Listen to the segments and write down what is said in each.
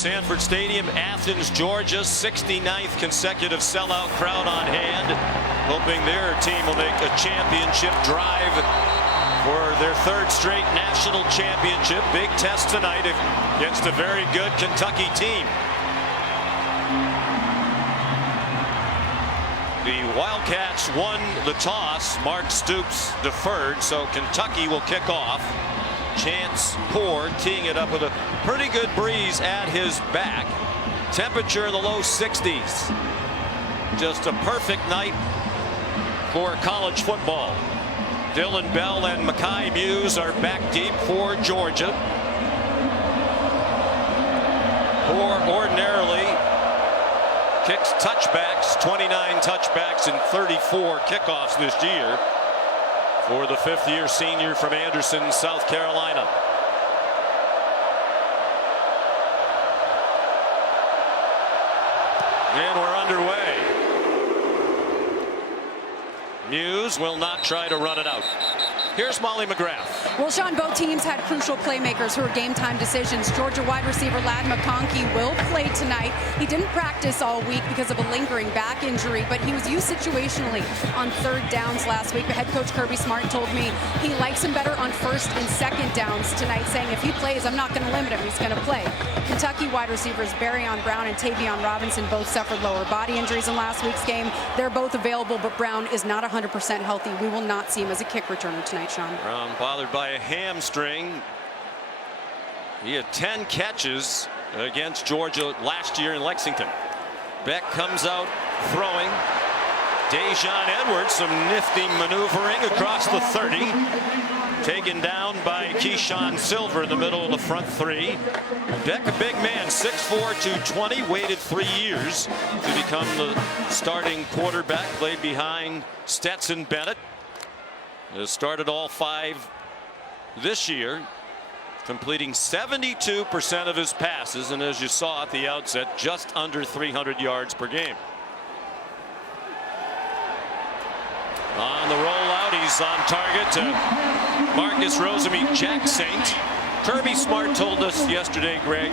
Sanford Stadium, Athens, Georgia. 69th consecutive sellout crowd on hand, hoping their team will make a championship drive for their third straight national championship. Big test tonight against a very good Kentucky team. The Wildcats won the toss. Mark Stoops deferred, so Kentucky will kick off. Chance Poore teeing it up with a pretty good breeze at his back. Temperature in the low 60s. Just a perfect night for college football. Dylan Bell and Mekhi Muse are back deep for Georgia. Poore ordinarily kicks touchbacks, 29 touchbacks and 34 kickoffs this year for the fifth-year senior from Anderson, South Carolina. And we're underway. Muse will not try to run it out. Here's Molly McGrath. Well, Sean, both teams had crucial playmakers who were game-time decisions. Georgia wide receiver Ladd McConkey will play tonight. He didn't practice all week because of a lingering back injury, but he was used situationally on third downs last week. But head coach Kirby Smart told me he likes him better on first and second downs tonight, saying if he plays, I'm not going to limit him. He's going to play. Kentucky wide receivers Barryon Brown and Tavion Robinson both suffered lower body injuries in last week's game. They're both available, but Brown is not 100% healthy. We will not see him as a kick returner tonight, Sean. Brown bothered by a hamstring. He had 10 catches against Georgia last year in Lexington. Beck comes out throwing. Dejon Edwards, some nifty maneuvering across the 30. Taken down by Keyshawn Silver in the middle of the front three. Beck, a big man, 6'4", 220, waited 3 years to become the starting quarterback. Played behind Stetson Bennett. Has started all 5 this year, completing 72% of his passes, and as you saw at the outset, just under 300 yards per game. On the rollout, he's on target to Marcus Rosemy-Jacksaint. Kirby Smart told us yesterday, Greg,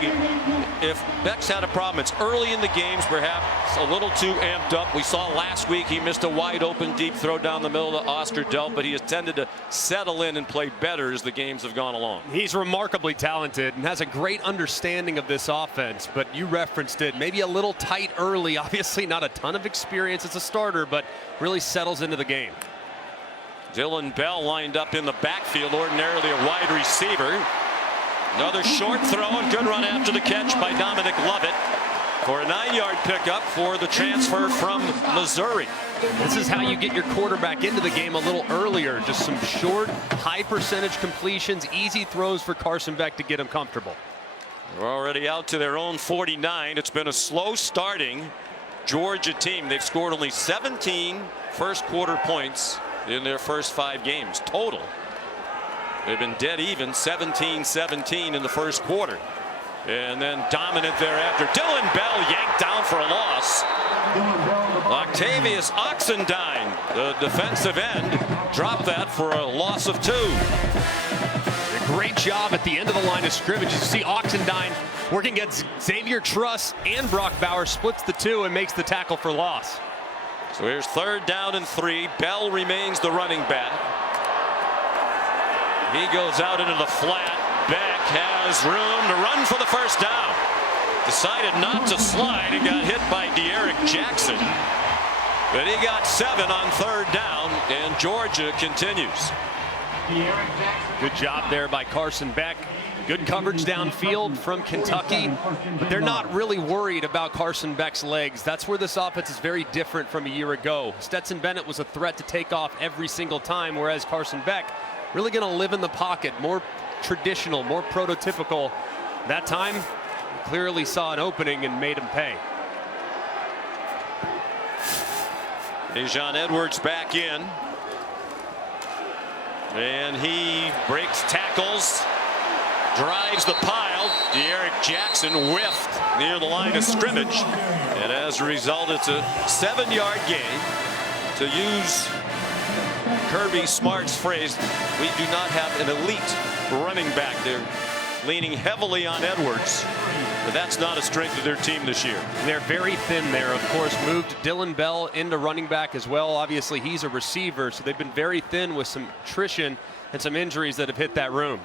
if Beck's had a problem, it's early in the games, perhaps a little too amped up. We saw last week he missed a wide open deep throw down the middle to Osterdelp, but he has tended to settle in and play better as the games have gone along. He's remarkably talented and has a great understanding of this offense, but you referenced it, maybe a little tight early. Obviously not a ton of experience as a starter, but really settles into the game. Dylan Bell lined up in the backfield, ordinarily a wide receiver. Another short throw and good run after the catch by Dominic Lovett for a 9-yard pickup for the transfer from Missouri. This is how you get your quarterback into the game a little earlier. Just some short, high percentage completions, easy throws for Carson Beck to get him comfortable. They're already out to their own 49. It's been a slow starting Georgia team. They've scored only 17 first quarter points in their first 5 games total. They've been dead even, 17-17 in the first quarter. And then dominant thereafter. Dylan Bell yanked down for a loss. Octavius Oxendine, the defensive end, dropped that for a loss of 2. A great job at the end of the line of scrimmage. You see Oxendine working against Xavier Truss and Brock Bauer, splits the 2 and makes the tackle for loss. So here's 3rd down and 3. Bell remains the running back. He goes out into the flat. Beck has room to run for the first down. Decided not to slide and got hit by De'Aaron Jackson. But he got 7 on 3rd down, and Georgia continues. Good job there by Carson Beck. Good coverage downfield from Kentucky, but they're not really worried about Carson Beck's legs. That's where this offense is very different from a year ago. Stetson Bennett was a threat to take off every single time, whereas Carson Beck really going to live in the pocket, more traditional, more prototypical. That time, clearly saw an opening and made him pay. Dejon Edwards back in. And he breaks tackles, drives the pile. De'Aaron Jackson whiffed near the line of scrimmage. And as a result, it's a 7-yard gain. To use Kirby Smart's phrase, we do not have an elite running back. They're leaning heavily on Edwards. but that's not a strength of their team this year. They're very thin there. Of course, moved Dylan Bell into running back as well. Obviously, he's a receiver, so they've been very thin with some attrition and some injuries that have hit that room.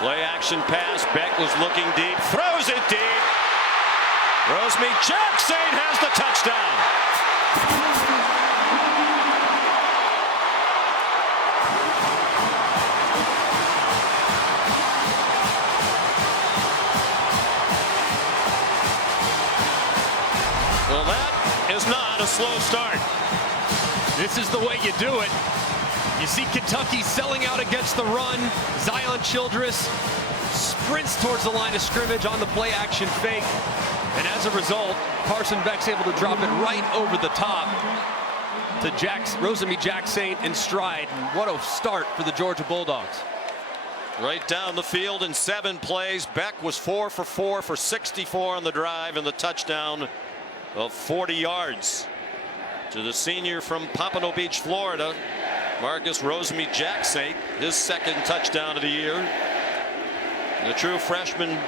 Play action pass. Beck was looking deep, throws it deep. Rosemary-Jackson has the touchdown. Well, that is not a slow start. This is the way you do it. You see Kentucky selling out against the run. Zion Childress sprints towards the line of scrimmage on the play action fake. And as a result, Carson Beck's able to drop it right over the top to Rosemary-Jackson in stride. What a start for the Georgia Bulldogs. Right down the field in 7 plays. Beck was 4 for 4 for 64 on the drive and the touchdown of 40 yards to the senior from Pompano Beach, Florida, Marcus Rosemary-Jackson, his 2nd touchdown of the year. The true freshman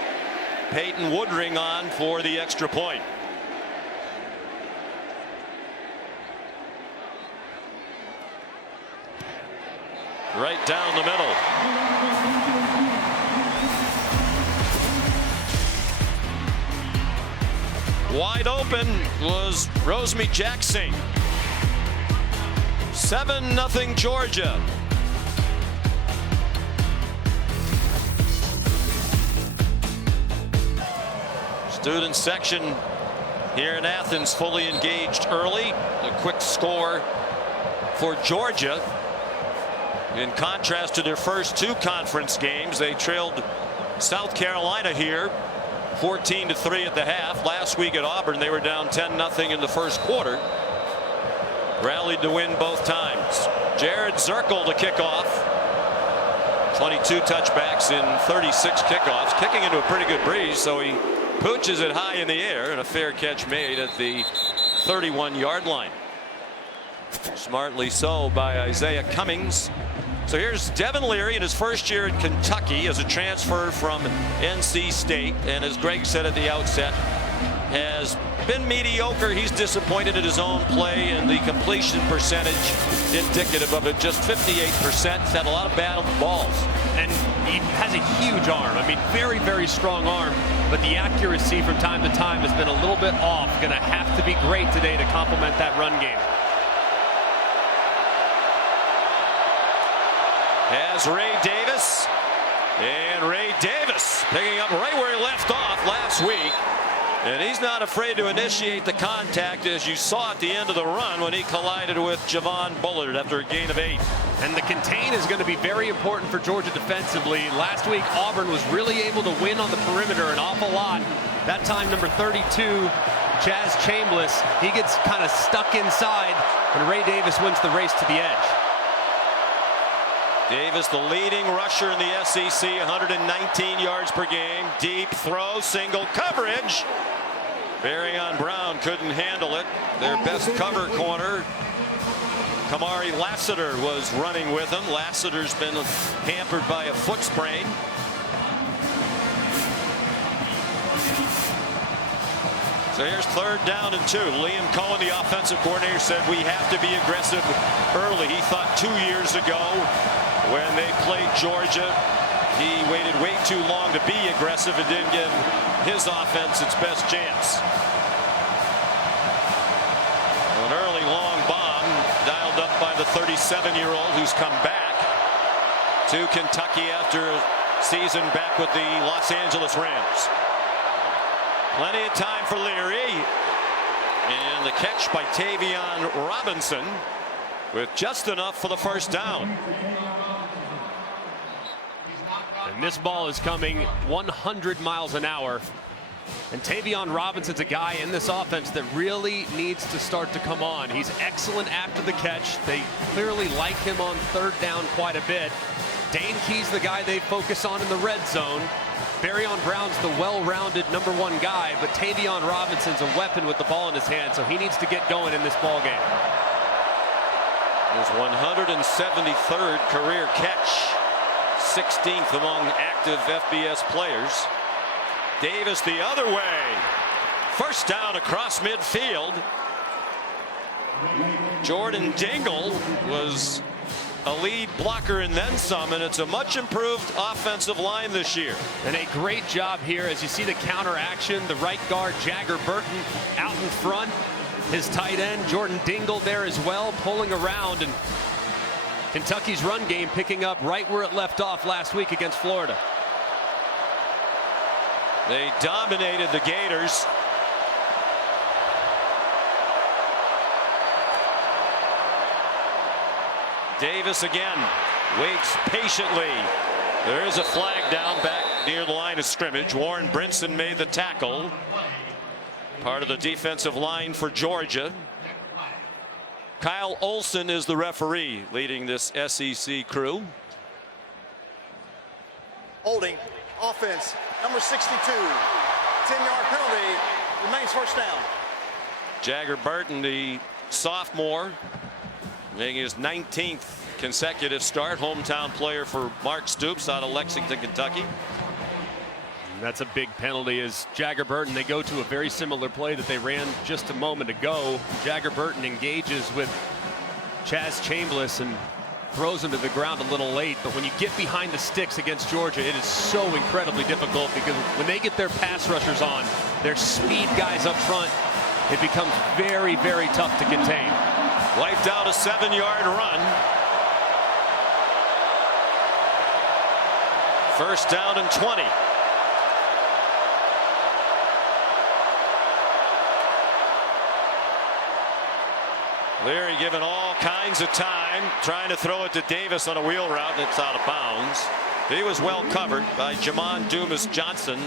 Peyton Woodring on for the extra point. Right down the middle. Wide open was Rosemary-Jackson. 7-0 Georgia. Student section here in Athens fully engaged early. A quick score for Georgia. In contrast to their first 2 conference games, they trailed South Carolina here 14-3 at the half. Last week at Auburn, they were down 10-0 in the first quarter. Rallied to win both times. Jared Zirkle to kick off. 22 touchbacks in 36 kickoffs, kicking into a pretty good breeze, so he pooches it high in the air, and a fair catch made at the 31-yard line. Smartly so by Isaiah Cummings. So here's Devin Leary in his first year at Kentucky as a transfer from NC State, and as Greg said at the outset, has been mediocre. He's disappointed at his own play, and the completion percentage indicative of it, just 58%. He's had a lot of bad balls. And he has a huge arm. I mean, very, very strong arm, but the accuracy from time to time has been a little bit off. Going to have to be great today to complement that run game. Has Ray Davis, and Ray Davis picking up right where he left off last week. And he's not afraid to initiate the contact, as you saw at the end of the run when he collided with Javon Bullard after a gain of 8. And the contain is going to be very important for Georgia defensively. Last week, Auburn was really able to win on the perimeter an awful lot. That time, number 32, Chaz Chambliss, he gets kind of stuck inside, and Ray Davis wins the race to the edge. Davis, the leading rusher in the SEC, 119 yards per game. Deep throw, single coverage. Barryon Brown couldn't handle it. Their best cover corner, Kamari Lassiter, was running with him. Lassiter's been hampered by a foot sprain. So here's 3rd down and 2. Liam Cohen, the offensive coordinator, said we have to be aggressive early. He thought 2 years ago when they played Georgia, he waited way too long to be aggressive and didn't give his offense its best chance. An early long bomb dialed up by the 37-year-old who's come back to Kentucky after a season back with the Los Angeles Rams. Plenty of time for Leary, and the catch by Tavion Robinson with just enough for the 1st down. And this ball is coming 100 miles an hour. And Tavion Robinson's a guy in this offense that really needs to start to come on. He's excellent after the catch. They clearly like him on 3rd down quite a bit. Dane Key's the guy they focus on in the red zone. Barryon Brown's the well-rounded #1 guy, but Tavion Robinson's a weapon with the ball in his hand, so he needs to get going in this ball game. His 173rd career catch, 16th among active FBS players. Davis the other way. First down across midfield. Jordan Dingle was a lead blocker and then some, and it's a much improved offensive line this year. And a great job here as you see the counter action. The right guard Jagger Burton out in front. His tight end Jordan Dingle there as well, pulling around, and Kentucky's run game picking up right where it left off last week against Florida. They dominated the Gators. Davis again waits patiently. There is a flag down back near the line of scrimmage. Warren Brinson made the tackle. Part of the defensive line for Georgia. Kyle Olson is the referee leading this SEC crew. Holding, offense, number 62. 10-yard penalty, remains first down. Jagger Burton, the sophomore, making his 19th consecutive start. Hometown player for Mark Stoops out of Lexington, Kentucky. That's a big penalty as Jagger Burton, they go to a very similar play that they ran just a moment ago. Jagger Burton engages with Chaz Chambliss and throws him to the ground a little late. But when you get behind the sticks against Georgia, it is so incredibly difficult because when they get their pass rushers on, their speed guys up front, it becomes very, very tough to contain. Wiped out a 7-yard run. First down and 20. Leary given all kinds of time, trying to throw it to Davis on a wheel route, and it's out of bounds. He was well covered by Jamon Dumas Johnson,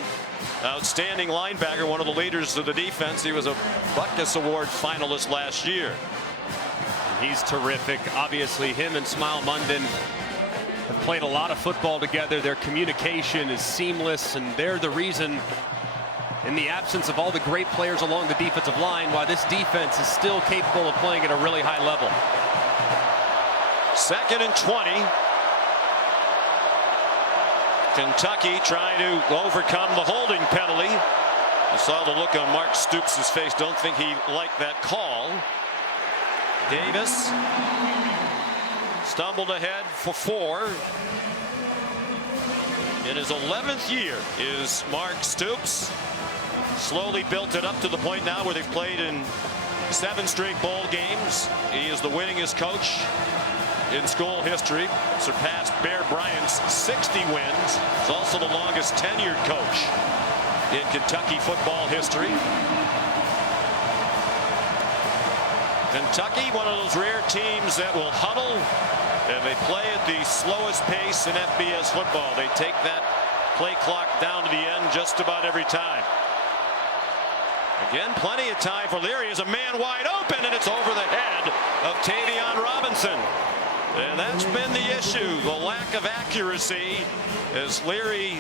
outstanding linebacker, one of the leaders of the defense. He was a Butkus Award finalist last year. He's terrific. Obviously, him and Smile Munden have played a lot of football together. Their communication is seamless, and they're the reason, in the absence of all the great players along the defensive line, why this defense is still capable of playing at a really high level. 2nd and 20. Kentucky trying to overcome the holding penalty. You saw the look on Mark Stoops' face. Don't think he liked that call. Davis stumbled ahead for 4. In his 11th year is Mark Stoops. Slowly built it up to the point now where they've played in 7 straight bowl games. He is the winningest coach in school history. Surpassed Bear Bryant's 60 wins. He's also the longest tenured coach in Kentucky football history. Kentucky, one of those rare teams that will huddle, and they play at the slowest pace in FBS football. They take that play clock down to the end just about every time. Again, plenty of time for Leary as a man wide open, and it's over the head of Tavion Robinson. And that's been the issue, the lack of accuracy as Leary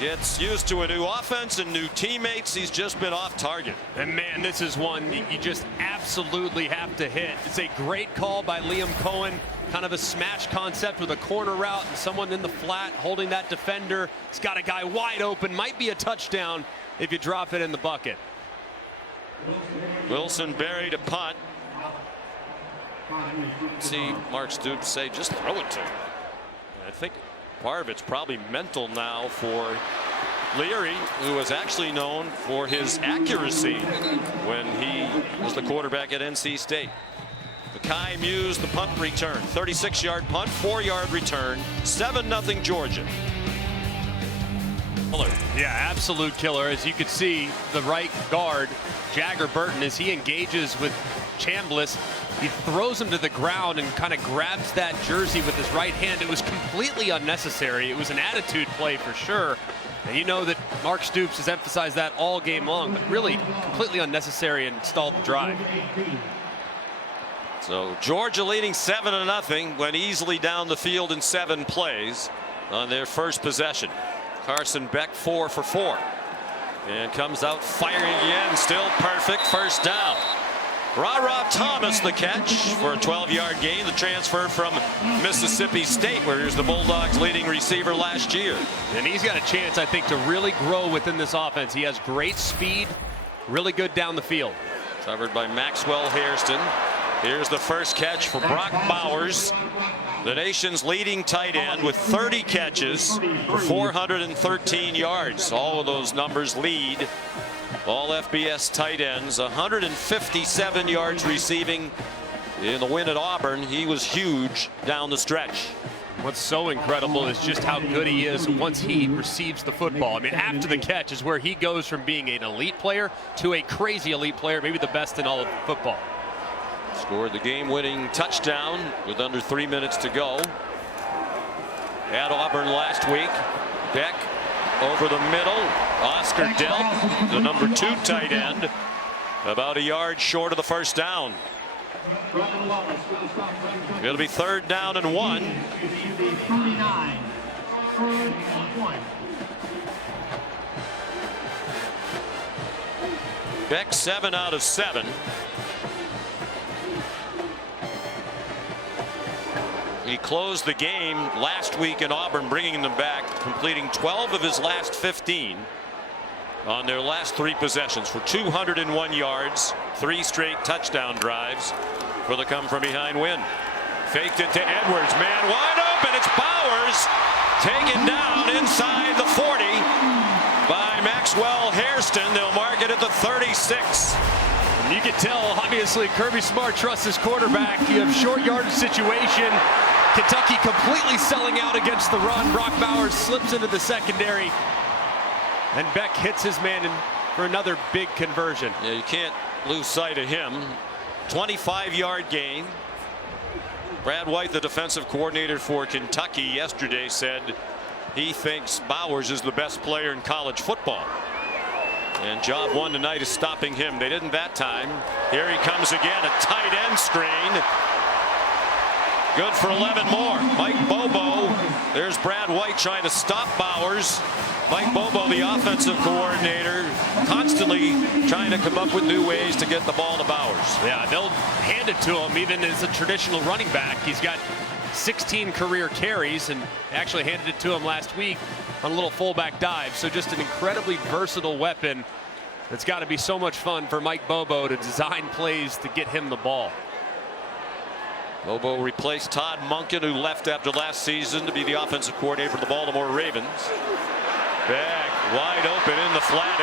gets used to a new offense and new teammates. He's just been off target. And man, this is one you just absolutely have to hit. It's a great call by Liam Cohen, kind of a smash concept with a corner route and someone in the flat holding that defender. He's got a guy wide open, might be a touchdown if you drop it in the bucket. Wilson buried a punt. See Mark Stoops say, just throw it to him. And I think part of it's probably mental now for Leary, who was actually known for his accuracy when he was the quarterback at NC State. Mackay Muse, the punt return, 36-yard punt, 4-yard return, 7-0 Georgia. Yeah, absolute killer. As you could see, the right guard, Jagger Burton, as he engages with Chambliss, he throws him to the ground and kind of grabs that jersey with his right hand. It was completely unnecessary. It was an attitude play for sure. And you know that Mark Stoops has emphasized that all game long, but really completely unnecessary and stalled the drive. So Georgia leading 7-0, went easily down the field in 7 plays on their first possession. Carson Beck 4 for 4 and comes out firing again. Still perfect. First down. Ra Thomas the catch for a 12-yard gain. The transfer from Mississippi State, where he was the Bulldogs' leading receiver last year. And he's got a chance, I think, to really grow within this offense. He has great speed, really good down the field. Covered by Maxwell Hairston. Here's the first catch for Brock Bowers, the nation's leading tight end with 30 catches for 413 yards. All of those numbers lead all FBS tight ends. 157 yards receiving in the win at Auburn. He was huge down the stretch. What's so incredible is just how good he is once he receives the football. I mean, after the catch is where he goes from being an elite player to a crazy elite player, maybe the best in all of football. Scored the game-winning touchdown with under 3 minutes to go at Auburn last week. Beck over the middle. Oscar Delp, the number 2 tight end, about a yard short of the first down. It'll be 3rd down and 1. Beck 7 out of 7. He closed the game last week in Auburn, bringing them back, completing 12 of his last 15 on their last 3 possessions for 201 yards, 3 straight touchdown drives for the come-from-behind win. Faked it to Edwards, man wide open. It's Bowers taken down inside the 40 by Maxwell Hairston. They'll mark it at the 36. You can tell, obviously, Kirby Smart trusts his quarterback. You have short yardage situation. Kentucky completely selling out against the run. Brock Bowers slips into the secondary, and Beck hits his man in for another big conversion. Yeah, you can't lose sight of him. 25-yard gain. Brad White, the defensive coordinator for Kentucky, yesterday said he thinks Bowers is the best player in college football. And job 1 tonight is stopping him. They didn't that time. Here he comes again, a tight end screen. Good for 11 more. Mike Bobo. There's Brad White trying to stop Bowers. Mike Bobo, the offensive coordinator, constantly trying to come up with new ways to get the ball to Bowers. Yeah, they'll hand it to him even as a traditional running back. He's got 16 career carries and actually handed it to him last week on a little fullback dive. So just an incredibly versatile weapon. It's got to be so much fun for Mike Bobo to design plays to get him the ball. Bobo replaced Todd Monken, who left after last season to be the offensive coordinator for the Baltimore Ravens. Beck wide open in the flat.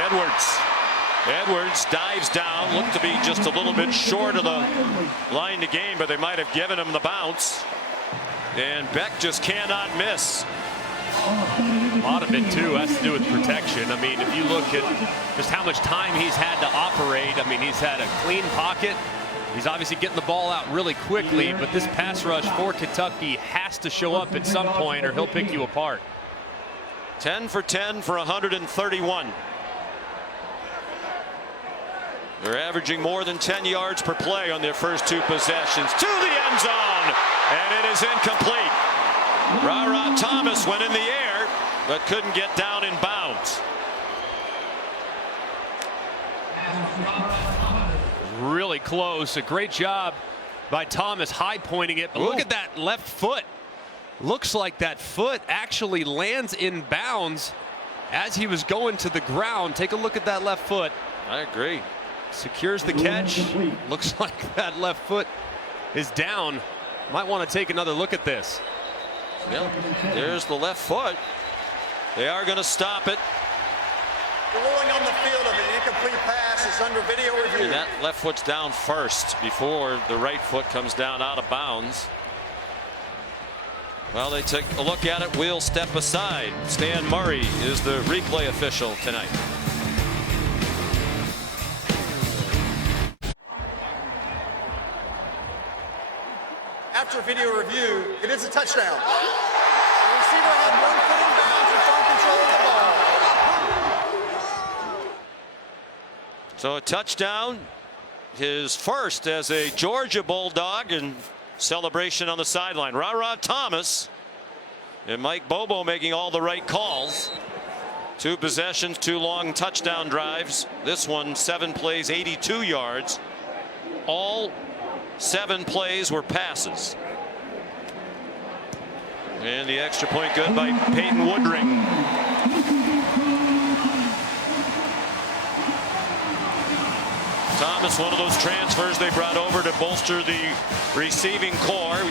Edwards dives down. Looked to be just a little bit short of the line to gain, but they might have given him the bounce. And Beck just cannot miss. A lot of it, too, has to do with protection. I mean, if you look at just how much time he's had to operate, I mean, he's had a clean pocket. He's obviously getting the ball out really quickly, but this pass rush for Kentucky has to show up at some point or he'll pick you apart. 10 for 10 for 131. They're averaging more than 10 yards per play on their first 2 possessions. To the end zone, and it is incomplete. Ra Thomas went in the air, but couldn't get down in bounds. Really close. A great job by Thomas high pointing it. But look at that left foot. Looks like that foot actually lands in bounds as he was going to the ground. Take a look at that left foot. I agree. Secures the catch. Looks like that left foot is down. Might want to take another look at this. Yep. There's the left foot. They are going to stop it. The ruling on the field of an incomplete pass is under video review. And that left foot's down first before the right foot comes down out of bounds. Well, they take a look at it. We'll step aside. Stan Murray is the replay official tonight. After video review, it is a touchdown. The receiver had 1 foot in bounds and firm control of the ball. So a touchdown, his first as a Georgia Bulldog, and celebration on the sideline. Ra Thomas and Mike Bobo making all the right calls. 2 possessions, 2 long touchdown drives. This one 7 plays, 82 yards. All 7 plays were passes. And the extra point good by Peyton Woodring. Thomas, one of those transfers they brought over to bolster the receiving core.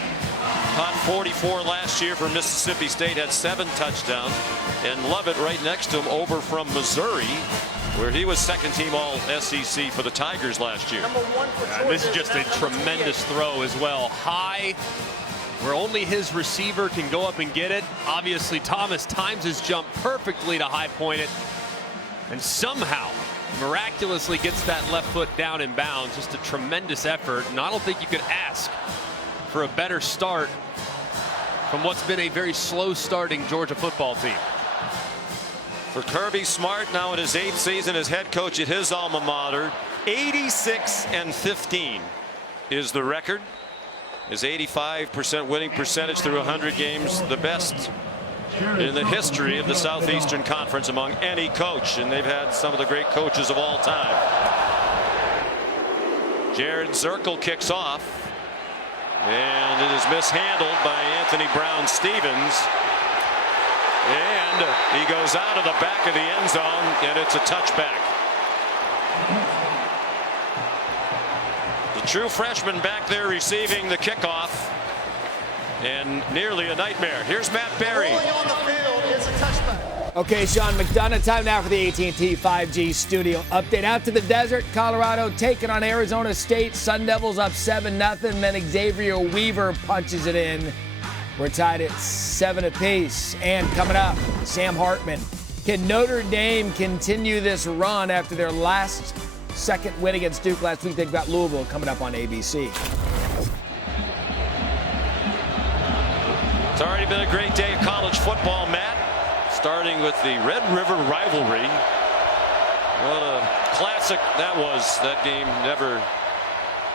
Caught 44 last year for Mississippi State, had 7 touchdowns. And Lovett right next to him over from Missouri, where he was second team all SEC for the Tigers last year. And this is just a tremendous throw as well. High, where only his receiver can go up and get it. Obviously, Thomas times his jump perfectly to high point it, and somehow miraculously gets that left foot down in bounds. Just a tremendous effort, and I don't think you could ask for a better start from what's been a very slow starting Georgia football team. For Kirby Smart, now in his 8th season as head coach at his alma mater, 86-15 is the record. His 85% winning percentage through 100 games, the best in the history of the Southeastern Conference among any coach, and they've had some of the great coaches of all time. Jared Zirkle kicks off, and it is mishandled by Anthony Brown-Stevens, and he goes out of the back of the end zone, and it's a touchback. The true freshman back there receiving the kickoff, and nearly a nightmare. Here's Matt Berry. Rolling on the field, it's a touchback. Okay, Sean McDonough, time now for the AT&T 5G studio update. Out to the desert, Colorado taking on Arizona State. Sun Devils up 7-0. Then Xavier Weaver punches it in. We're tied at 7 apiece. And coming up, Sam Hartman. Can Notre Dame continue this run after their last second win against Duke last week? They've got Louisville coming up on ABC. It's already been a great day of college football, Matt. Starting with the Red River rivalry. What a classic that was. That game never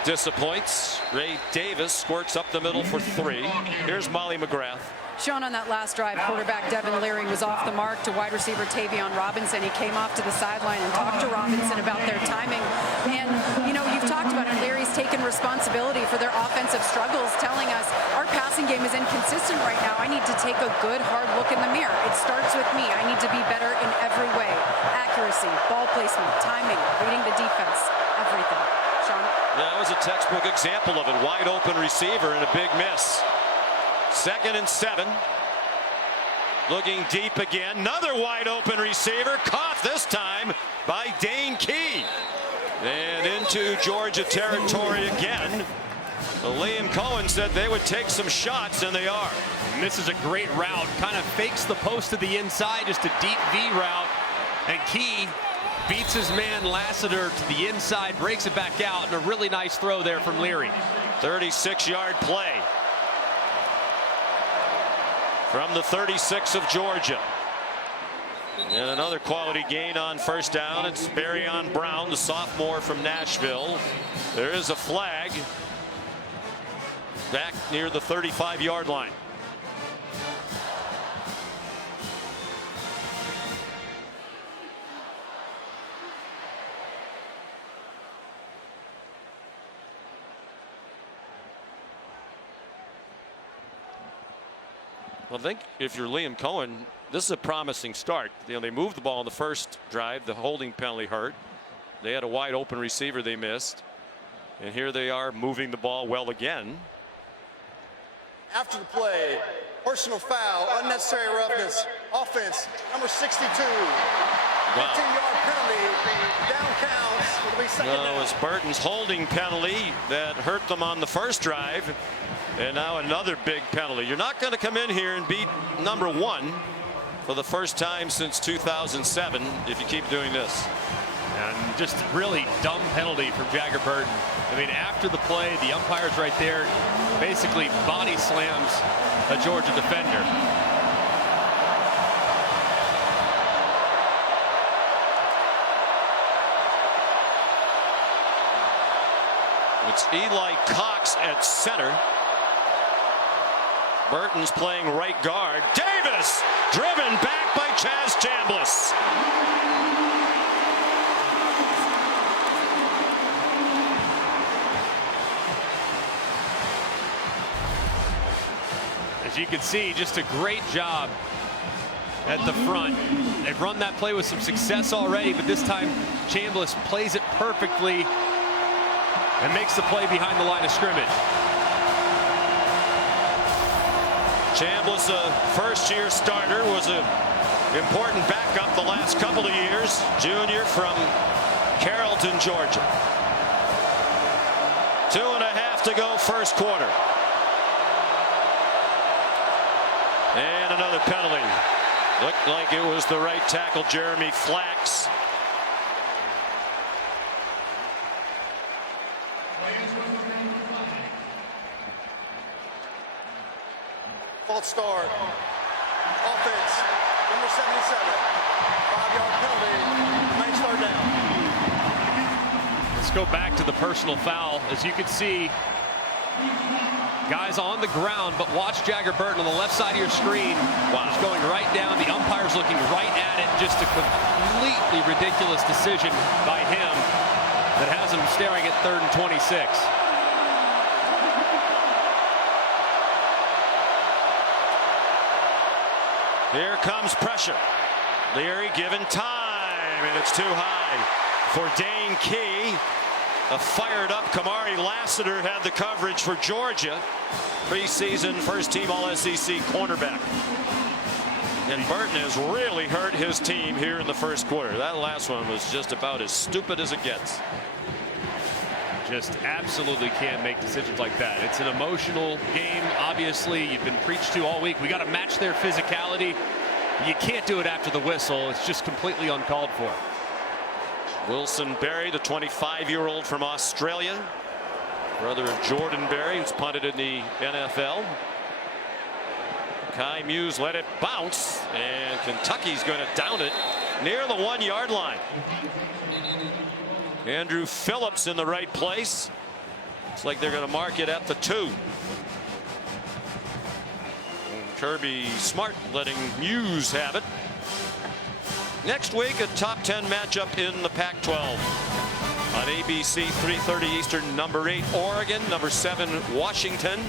disappoints. Ray Davis squirts up the middle for 3. Here's Molly McGrath. Sean, on that last drive, quarterback Devin Leary was off the mark to wide receiver Tavion Robinson. He came off to the sideline and talked to Robinson about their timing. And, you know, you've talked about it. Leary's taken responsibility for their offensive struggles, telling us our passing game is inconsistent right now. I need to take a good, hard look in the mirror. It starts with me. I need to be better in every way. Accuracy, ball placement, timing, reading the defense, everything. Sean? That was a textbook example of it. Wide open receiver and a big miss. 2nd and 7. Looking deep again. Another wide open receiver. Caught this time by Dane Key. And into Georgia territory again. Liam Cohen said they would take some shots, and they are. And this is a great route. Kind of fakes the post to the inside. Just a deep V route. And Key beats his man Lassiter to the inside. Breaks it back out. And a really nice throw there from Leary. 36-yard play. From the 36 of Georgia. And another quality gain on first down. It's Barryon Brown, the sophomore from Nashville. There is a flag back near the 35-yard line. Well, I think if you're Liam Cohen, this is a promising start. You know, they moved the ball in the first drive. The holding penalty hurt. They had a wide open receiver they missed. And here they are moving the ball well again. After the play, personal foul, unnecessary roughness, offense, number 62. 15-yard penalty, down counts. It'll be second down. No, it's Burton's holding penalty that hurt them on the first drive. And now another big penalty. You're not going to come in here and beat number 1 for the first time since 2007 if you keep doing this. And just really dumb penalty from Jagger Burton. I mean, after the play, the umpire's right there, basically body slams a Georgia defender. It's Eli Cox at center. Burton's playing right guard. Davis driven back by Chaz Chambliss. As you can see, just a great job at the front. They've run that play with some success already, but this time Chambliss plays it perfectly and makes the play behind the line of scrimmage. Chambliss, a first-year starter, was an important backup the last couple of years. Junior from Carrollton, Georgia. 2.5 to go, first quarter. And another penalty. Looked like it was the right tackle, Jeremy Flax. False start. Offense, number 77. 5-yard penalty. Makes third down. Let's go back to the personal foul. As you can see, guys on the ground, but watch Jagger Burton on the left side of your screen. Wow. He's going right down. The umpire's looking right at it. Just a completely ridiculous decision by him that has him staring at 3rd and 26. Here comes pressure. Leary given time, and it's too high for Dane Key. A fired-up Kamari Lassiter had the coverage for Georgia. Preseason first-team All-SEC cornerback. And Burton has really hurt his team here in the first quarter. That last one was just about as stupid as it gets. Just absolutely can't make decisions like that. It's an emotional game. Obviously, you've been preached to all week. We got to match their physicality. You can't do it after the whistle. It's just completely uncalled for. Wilson Berry, the 25-year-old from Australia, brother of Jordan Berry, who's punted in the NFL. Kai Muse let it bounce, and Kentucky's going to down it near the 1-yard line. Andrew Phillips in the right place. Looks like they're going to mark it at the 2. And Kirby Smart letting Muse have it. Next week, a top 10 matchup in the Pac-12. On ABC, 3:30 Eastern, number 8 Oregon, number 7 Washington.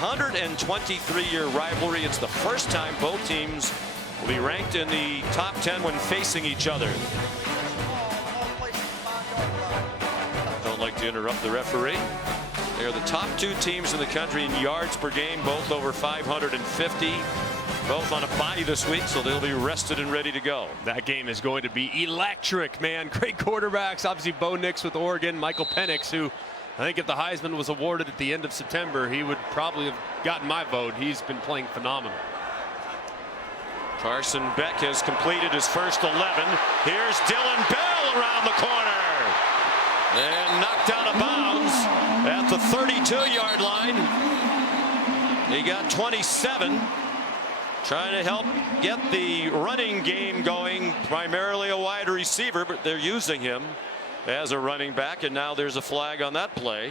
123-year rivalry. It's the first time both teams will be ranked in the top 10 when facing each other. Don't like to interrupt the referee. They're the top 2 teams in the country in yards per game, both over 550. Both on a bye this week, so they'll be rested and ready to go. That game is going to be electric, man. Great quarterbacks. Obviously, Bo Nix with Oregon, Michael Penix, who I think if the Heisman was awarded at the end of September, he would probably have gotten my vote. He's been playing phenomenal. Carson Beck has completed his first 11. Here's Dylan Bell around the corner. And knocked out of bounds at the 32-yard line. He got 27. Trying to help get the running game going, primarily a wide receiver, but they're using him as a running back, and now there's a flag on that play.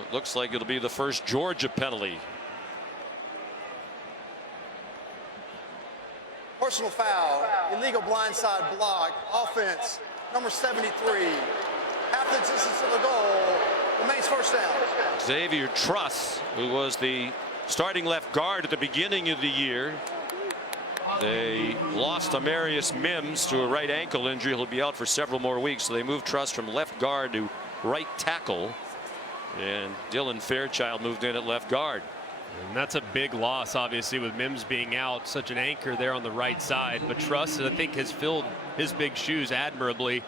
It looks like it'll be the first Georgia penalty. Personal foul, illegal blindside block, offense, number 73. Half the distance to the goal, remains first down. Xavier Truss, who was the starting left guard at the beginning of the year. They lost Amarius Mims to a right ankle injury. He'll be out for several more weeks, so they moved Truss from left guard to right tackle, and Dylan Fairchild moved in at left guard. And that's a big loss, obviously, with Mims being out, such an anchor there on the right side. But Truss, I think, has filled his big shoes admirably.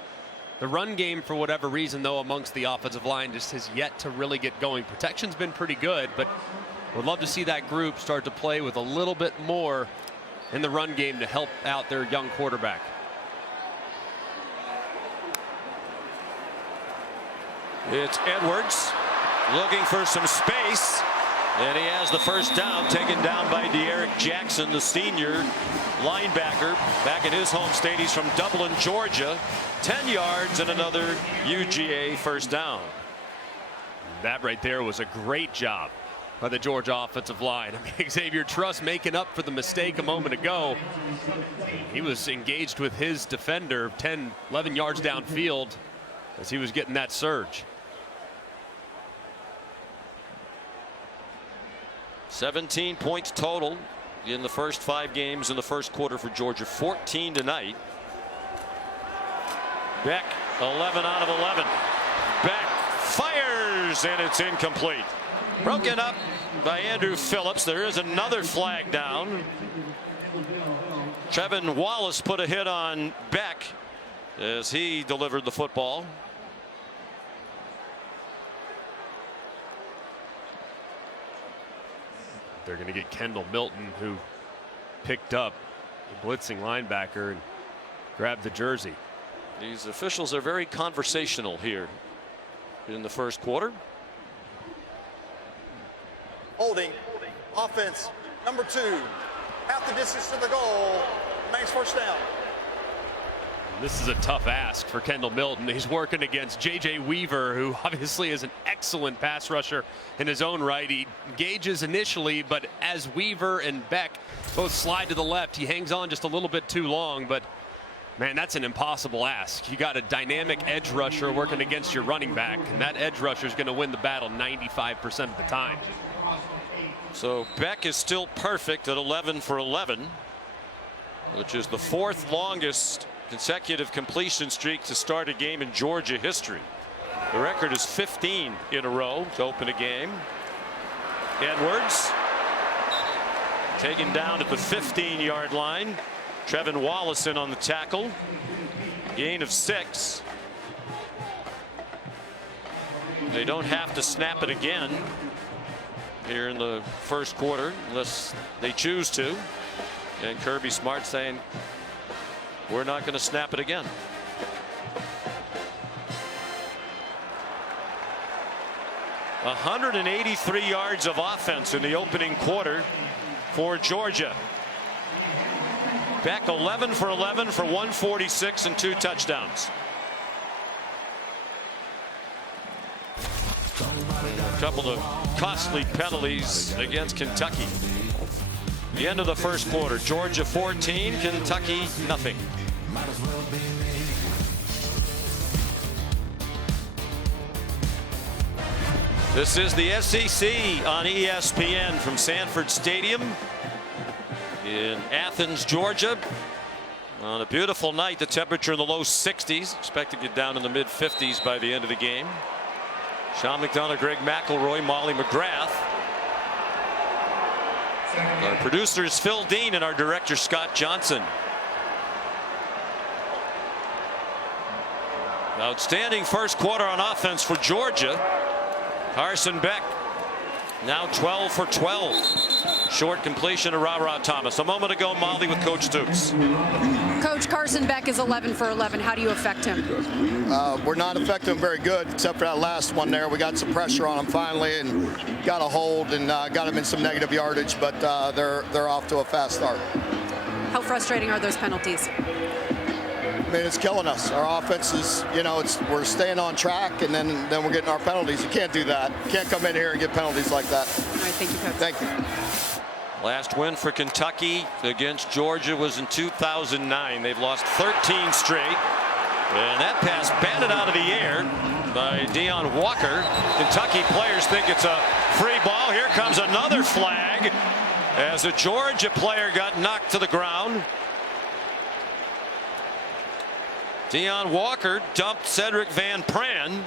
The run game, for whatever reason, though, amongst the offensive line just has yet to really get going. Protection's been pretty good, but would love to see that group start to play with a little bit more in the run game to help out their young quarterback. It's Edwards looking for some space, and he has the first down, taken down by De'Eric Jackson, the senior linebacker, back in his home state. He's from Dublin, Georgia. 10 yards and another UGA first down. That right there was a great job by the Georgia offensive line. I mean, Xavier Truss making up for the mistake a moment ago. He was engaged with his defender 10, 11 yards downfield as he was getting that surge. 17 points total in the first 5 games in the first quarter for Georgia. 14 tonight. Beck 11 out of 11. Beck fires and it's incomplete. Broken up by Andrew Phillips. There is another flag down. Trevin Wallace put a hit on Beck as he delivered the football. They're going to get Kendall Milton, who picked up the blitzing linebacker and grabbed the jersey. These officials are very conversational here in the first quarter. Holding. Offense. Number 2. Half the distance to the goal. Remains first down. This is a tough ask for Kendall Milton. He's working against J.J. Weaver, who obviously is an excellent pass rusher in his own right. He engages initially, but as Weaver and Beck both slide to the left, he hangs on just a little bit too long. But man, that's an impossible ask. You got a dynamic edge rusher working against your running back, and that edge rusher is going to win the battle 95% of the time. So Beck is still perfect at 11 for 11, which is the 4th longest consecutive completion streak to start a game in Georgia history. The record is 15 in a row to open a game. Edwards taken down at the 15-yard line. Trevin Wallace in on the tackle. Gain of 6. They don't have to snap it again here in the first quarter unless they choose to. And Kirby Smart saying, we're not going to snap it again. "183 yards of offense in the opening quarter for Georgia. Beck 11 for 11 for 146 and 2 touchdowns. A couple of costly penalties against Kentucky. The end of the first quarter, Georgia 14, Kentucky nothing. This is the SEC on ESPN from Sanford Stadium in Athens, Georgia. On a beautiful night, the temperature in the low 60s, expected to get down in the mid 50s by the end of the game. Sean McDonough, Greg McElroy, Molly McGrath. Our producer is Phil Dean and our director Scott Johnson. Outstanding first quarter on offense for Georgia. Carson Beck now 12 for 12. Short completion to Ra Thomas. A moment ago, Molly with Coach Dukes. Coach, Carson Beck is 11 for 11. How do you affect him? We're not affecting him very good, except for that last one there. We got some pressure on him finally and got a hold and got him in some negative yardage, but they're off to a fast start. How frustrating are those penalties? I mean, it's killing us. Our offense is, we're staying on track, and then we're getting our penalties. You can't do that. You can't come in here and get penalties like that. All right, thank you, Coach. Thank you. Last win for Kentucky against Georgia was in 2009. They've lost 13 straight. And that pass batted out of the air by Deion Walker. Kentucky players think it's a free ball. Here comes another flag as a Georgia player got knocked to the ground. Deion Walker dumped Cedric Van Pran.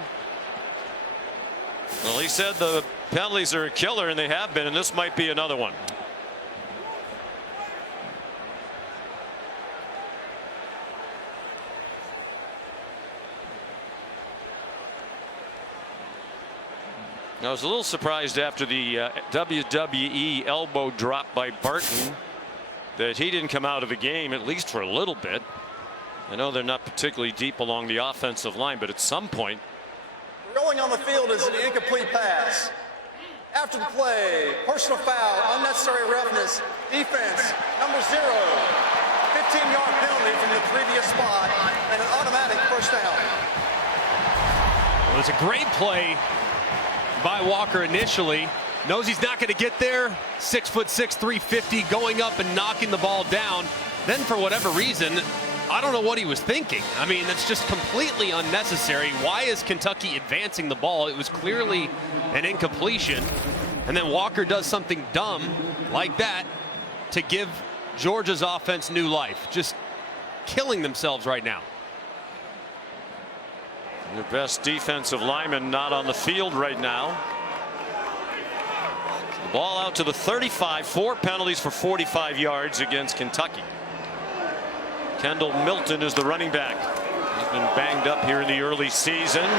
Well, he said the penalties are a killer, and they have been, and this might be another one. I was a little surprised after the WWE elbow drop by Barton that he didn't come out of the game, at least for a little bit. I know they're not particularly deep along the offensive line, but at some point. Rolling on the field is an incomplete pass. After the play, personal foul, unnecessary roughness, defense, number 0. 15-yard penalty from the previous spot, and an automatic first down. Well, it's a great play by Walker initially. Knows he's not going to get there. 6'6", 350, going up and knocking the ball down. Then for whatever reason, I don't know what he was thinking. I mean, that's just completely unnecessary. Why is Kentucky advancing the ball? It was clearly an incompletion. And then Walker does something dumb like that to give Georgia's offense new life. Just killing themselves right now. The best defensive lineman not on the field right now. The ball out to the 35. 4 penalties for 45 yards against Kentucky. Kendall Milton is the running back. He's been banged up here in the early season.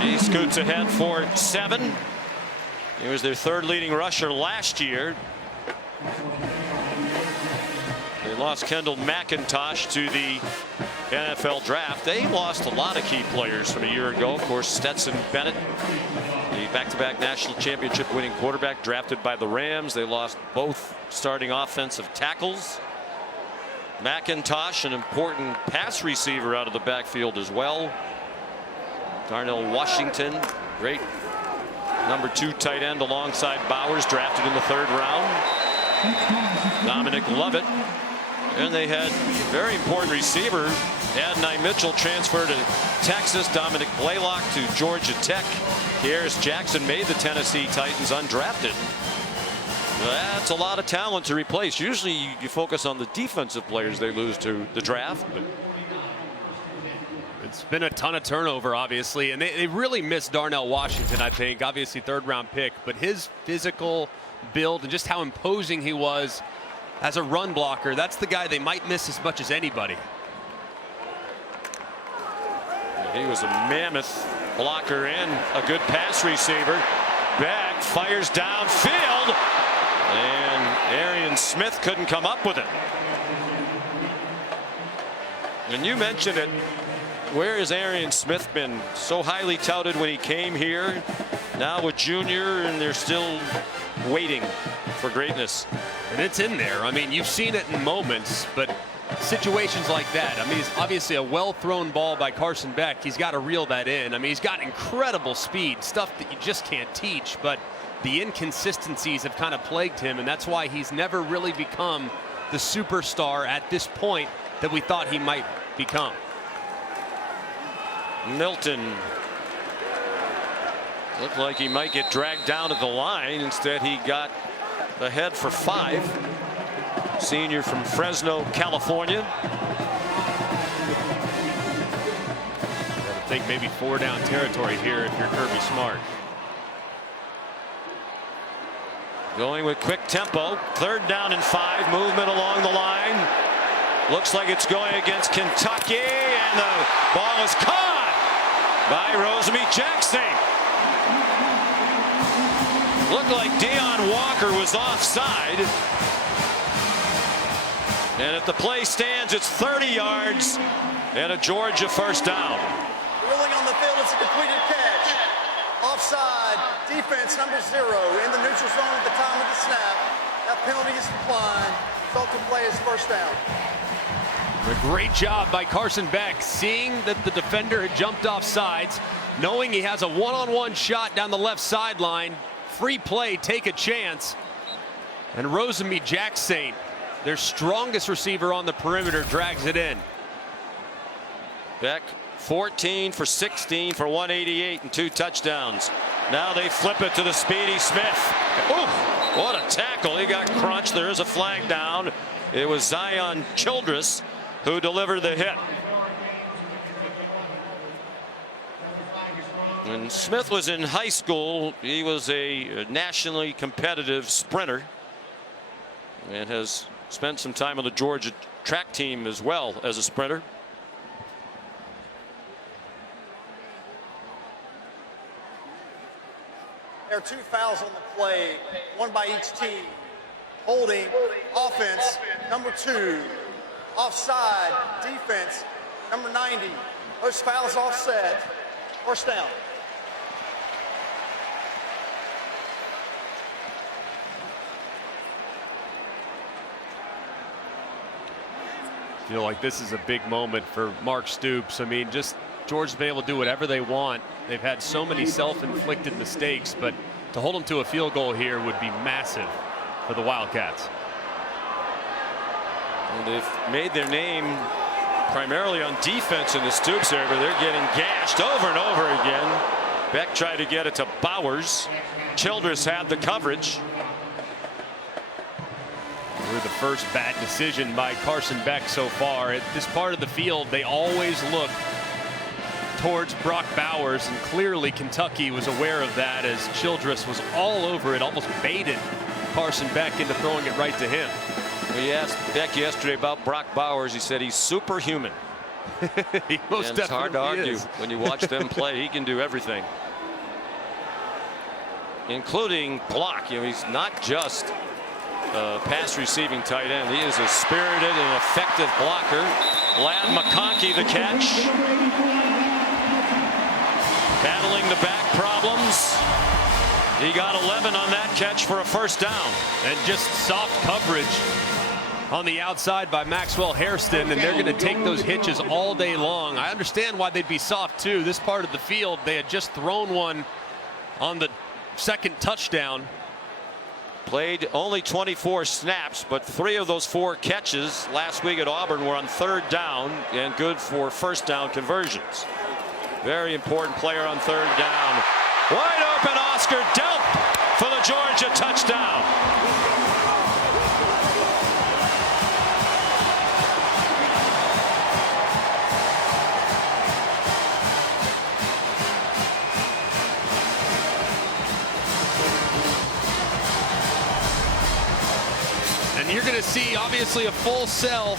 He scoots ahead for 7. He was their 3rd leading rusher last year. They lost Kendall McIntosh to the NFL draft. They lost a lot of key players from a year ago. Of course, Stetson Bennett, the back-to-back national championship winning quarterback, drafted by the Rams. They lost both starting offensive tackles. McIntosh, an important pass receiver out of the backfield as well. Darnell Washington, great number 2 tight end alongside Bowers, drafted in the 3rd round. Dominic Lovett. And they had very important receiver Adonai Mitchell transferred to Texas. Dominic Blaylock to Georgia Tech. Harris Jackson made the Tennessee Titans undrafted. That's a lot of talent to replace. Usually you focus on the defensive players they lose to the draft. But it's been a ton of turnover, obviously, and they really missed Darnell Washington, I think. Obviously 3rd round pick, but his physical build and just how imposing he was as a run blocker, that's the guy they might miss as much as anybody. He was a mammoth blocker and a good pass receiver. Back, fires downfield, and Arian Smith couldn't come up with it. And you mentioned it. Where has Arian Smith been? So highly touted when he came here. Now a junior, and they're still waiting for greatness. And it's in there. I mean, you've seen it in moments, but situations like that. I mean, it's obviously a well-thrown ball by Carson Beck. He's got to reel that in. I mean, he's got incredible speed, stuff that you just can't teach, but the inconsistencies have kind of plagued him, and that's why he's never really become the superstar at this point that we thought he might become. Milton looked like he might get dragged down to the line. Instead, he got ahead for 5. Senior from Fresno, California. I think maybe 4 down territory here if you're Kirby Smart. Going with quick tempo. 3rd down and 5. Movement along the line. Looks like it's going against Kentucky, and the ball is caught by Rosamie Jackson. Looked like Deion Walker was offside. And if the play stands, it's 30 yards and a Georgia 1st down. Rolling on the field, it's a completed catch. Offside, defense number 0 in the neutral zone at the time of the snap. That penalty is declined. Resulting play is 1st down. A great job by Carson Beck, seeing that the defender had jumped off sides, knowing he has a one-on-one shot down the left sideline. Free play, take a chance. And Rosamie Jackson, their strongest receiver on the perimeter, drags it in. Beck 14 for 16 for 188 and 2 touchdowns. Now they flip it to the speedy Smith. Ooh, what a tackle. He got crunched. There is a flag down. It was Zion Childress who delivered the hit. When Smith was in high school, he was a nationally competitive sprinter and has spent some time on the Georgia track team as well as a sprinter. There are 2 fouls on the play, 1 by each team. Holding, offense, number 2. Offside, defense, number 90. Those fouls offset. 1st down. Feel like this is a big moment for Mark Stoops. I mean, just Georgia's been able to do whatever they want. They've had so many self-inflicted mistakes, but to hold them to a field goal here would be massive for the Wildcats. And they've made their name primarily on defense in the Stoops era, but they're getting gashed over and over again. Beck tried to get it to Bowers. Childress had the coverage. We're the first bad decision by Carson Beck so far. At this part of the field, they always look towards Brock Bowers, and clearly Kentucky was aware of that as Childress was all over it, almost baited Carson Beck into throwing it right to him. We asked Beck yesterday about Brock Bowers. He said he's superhuman. He most and it's hard to argue is. when you watch them play. He can do everything, including block. You know, he's not just a pass receiving tight end. He is a spirited and effective blocker. Ladd McConkey the catch. Battling the back problems. He got 11 on that catch for a first down. And just soft coverage on the outside by Maxwell Hairston, and they're going to take those hitches all day long. I understand why they'd be soft too. This part of the field, they had just thrown one on the second touchdown. Played only 24 snaps, but 3 of those 4 catches last week at Auburn were on third down and good for first down conversions. Very important player on third down. Wide open Oscar Delp for the Georgia touchdown. And you're going to see, obviously, a full sell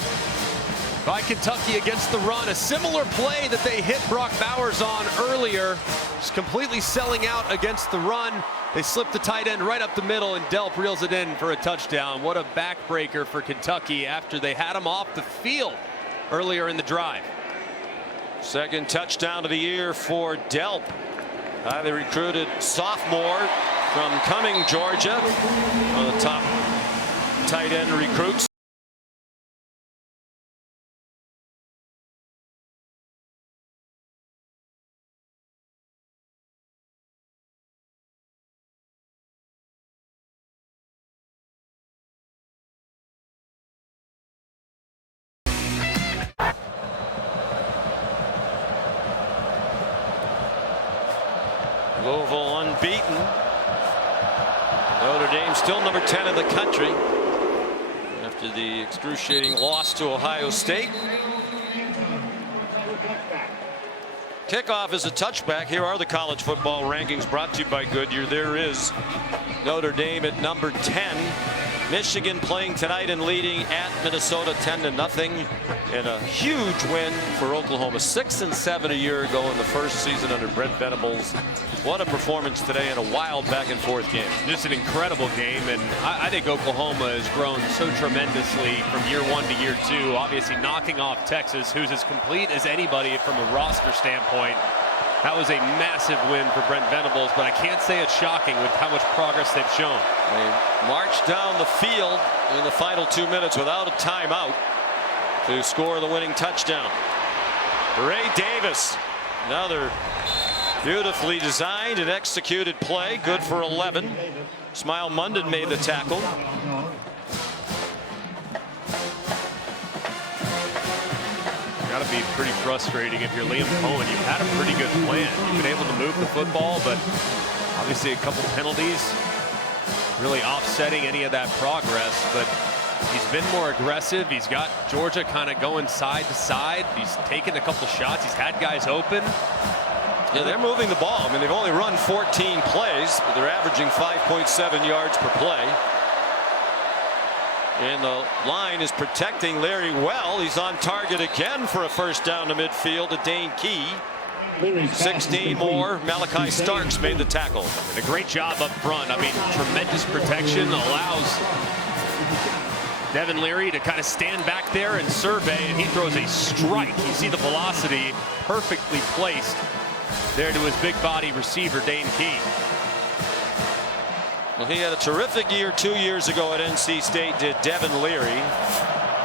by Kentucky against the run. A similar play that they hit Brock Bowers on earlier. Just completely selling out against the run. They slip the tight end right up the middle, and Delp reels it in for a touchdown. What a backbreaker for Kentucky after they had him off the field earlier in the drive. Second touchdown of the year for Delp. Highly recruited sophomore from Cumming, Georgia. One of the top tight end recruits. Louisville unbeaten. Notre Dame still number 10 in the country after the excruciating loss to Ohio State. Kickoff is a touchback. Here are the college football rankings brought to you by Goodyear. There is Notre Dame at number 10. Michigan playing tonight and leading at Minnesota 10-0, and a huge win for Oklahoma. 6-7 a year ago in the first season under Brent Venables. What a performance today in a wild back and forth game. Just an incredible game, and I think Oklahoma has grown so tremendously from year 1 to year 2. Obviously knocking off Texas, who's as complete as anybody from a roster standpoint. That was a massive win for Brent Venables, but I can't say it's shocking with how much progress they've shown. They marched down the field in the final 2 minutes without a timeout to score the winning touchdown. Ray Davis, another beautifully designed and executed play, good for 11. Smile Munden made the tackle. Got to be pretty frustrating if you're Liam Cohen. You've had a pretty good plan. You've been able to move the football, but obviously a couple penalties really offsetting any of that progress. But he's been more aggressive. He's got Georgia kind of going side to side. He's taken a couple shots. He's had guys open. Yeah, they're moving the ball. I mean, they've only run 14 plays, but they're averaging 5.7 yards per play. And the line is protecting Larry well. He's on target again for a first down to midfield to Dane Key. 16 more. Malachi Starks made the tackle. And a great job up front. I mean, tremendous protection allows Devin Leary to kind of stand back there and survey, and he throws a strike. You see the velocity perfectly placed there to his big body receiver, Dane Key. Well, he had a terrific year 2 years ago at NC State, did Devin Leary.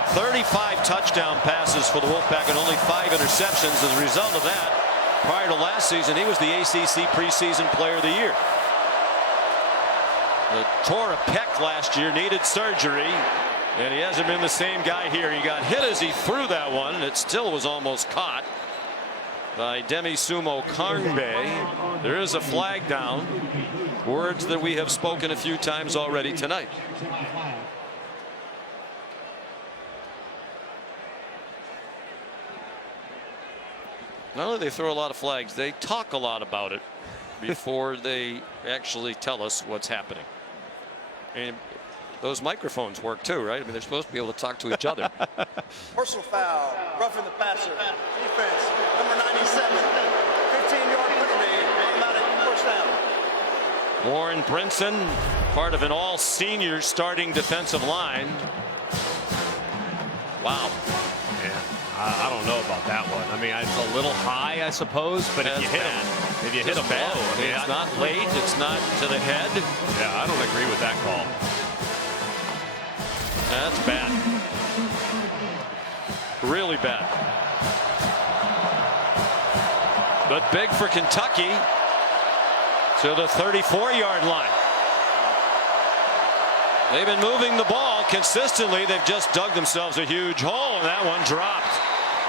35 touchdown passes for the Wolfpack and only 5 interceptions. As a result of that, prior to last season, he was the ACC preseason player of the year. Tore a pec last year, needed surgery, and he hasn't been the same guy here. He got hit as he threw that one, and it still was almost caught. by Demi Sumo Karnbe. There is a flag down. Words that we have spoken a few times already tonight. Not only do they throw a lot of flags, they talk a lot about it before they actually tell us what's happening. And those microphones work too, right? I mean, they're supposed to be able to talk to each other. Personal foul, roughing the passer. Defense, number 97. 15-yard penalty, automatic first down. Warren Brinson, part of an all-senior starting defensive line. Wow. Yeah, I don't know about that one. I mean, it's a little high, I suppose, but if you hit him, blow. I mean, it's not late, it's not to the head. Yeah, I don't agree with that call. That's bad. Really bad. But big for Kentucky to the 34-yard line. They've been moving the ball consistently. They've just dug themselves a huge hole, and that one dropped.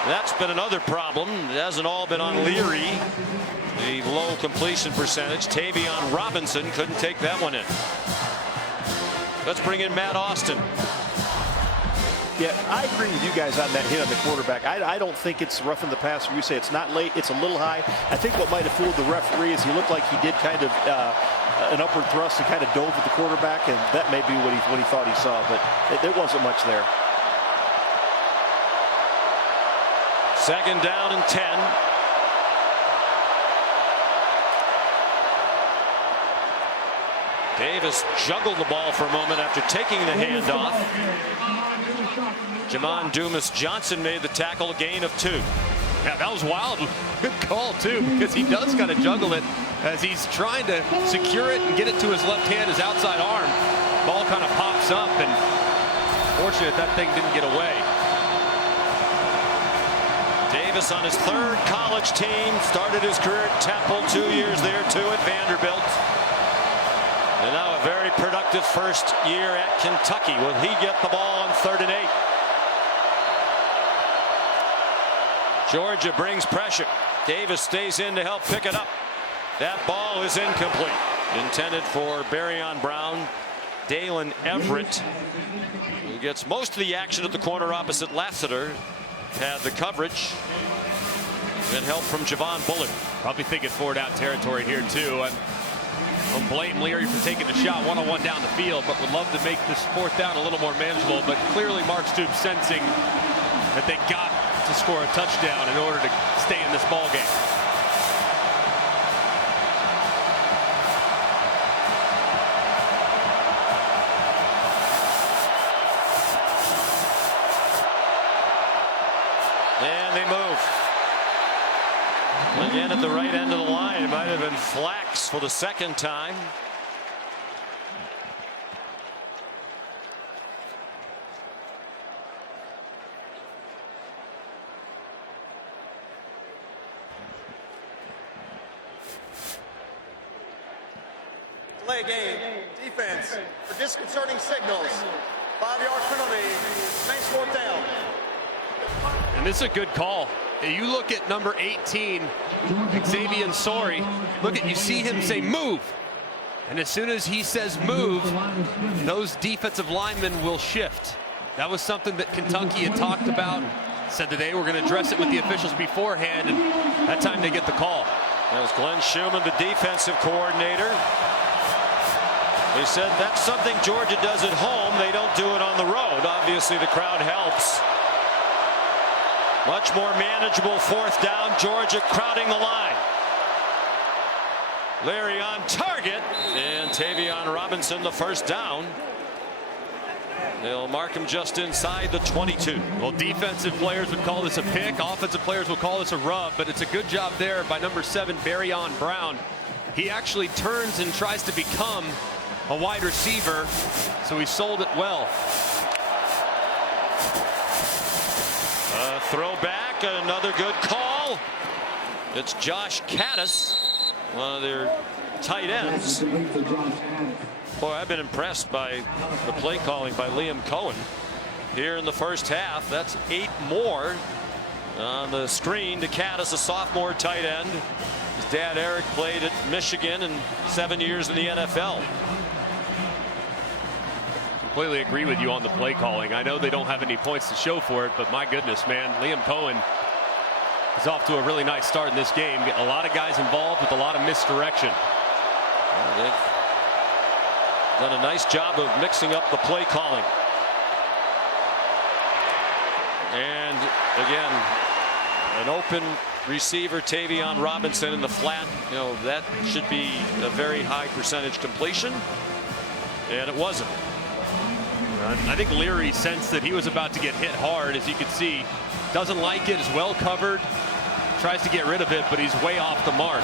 That's been another problem. It hasn't all been on Leary. The low completion percentage. Tavion Robinson couldn't take that one in. Let's bring in Matt Austin. Yeah, I agree with you guys on that hit on the quarterback. I don't think it's roughing the passer. You say it's not late, it's a little high. I think what might have fooled the referee is he looked like he did kind of an upward thrust and kind of dove at the quarterback, and that may be what he thought he saw, but there wasn't much there. Second down and 10. Davis juggled the ball for a moment after taking the handoff. Jamon Dumas-Johnson made the tackle, a gain of 2. Yeah, that was wild. Good call, too, because he does kind of juggle it as he's trying to secure it and get it to his left hand, his outside arm. Ball kind of pops up, and fortunate that thing didn't get away. Davis on his 3rd college team, started his career at Temple, 2 years there, 2 at Vanderbilt. And now a very productive first year at Kentucky. Will he get the ball on 3rd and 8? Georgia brings pressure. Davis stays in to help pick it up. That ball is incomplete. Intended for Barrion Brown. Dalen Everett, who gets most of the action at the corner opposite Lassiter, had the coverage. And help from Javon Bullard. Probably thinking 4-down territory here, too. Don't blame Leary for taking the shot one-on-one down the field, but would love to make this 4th down a little more manageable. But clearly Mark Stoops sensing that they got to score a touchdown in order to stay in this ball game. And they move. Again at the right end of the line. It might have been Flax for the 2nd time. Delay game. Defense for disconcerting signals. 5-yard penalty. Makes 4th down. And this is a good call. You look at number 18, Xavier Sori. Look at, you see him say move. And as soon as he says move, those defensive linemen will shift. That was something that Kentucky had talked about. Said today we're going to address it with the officials beforehand, and that time they get the call. That was Glenn Schumann, the defensive coordinator. They said that's something Georgia does at home. They don't do it on the road. Obviously the crowd helps. Much more manageable 4th down. Georgia crowding the line. Larry on target, and Tavion Robinson the 1st down. They'll mark him just inside the 22. Well, defensive players would call this a pick. Offensive players will call this a rub, but it's a good job there by number 7, Barrion Brown. He actually turns and tries to become a wide receiver, so he sold it well. Throw back, another good call. It's Josh Caddis, one of their tight ends. Boy, I've been impressed by the play calling by Liam Cohen here in the 1st half. That's 8 more On the screen to Caddis, a sophomore tight end. His dad Eric played at Michigan and 7 years in the NFL. Completely agree with you on the play calling. I know they don't have any points to show for it, but my goodness, man, Liam Cohen is off to a really nice start in this game. Getting a lot of guys involved with a lot of misdirection. Well, they've done a nice job of mixing up the play calling. And again, an open receiver, Tavion Robinson in the flat. You know, that should be a very high percentage completion, and it wasn't. I think Leary sensed that he was about to get hit hard, as you can see. Doesn't like it, is well covered, tries to get rid of it, but he's way off the mark.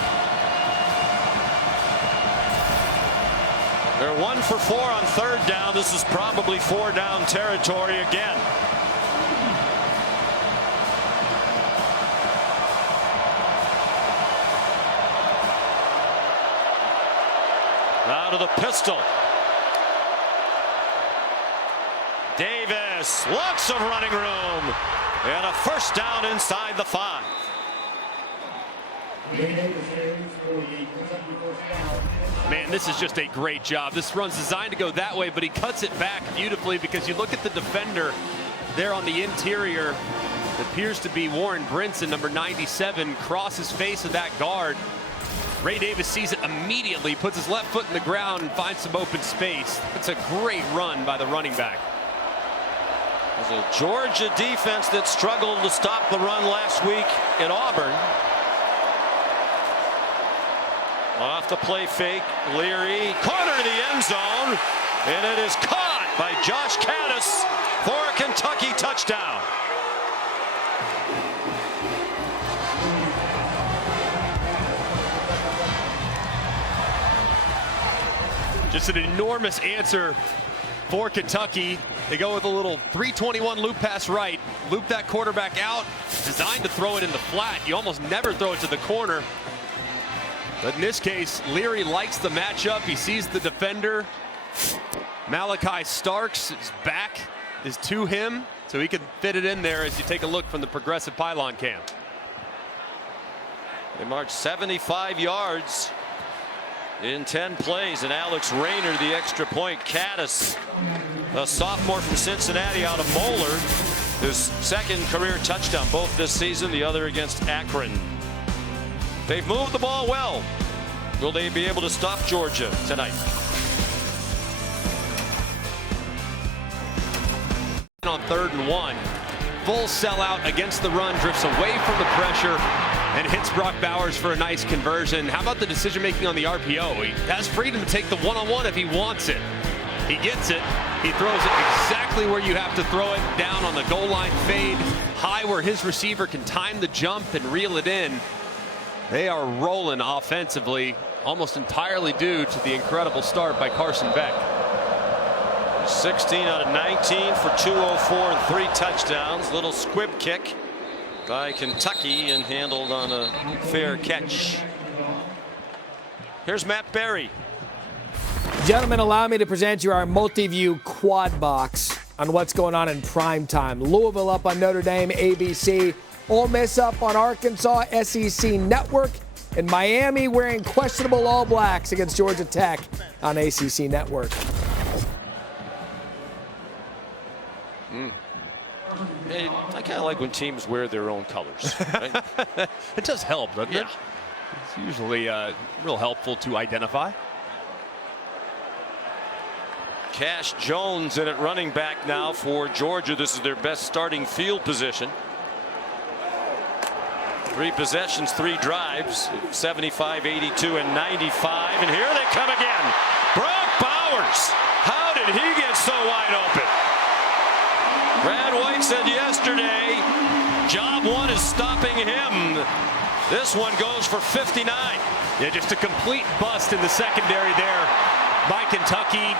They're 1 for 4 on third down. This is probably 4 down territory again. Out of the pistol. Davis, lots of running room, and a first down inside the 5. Man, this is just a great job. This run's designed to go that way, but he cuts it back beautifully, because you look at the defender there on the interior. It appears to be Warren Brinson, number 97, crosses face of that guard. Ray Davis sees it immediately, puts his left foot in the ground and finds some open space. It's a great run by the running back. There's a Georgia defense that struggled to stop the run last week at Auburn. Off the play fake, Leary, corner of the end zone, and it is caught by Josh Caddis for a Kentucky touchdown. Just an enormous answer for Kentucky. They go with a little 321 loop pass right, loop that quarterback out, designed to throw it in the flat. You almost never throw it to the corner. But in this case, Leary likes the matchup. He sees the defender. Malachi Starks' back is to him, so he can fit it in there as you take a look from the Progressive Pylon cam. They marched 75 yards in 10 plays, and Alex Rayner the extra point. Caddis, a sophomore from Cincinnati out of Moeller, his second career touchdown, both this season, the other against Akron. They've moved the ball well. Will they be able to stop Georgia tonight? On 3rd and 1, full sellout against the run, drifts away from the pressure and hits Brock Bowers for a nice conversion. How about the decision making on the RPO? He has freedom to take the one-on-one if he wants it. He gets it. He throws it exactly where you have to throw it, down on the goal line fade, high where his receiver can time the jump and reel it in. They are rolling offensively, almost entirely due to the incredible start by Carson Beck. 16 out of 19 for 204 and 3 touchdowns. Little squib kick by Kentucky and handled on a fair catch. Here's Matt Berry. Gentlemen, allow me to present you our multi-view quad box on what's going on in prime time. Louisville up on Notre Dame, ABC. Ole Miss up on Arkansas, SEC Network. And Miami wearing questionable All Blacks against Georgia Tech on ACC Network. Hey, I kind of like when teams wear their own colors. Right? It does help, doesn't it? It's usually real helpful to identify. Cash Jones in at running back now for Georgia. This is their best starting field position. 3 possessions, 3 drives, 75, 82, and 95. And here they come again. Brock Bowers. How did he get so wide open? Brad White said yesterday, job one is stopping him. This one goes for 59. Yeah, just a complete bust in the secondary there by Kentucky.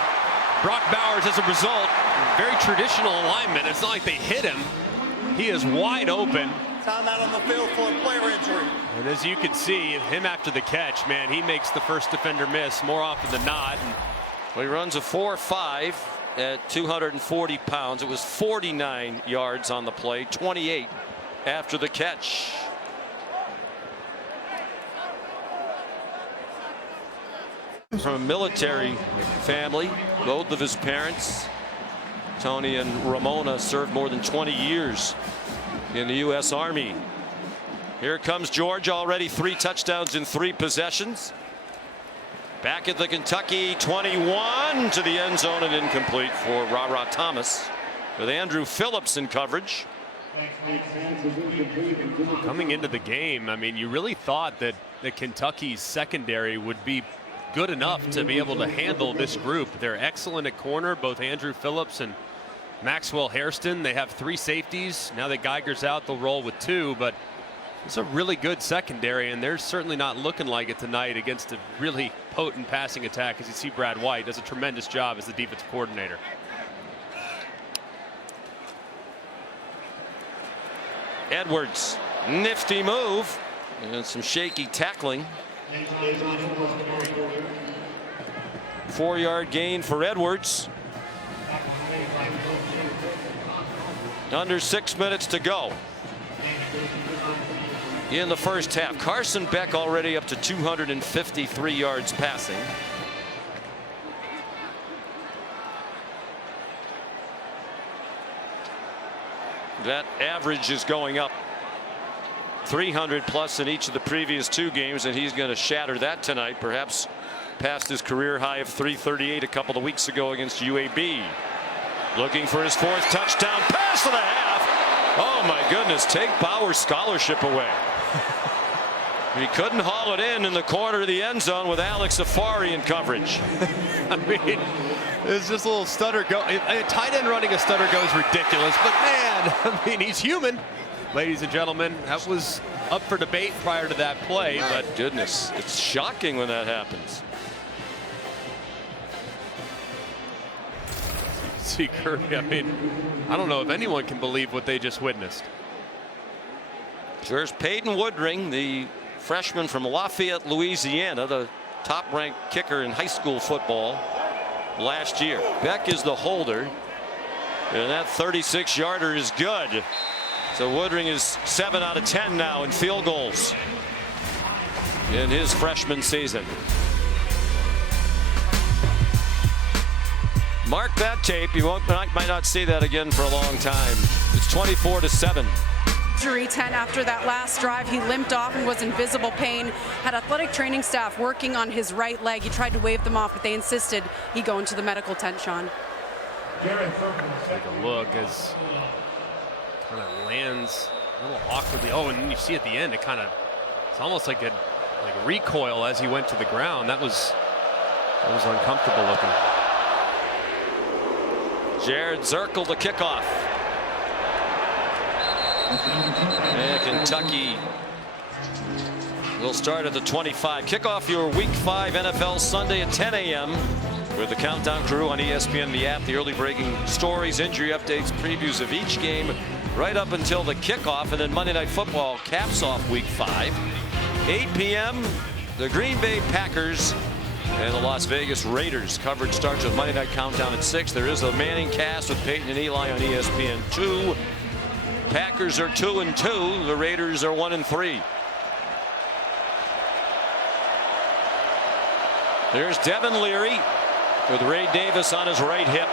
Brock Bowers, as a result, very traditional alignment. It's not like they hit him. He is wide open. Timeout on the field for a player injury. And as you can see, him after the catch, man, he makes the first defender miss more often than not. Well, he runs a 4.5 at 240 pounds. It was 49 yards on the play, 28 after the catch. From a military family, both of his parents, Tony and Ramona, served more than 20 years in the U.S. Army. Here comes Georgia, already 3 touchdowns in 3 possessions. Back at the Kentucky 21 to the end zone and incomplete for Ra Thomas, with Andrew Phillips in coverage. Coming into the game, I mean, you really thought that Kentucky's secondary would be good enough to be able to handle this group. They're excellent at corner, both Andrew Phillips and Maxwell Hairston. They have 3 safeties. Now that Geiger's out, they'll roll with 2, but it's a really good secondary, and they're certainly not looking like it tonight against a really potent passing attack. As you see, Brad White does a tremendous job as the defensive coordinator. Edwards, nifty move and some shaky tackling. 4-yard gain for Edwards. Under 6 minutes to go in the first half. Carson Beck already up to 253 yards passing. That average is going up 300 plus in each of the previous 2 games, and he's going to shatter that tonight, perhaps past his career high of 338 a couple of weeks ago against UAB. Looking for his 4th touchdown pass to the half. Oh my goodness, take Bauer's scholarship away. He couldn't haul it in the corner of the end zone with Alex Afari in coverage. I mean, it's just a little stutter go. A tight end running a stutter go is ridiculous, but man, I mean, he's human. Ladies and gentlemen, that was up for debate prior to that play, but goodness, it's shocking when that happens. See Kirby, I mean, I don't know if anyone can believe what they just witnessed. There's Peyton Woodring, the freshman from Lafayette, Louisiana, the top-ranked kicker in high school football last year. Beck is the holder, and that 36-yarder is good. So Woodring is 7 out of 10 now in field goals in his freshman season. Mark that tape. You might not see that again for a long time. It's 24-7. Injury 10 after that last drive. He limped off and was in visible pain. Had athletic training staff working on his right leg. He tried to wave them off, but they insisted he go into the medical tent, Sean. Take a look as kind of lands a little awkwardly. Oh, and you see at the end, it's almost like a recoil as he went to the ground. That was uncomfortable looking. Jared Zirkle the kickoff. And Kentucky will start at the 25. Kick off your Week 5 NFL Sunday at 10 a.m. with the Countdown crew on ESPN, the app, the early breaking stories, injury updates, previews of each game right up until the kickoff. And then Monday Night Football caps off Week 5. 8 p.m. the Green Bay Packers and the Las Vegas Raiders. Coverage starts with Monday Night Countdown at 6. There is the Manning cast with Peyton and Eli on ESPN 2. Packers are 2-2. The Raiders are 1-3. There's Devin Leary with Ray Davis on his right hip.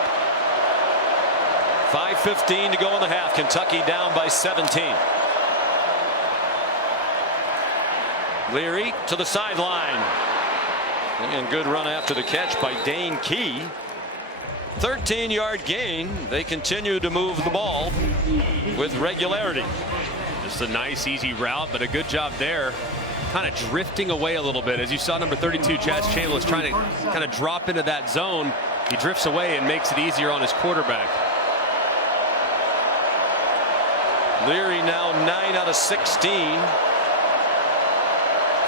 5:15 to go in the half. Kentucky down by 17. Leary to the sideline. And good run after the catch by Dane Key. 13-yard gain. They continue to move the ball with regularity. Just a nice, easy route, but a good job there. Kind of drifting away a little bit. As you saw, number 32, Chaz Chambliss, trying to kind of drop into that zone. He drifts away and makes it easier on his quarterback. Leary now 9 out of 16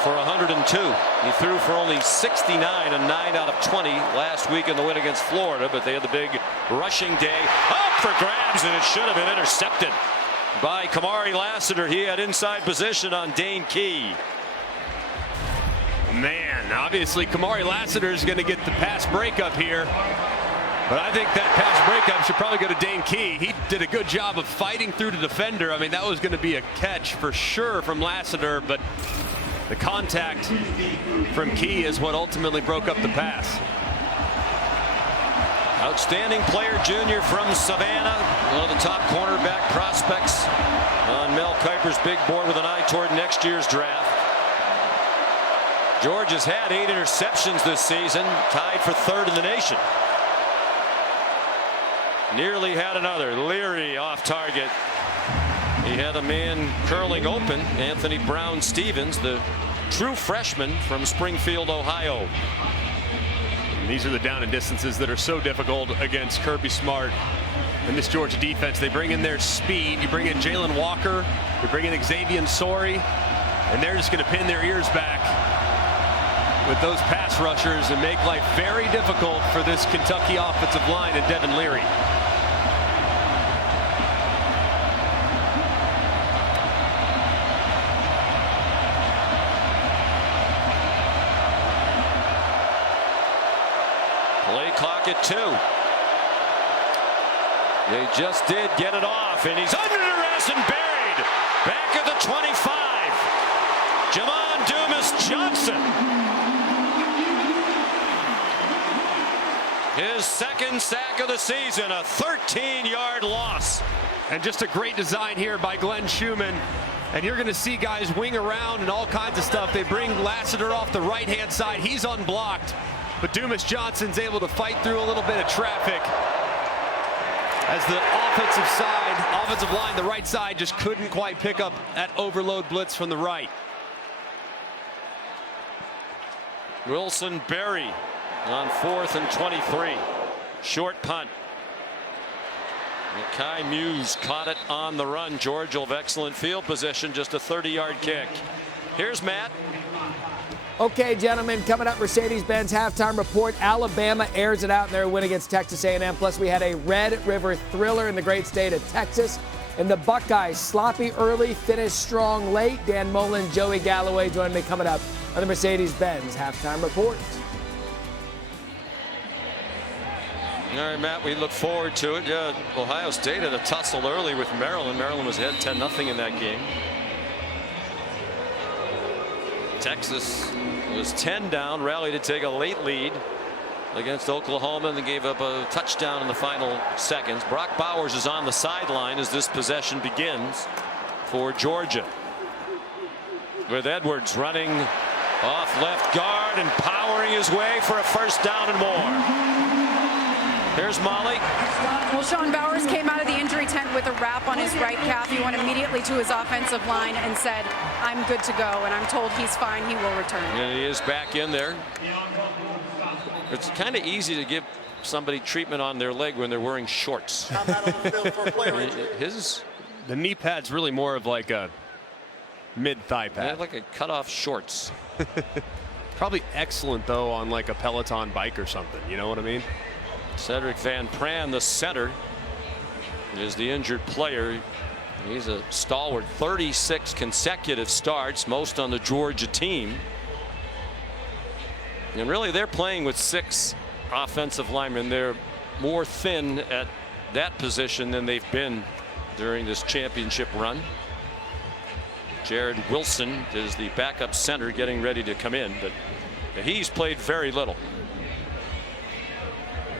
for 102. He threw for only 69 and 9 out of 20 last week in the win against Florida, but they had the big rushing day. Up for grabs, and it should have been intercepted by Kamari Lassiter. He had inside position on Dane Key. Man, obviously Kamari Lassiter is going to get the pass breakup here. But I think that pass breakup should probably go to Dane Key. He did a good job of fighting through the defender. I mean, that was going to be a catch for sure from Lassiter, but the contact from Key is what ultimately broke up the pass. Outstanding player junior from Savannah, one of the top cornerback prospects on Mel Kiper's big board with an eye toward next year's draft. George has had 8 interceptions this season, tied for 3rd in the nation. Nearly had another. Leary off target. He had a man curling open, Anthony Brown Stevens, the true freshman from Springfield, Ohio. And these are the down and distances that are so difficult against Kirby Smart and this Georgia defense. They bring in their speed. You bring in Jalen Walker. You bring in Xavier Sori, and they're just going to pin their ears back with those pass rushers and make life very difficult for this Kentucky offensive line and Devin Leary. Play clock at 2. They just did get it off, and he's under duress and buried. Back at the 25. Jamon Dumas Johnson. His 2nd sack of the season, a 13-yard loss. And just a great design here by Glenn Schumann. And you're going to see guys wing around and all kinds of stuff. They bring Lassiter off the right-hand side. He's unblocked. But Dumas Johnson's able to fight through a little bit of traffic as the offensive line, the right side, just couldn't quite pick up that overload blitz from the right. Wilson Berry on 4th and 23. Short punt. Kai Muse caught it on the run. Georgia of excellent field position, just a 30-yard kick. Here's Matt. Okay, gentlemen, coming up, Mercedes-Benz halftime report. Alabama airs it out in their win against Texas A&M. Plus, we had a Red River thriller in the great state of Texas. And the Buckeyes, sloppy early, finished strong late. Dan Mullen, Joey Galloway join me coming up on the Mercedes-Benz halftime report. All right, Matt, we look forward to it. Yeah, Ohio State had a tussle early with Maryland. Maryland was ahead 10-0 in that game. Texas was 10 down, rallied to take a late lead against Oklahoma, and then gave up a touchdown in the final seconds. Brock Bowers is on the sideline as this possession begins for Georgia, with Edwards running off left guard and powering his way for a 1st down and more. Here's Molly. Well, Sean Bowers came out of the injury tent with a wrap on his right calf. He went immediately to his offensive line and said, "I'm good to go," and I'm told he's fine. He will return. And he is back in there. It's kind of easy to give somebody treatment on their leg when they're wearing shorts. The knee pad's really more of like a mid-thigh pad. Yeah, like a cut-off shorts. Probably excellent, though, on like a Peloton bike or something. You know what I mean? Cedric Van Pran, the center, is the injured player. He's a stalwart. 36 consecutive starts, most on the Georgia team. And really, they're playing with 6 offensive linemen. They're more thin at that position than they've been during this championship run. Jared Wilson is the backup center getting ready to come in, but he's played very little.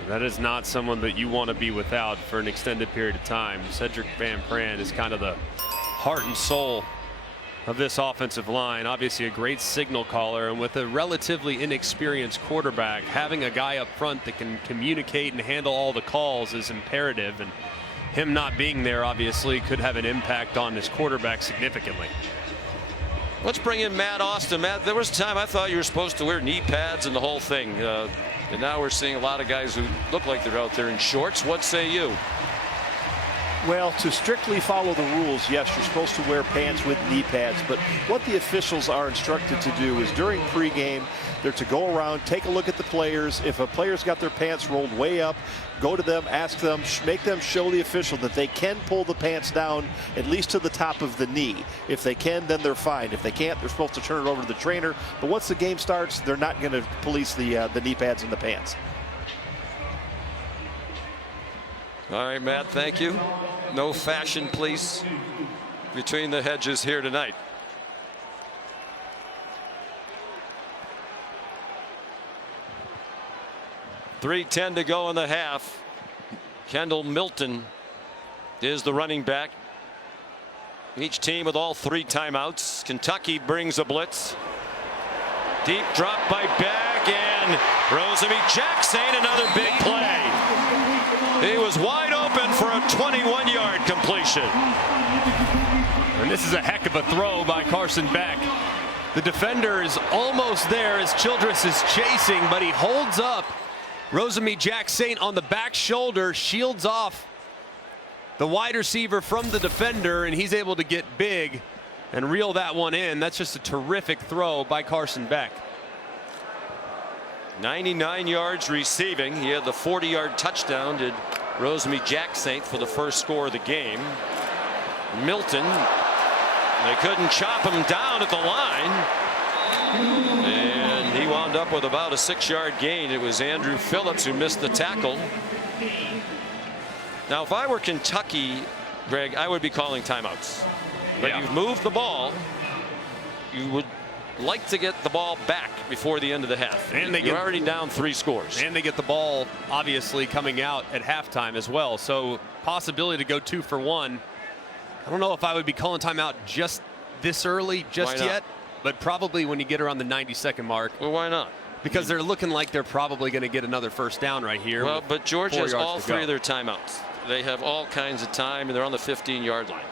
That is not someone that you want to be without for an extended period of time. Cedric Van Pran is kind of the heart and soul of this offensive line. Obviously a great signal caller, and with a relatively inexperienced quarterback, having a guy up front that can communicate and handle all the calls is imperative, and him not being there obviously could have an impact on his quarterback significantly. Let's bring in Matt Austin. Matt, there was a time I thought you were supposed to wear knee pads and the whole thing. And now we're seeing a lot of guys who look like they're out there in shorts. What say you? Well, to strictly follow the rules, yes, you're supposed to wear pants with knee pads. But what the officials are instructed to do is during pregame, they're to go around, take a look at the players. If a player's got their pants rolled way up, go to them, ask them, make them show the official that they can pull the pants down at least to the top of the knee. If they can, then they're fine. If they can't, they're supposed to turn it over to the trainer. But once the game starts, they're not going to police the knee pads and the pants. All right, Matt, thank you. No fashion police between the hedges here tonight. .310 to go in the half. Kendall Milton is the running back. Each team with all 3 timeouts. Kentucky brings a blitz. Deep drop by Beck, and Rosamie Jackson, another big play. He was wide open for a 21-yard completion. And this is a heck of a throw by Carson Beck. The defender is almost there as Childress is chasing, but he holds up Rosamie Jackson on the back shoulder, shields off the wide receiver from the defender, and he's able to get big and reel that one in. That's just a terrific throw by Carson Beck. 99 yards receiving. He had the 40-yard touchdown, did Rosamie Jackson, for the first score of the game. Milton, they couldn't chop him down at the line, and he wound up with about a 6-yard gain. It was Andrew Phillips who missed the tackle. Now, if I were Kentucky, Greg, I would be calling timeouts. But you've moved the ball. You would like to get the ball back before the end of the half. And you're already down 3 scores. And they get the ball, obviously, coming out at halftime as well. So possibility to go 2 for 1. I don't know if I would be calling timeout just this early, just yet. But probably when you get around the 90-second mark. Well, why not? Because they're looking like they're probably going to get another first down right here. Well, but Georgia has all 3 of their timeouts. They have all kinds of time, and they're on the 15-yard line.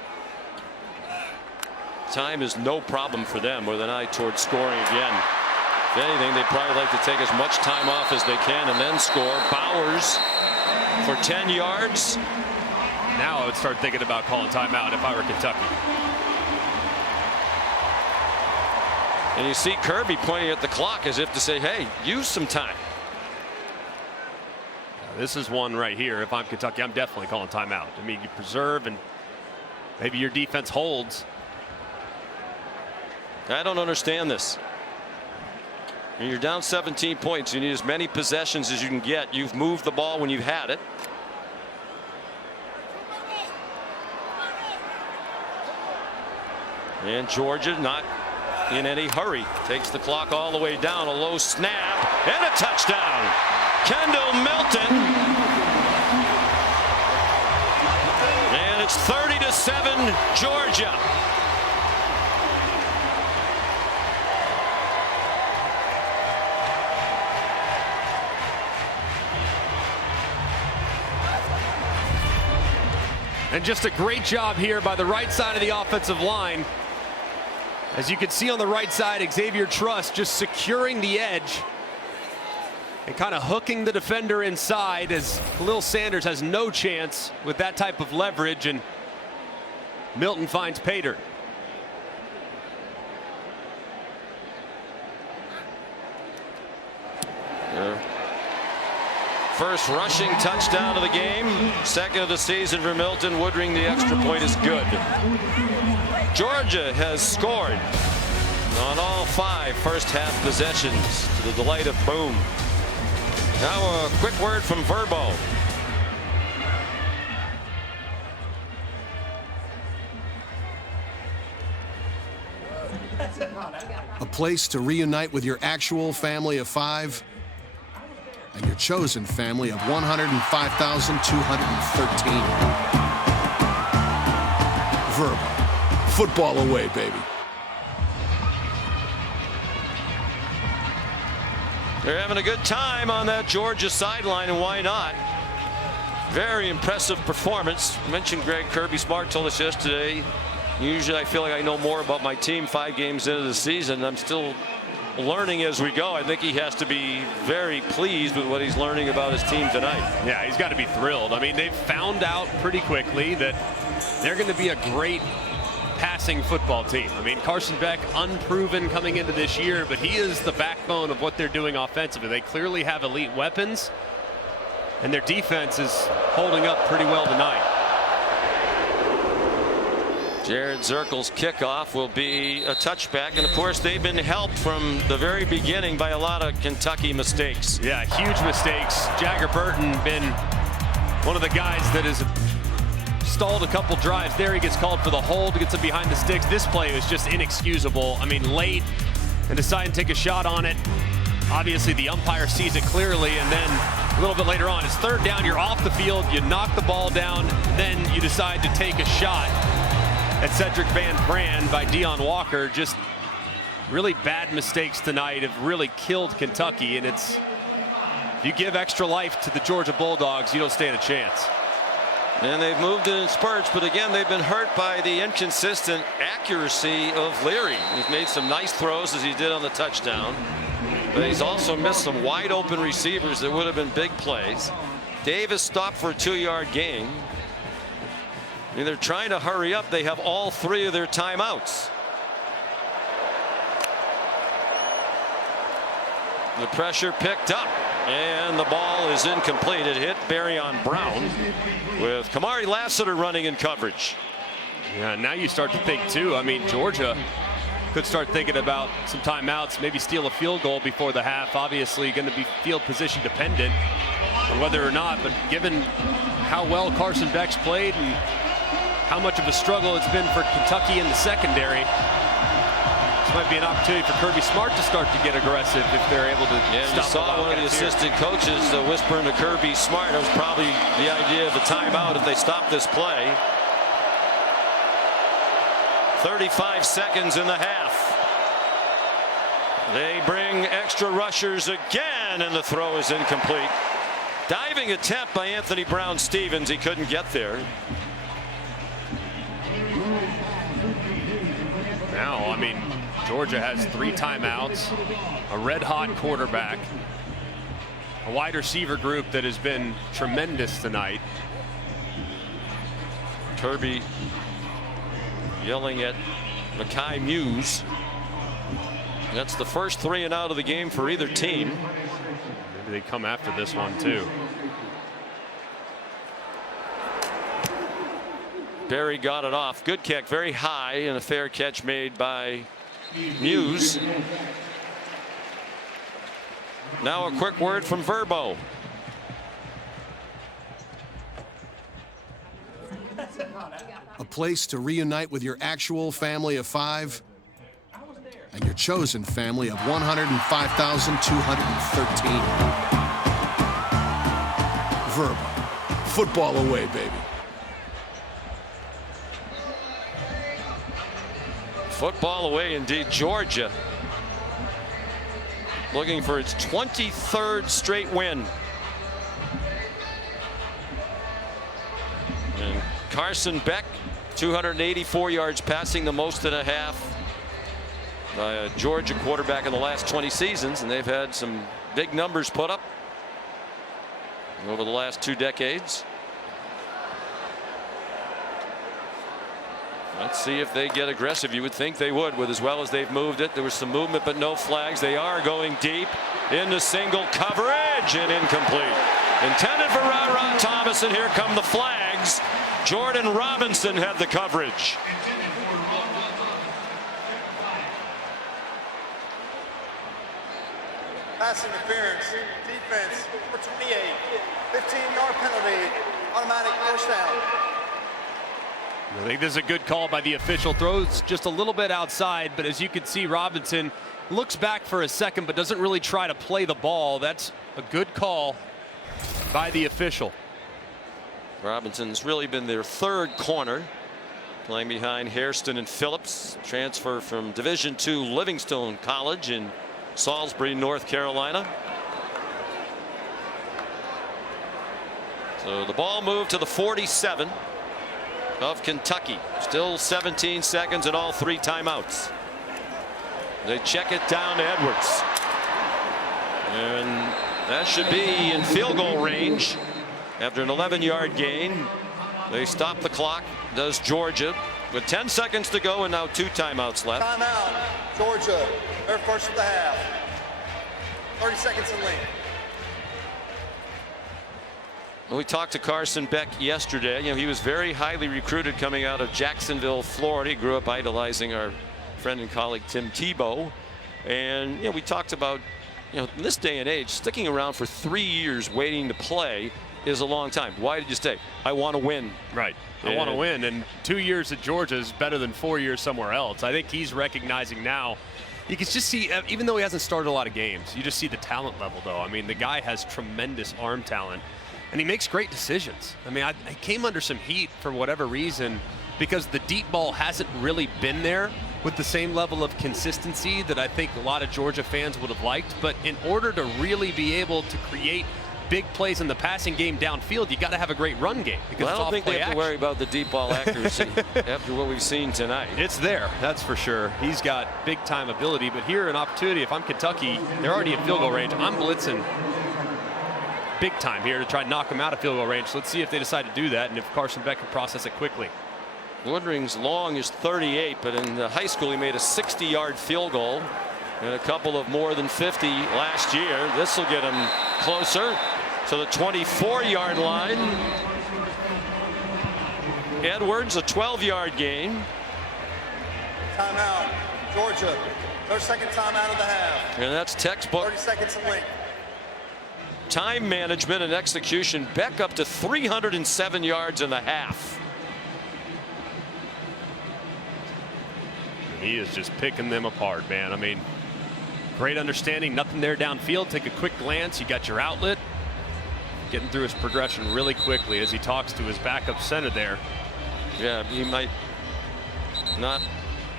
Time is no problem for them with an eye towards scoring again. If anything, they'd probably like to take as much time off as they can and then score. Bowers for 10 yards. Now I would start thinking about calling timeout if I were Kentucky. And you see Kirby pointing at the clock as if to say, hey, use some time. This is one right here. If I'm Kentucky, I'm definitely calling timeout. I mean, you preserve and maybe your defense holds. I don't understand this. When you're down 17 points, you need as many possessions as you can get. You've moved the ball when you've had it. And Georgia not in any hurry. Takes the clock all the way down. A low snap and a touchdown. Kendall Milton. And it's 30-7 Georgia. And just a great job here by the right side of the offensive line. As you can see on the right side, Xavier Truss just securing the edge and kind of hooking the defender inside, as Khalil Sanders has no chance with that type of leverage, and Milton finds Pater. First rushing touchdown of the game. Second of the season for Milton. Woodring the extra point is good. Georgia has scored on all 5 first half possessions to the delight of Boom. Now a quick word from Verbo. A place to reunite with your actual family of 5 and your chosen family of 105,213. Verbo. Football away, baby. They're having a good time on that Georgia sideline, and why not? Very impressive performance. I mentioned Greg Kirby Smart told us yesterday, usually I feel like I know more about my team 5 games into the season. I'm still learning as we go. I think he has to be very pleased with what he's learning about his team tonight. Yeah, he's got to be thrilled. I mean, they've found out pretty quickly that they're going to be a great passing football team. I mean, Carson Beck, unproven coming into this year, but he is the backbone of what they're doing offensively. They clearly have elite weapons, and their defense is holding up pretty well tonight. Jared Zirkle's kickoff will be a touchback, and of course they've been helped from the very beginning by a lot of Kentucky mistakes. Yeah, huge mistakes. Jagger Burton been one of the guys that has stalled a couple drives there. He gets called for the hold, gets it behind the sticks. This play was just inexcusable. I mean, late and decide to take a shot on it. Obviously, the umpire sees it clearly, and then a little bit later on, it's third down, you're off the field, you knock the ball down, then you decide to take a shot at Cedric Van Pran by Deion Walker. Just really bad mistakes tonight have really killed Kentucky, and it's, if you give extra life to the Georgia Bulldogs, you don't stand a chance. And they've moved in spurts, but again, they've been hurt by the inconsistent accuracy of Leary. He's made some nice throws as he did on the touchdown, but he's also missed some wide open receivers that would have been big plays. Davis stopped for a 2-yard gain. I mean, they're trying to hurry up. They have all 3 of their timeouts. The pressure picked up, and the ball is incomplete. It hit Barryon Brown with Kamari Lassiter running in coverage. Yeah, now you start to think too. I mean, Georgia could start thinking about some timeouts, maybe steal a field goal before the half. Obviously going to be field position dependent on whether or not, but given how well Carson Beck's played and how much of a struggle it's been for Kentucky in the secondary, this might be an opportunity for Kirby Smart to start to get aggressive if they're able to Yeah, stop you saw one of the assistant coaches whispering to Kirby Smart. It was probably the idea of a timeout if they stop this play. 35 seconds in the half. They bring extra rushers again, and the throw is incomplete. Diving attempt by Anthony Brown-Stevens. He couldn't get there. Now, I mean, Georgia has 3 timeouts, a red-hot quarterback, a wide receiver group that has been tremendous tonight. Kirby yelling at Mekhi Muse. That's the first 3 and out of the game for either team. Maybe they come after this one too. Barry got it off. Good kick, very high, and a fair catch made by Muse. Now a quick word from Verbo. A place to reunite with your actual family of 5 and your chosen family of 105,213. Verbo. Football away, baby. Football away indeed. Georgia looking for its 23rd straight win. And Carson Beck, 284 yards passing, the most in a half by a Georgia quarterback in the last 20 seasons, and they've had some big numbers put up over the last 2 decades. Let's see if they get aggressive. You would think they would, with as well as they've moved it. There was some movement, but no flags. They are going deep into single coverage and incomplete. Intended for Ra Thomas, and here come the flags. Jordan Robinson had the coverage. Pass interference, defense, number 28, 15-yard penalty, automatic first down. I think this is a good call by the official. Throws just a little bit outside, but as you can see, Robinson looks back for a second but doesn't really try to play the ball. That's a good call by the official. Robinson's really been their 3rd corner, playing behind Hairston and Phillips, transfer from Division II Livingstone College in Salisbury, North Carolina. So the ball moved to the 47 of Kentucky. Still 17 seconds and all 3 timeouts. They check it down to Edwards, and that should be in field goal range after an 11-yard gain. They stop the clock, does Georgia, with 10 seconds to go and now 2 timeouts left. Timeout, Georgia, their first of the half. 30 seconds in length. We talked to Carson Beck yesterday. You know, he was very highly recruited coming out of Jacksonville, Florida. He grew up idolizing our friend and colleague Tim Tebow. And, you know, we talked about, you know, in this day and age, sticking around for 3 years waiting to play. is a long time. Why did you stay? I want to win. Right. I want to win. And 2 years at Georgia is better than 4 years somewhere else. I think he's recognizing now. You can just see, even though he hasn't started a lot of games, you just see the talent level, though. I mean, the guy has tremendous arm talent, and he makes great decisions. I mean, I came under some heat for whatever reason because the deep ball hasn't really been there with the same level of consistency that I think a lot of Georgia fans would have liked. But in order to really be able to create big plays in the passing game downfield, you got to have a great run game. Because I don't think they have to worry about the deep ball accuracy after what we've seen tonight. It's there, that's for sure. He's got big time ability, but here an opportunity. If I'm Kentucky, they're already in field goal range. I'm blitzing big time here to try and knock him out of field goal range. So let's see if they decide to do that and if Carson Beck can process it quickly. Woodring's long is 38, but in high school he made a 60-yard field goal and a couple of more than 50 last year. This will get him closer to the 24-yard line. Edwards, a 12-yard gain. Timeout, Georgia. Their second timeout of the half. And that's textbook 30 seconds in length. time management and execution. Beck up to 307 yards in the half. He is just picking them apart, man. I mean, great understanding, nothing there downfield. Take a quick glance, you got your outlet. Getting through his progression really quickly as he talks to his backup center there. Yeah, he might not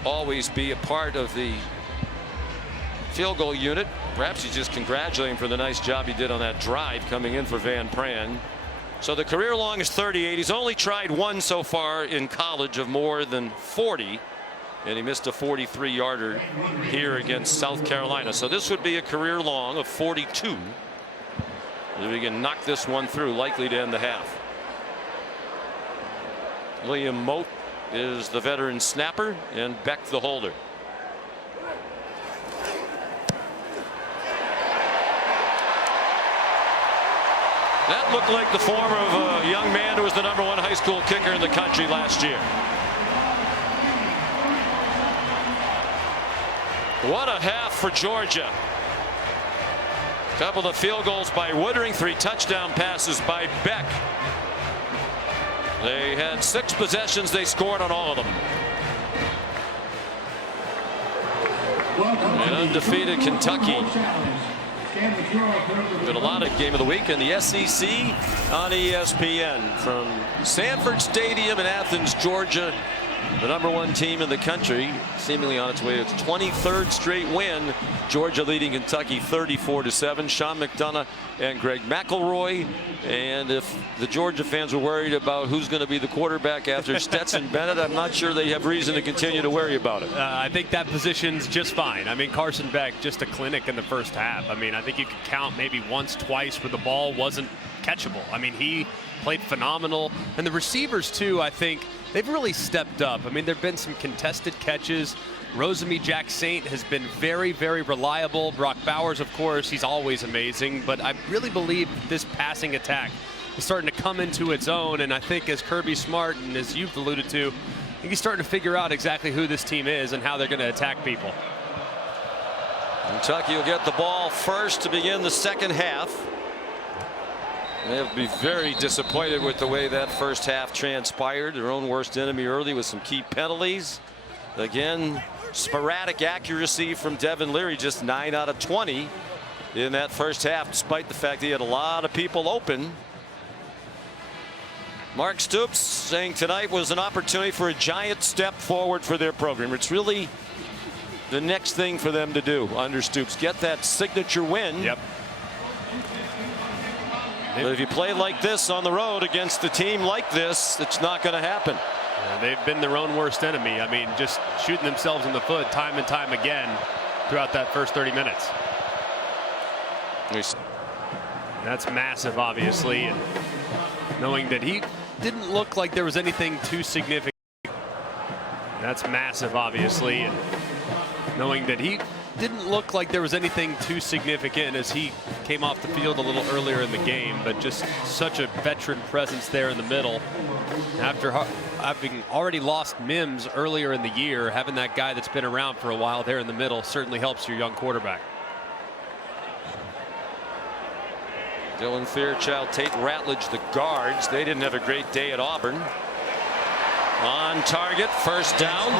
always be a part of the field goal unit. Perhaps you just congratulate him for the nice job he did on that drive coming in for Van Pran. So the career long is 38. He's only tried one so far in college of more than 40. And he missed a 43-yarder here against South Carolina. So this would be a career long of 42. If we can knock this one through, likely to end the half. William Mote is the veteran snapper and Beck the holder. That looked like the form of a young man who was the #1 high school kicker in the country last year. What a half for Georgia. Couple of field goals by Woodring, 3 touchdown passes by Beck. They had 6 possessions. They scored on all of them. An undefeated Kentucky. But a lot of game of the week in the SEC on ESPN from Sanford Stadium in Athens, Georgia. The #1 team in the country, seemingly on its way to its 23rd straight win. Georgia leading Kentucky 34-7. Sean McDonough and Greg McElroy. And if the Georgia fans were worried about who's going to be the quarterback after Stetson Bennett, I'm not sure they have reason to continue to worry about it. I think that position's just fine. I mean, Carson Beck, just a clinic in the first half. I mean, I think you could count maybe once, twice where the ball wasn't catchable. I mean, he played phenomenal. And the receivers, too, I think, they've really stepped up. I mean, there have been some contested catches. Rosemy Jack Saint has been very, very reliable. Brock Bowers, of course, he's always amazing. But I really believe this passing attack is starting to come into its own. And I think as Kirby Smart and as you've alluded to, I think he's starting to figure out exactly who this team is and how they're going to attack people. Kentucky will get the ball first to begin the second half. They'll be very disappointed with the way that first half transpired. Their own worst enemy early with some key penalties. Again, sporadic accuracy from Devin Leary, just 9 out of 20 in that first half, despite the fact he had a lot of people open. Mark Stoops saying tonight was an opportunity for a giant step forward for their program. It's really the next thing for them to do under Stoops. Get that signature win. Yep. But if you play like this on the road against a team like this, it's not going to happen. They've been their own worst enemy. I mean, just shooting themselves in the foot time and time again throughout that first 30 minutes. That's massive, obviously, and knowing that he didn't look like there was anything too significant. That's massive, obviously, and knowing that he didn't look like there was anything too significant as he came off the field a little earlier in the game, but just such a veteran presence there in the middle. After having already lost Mims earlier in the year, having that guy that's been around for a while there in the middle certainly helps your young quarterback. Dylan Fairchild, Tate Ratledge, the guards. They didn't have a great day at Auburn. On target, first down.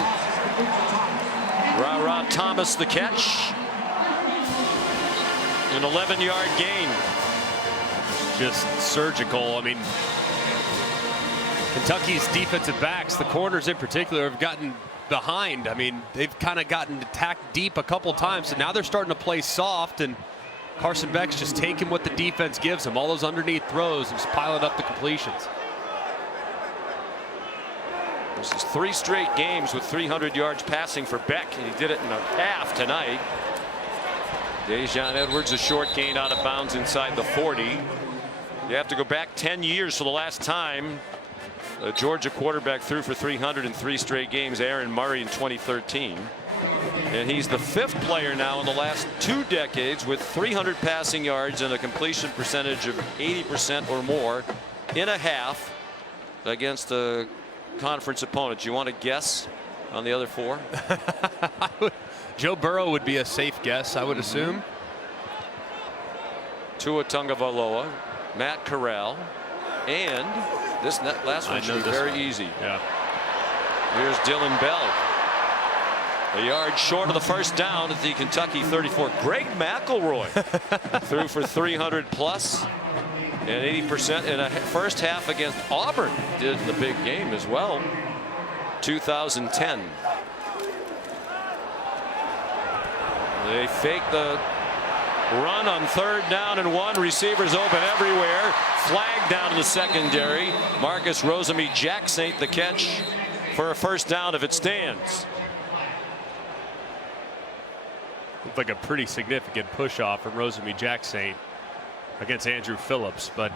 Ra Thomas the catch. An 11-yard gain. Just surgical. I mean, Kentucky's defensive backs, the corners in particular, have gotten behind. I mean, they've kind of gotten attacked deep a couple times, and now they're starting to play soft, and Carson Beck's just taking what the defense gives him, all those underneath throws, and just piling up the completions. This is 3 straight games with 300 yards passing for Beck, and he did it in a half tonight. Dejon Edwards, a short gain out of bounds inside the 40. You have to go back 10 years to the last time a Georgia quarterback threw for 300 in 3 straight games, Aaron Murray in 2013. And he's the 5th player now in the last 2 decades with 300 passing yards and a completion percentage of 80% or more in a half against a conference opponent. You want to guess on the other 4? Joe Burrow would be a safe guess, I would assume. Tua Tagovailoa, Matt Corral, and this last one should be very easy. Yeah. Here's Dylan Bell. A yard short of the first down at the Kentucky 34. Greg McElroy threw for 300 plus and 80% in a first half against Auburn. Did in the big game as well. 2010. They fake the run on 3rd down and 1. Receivers open everywhere. Flag down in the secondary. Marcus Rosemy-Jacksaint the catch for a first down if it stands. Looked like a pretty significant push off from Rosemy-Jacksaint against Andrew Phillips, but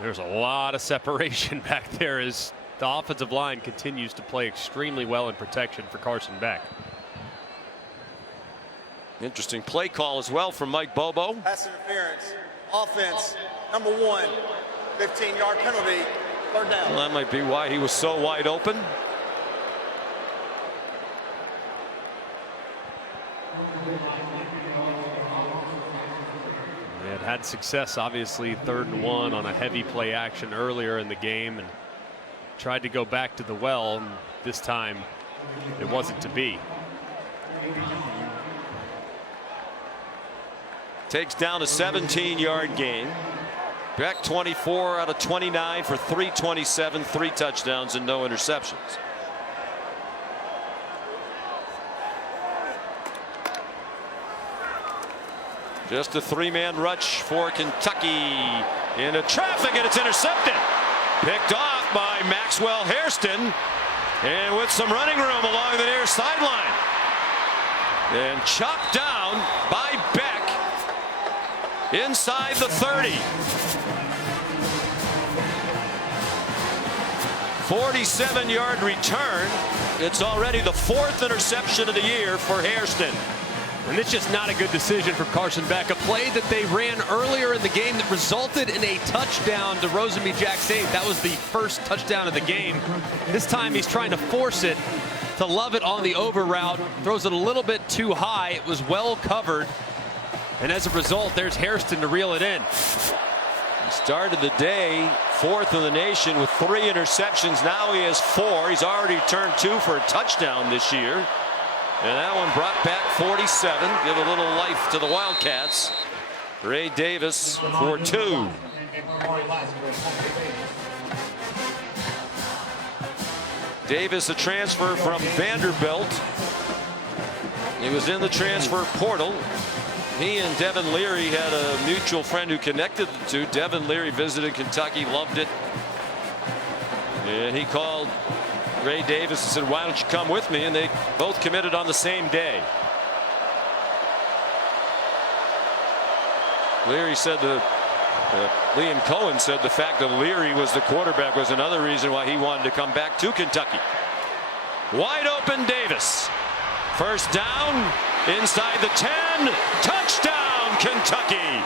there's a lot of separation back there as the offensive line continues to play extremely well in protection for Carson Beck. Interesting play call as well from Mike Bobo. Pass interference. Offense. Number 1. 15-yard penalty. 3rd down. Well, that might be why he was so wide open. They had success, obviously, 3rd and 1 on a heavy play action earlier in the game and tried to go back to the well, and this time it wasn't to be. Takes down a 17-yard gain. Beck 24 out of 29 for 327, 3 touchdowns and no interceptions. Just a 3-man rush for Kentucky into traffic, and it's intercepted. Picked off by Maxwell Hairston, and with some running room along the near sideline. And chopped down by Beck inside the 30. 47-yard return. It's already the 4th interception of the year for Hairston. And it's just not a good decision for Carson Beck. A play that they ran earlier in the game that resulted in a touchdown to Rosemy-Jacksaint. That was the first touchdown of the game. This time he's trying to force it to Lovett on the over route. Throws it a little bit too high. It was well covered. And as a result, there's Hairston to reel it in. He started the day 4th in the nation with 3 interceptions. Now he has 4. He's already turned 2 for a touchdown this year. And that one brought back 47. Give a little life to the Wildcats. Ray Davis for 2. Davis, a transfer from Vanderbilt. He was in the transfer portal. He and Devin Leary had a mutual friend who connected the two. Devin Leary visited Kentucky, loved it. And he called Ray Davis and said, "Why don't you come with me?" And they both committed on the same day. Leary said Liam Cohen said the fact that Leary was the quarterback was another reason why he wanted to come back to Kentucky. Wide open Davis. First down inside the 10. Touchdown Kentucky.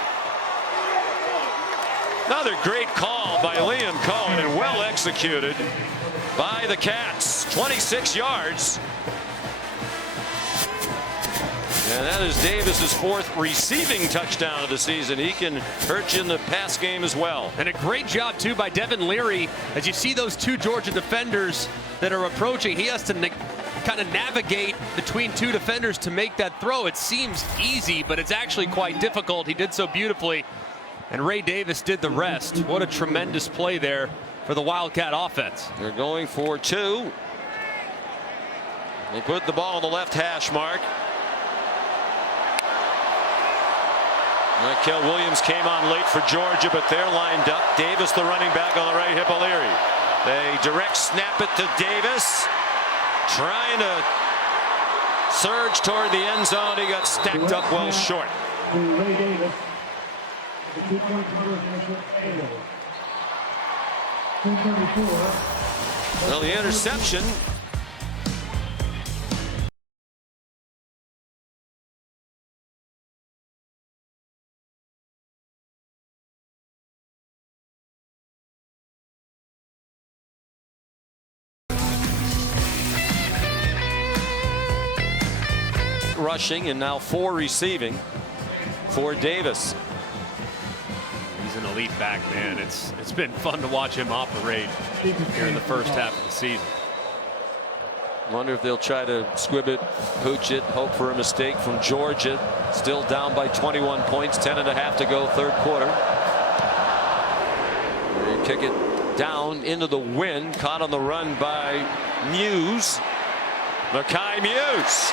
Another great call by Liam Cohen and well executed by the Cats. 26 yards. And that is Davis's 4th receiving touchdown of the season. He can hurt you in the pass game as well. And a great job, too, by Devin Leary. As you see those 2 Georgia defenders that are approaching, he has to kind of navigate between 2 defenders to make that throw. It seems easy, but it's actually quite difficult. He did so beautifully, and Ray Davis did the rest. What a tremendous play there for the Wildcat offense. They're going for 2. They put the ball on the left hash mark. Michael Williams came on late for Georgia, but they're lined up. Davis, the running back, on the right hip of Leary. They direct snap it to Davis. Trying to surge toward the end zone. He got stacked up well short. Ray Davis, the 2-point conversion failed. 2:34. Well, the interception. Rushing and now 4 receiving for Davis. He's an elite back, man. It's been fun to watch him operate here in the first half of the season. Wonder if they'll try to squib it, pooch it, hope for a mistake from Georgia. Still down by 21 points, 10.5 to go, 3rd quarter. They kick it down into the wind, caught on the run by Muse. Makai Muse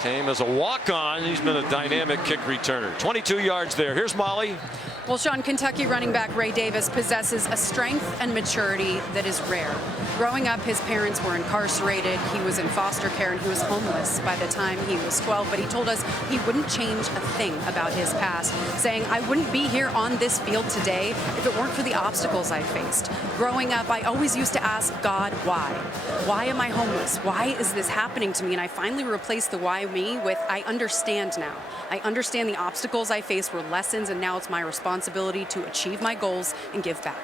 came as a walk-on. He's been a dynamic kick returner. 22 yards there. Here's Molly. Well, Sean, Kentucky running back Ray Davis possesses a strength and maturity that is rare. Growing up, his parents were incarcerated. He was in foster care and he was homeless by the time he was 12. But he told us he wouldn't change a thing about his past, saying, I wouldn't be here on this field today if it weren't for the obstacles I faced. Growing up, I always used to ask God, why? Why am I homeless? Why is this happening to me? And I finally replaced the why me with I understand now. I understand the obstacles I faced were lessons, and now it's my responsibility to achieve my goals and give back.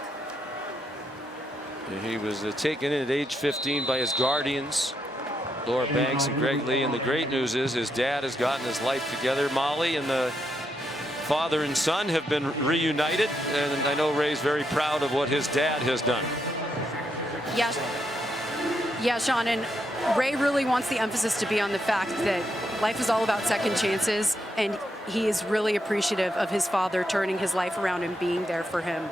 He was taken in at age 15 by his guardians, Laura Banks and Greg Lee. And the great news is his dad has gotten his life together. Molly and the father and son have been reunited. And I know Ray's very proud of what his dad has done. Yeah, Sean, and Ray really wants the emphasis to be on the fact that life is all about second chances, and he is really appreciative of his father turning his life around and being there for him.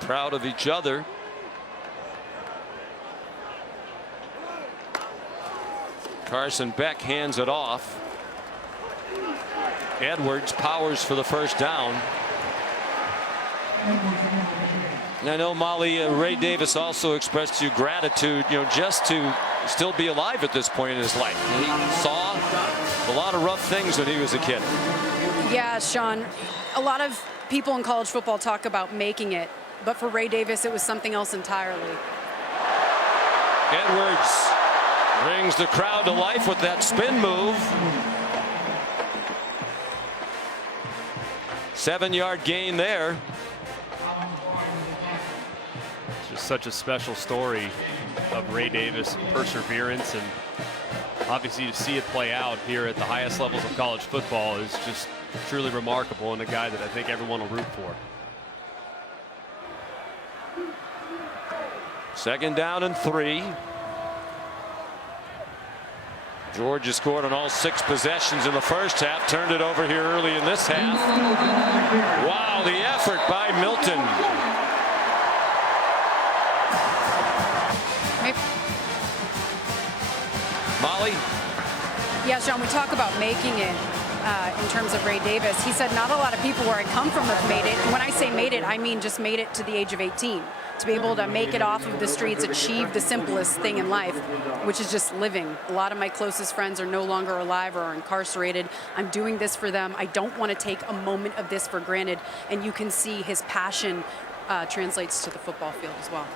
Proud of each other. Carson Beck hands it off. Edwards powers for the first down. And I know, Molly, Ray Davis also expressed to you gratitude, just to still be alive at this point in his life. He saw a lot of rough things when he was a kid. Yeah, Sean, a lot of people in college football talk about making it, but for Ray Davis, it was something else entirely. Edwards brings the crowd to life with that spin move. 7-yard gain there. It's just such a special story of Ray Davis' perseverance, and obviously to see it play out here at the highest levels of college football is just truly remarkable, and a guy that I think everyone will root for. 2nd down and 3. Georgia scored on all 6 possessions in the first half, turned it over here early in this half. Wow, the effort by Milton. Molly? Yeah, Sean, we talk about making it in terms of Ray Davis. He said not a lot of people where I come from have made it. And when I say made it, I mean just made it to the age of 18. To be able to make it off of the streets, achieve the simplest thing in life, which is just living. A lot of my closest friends are no longer alive or are incarcerated. I'm doing this for them. I don't want to take a moment of this for granted. And you can see his passion translates to the football field as well.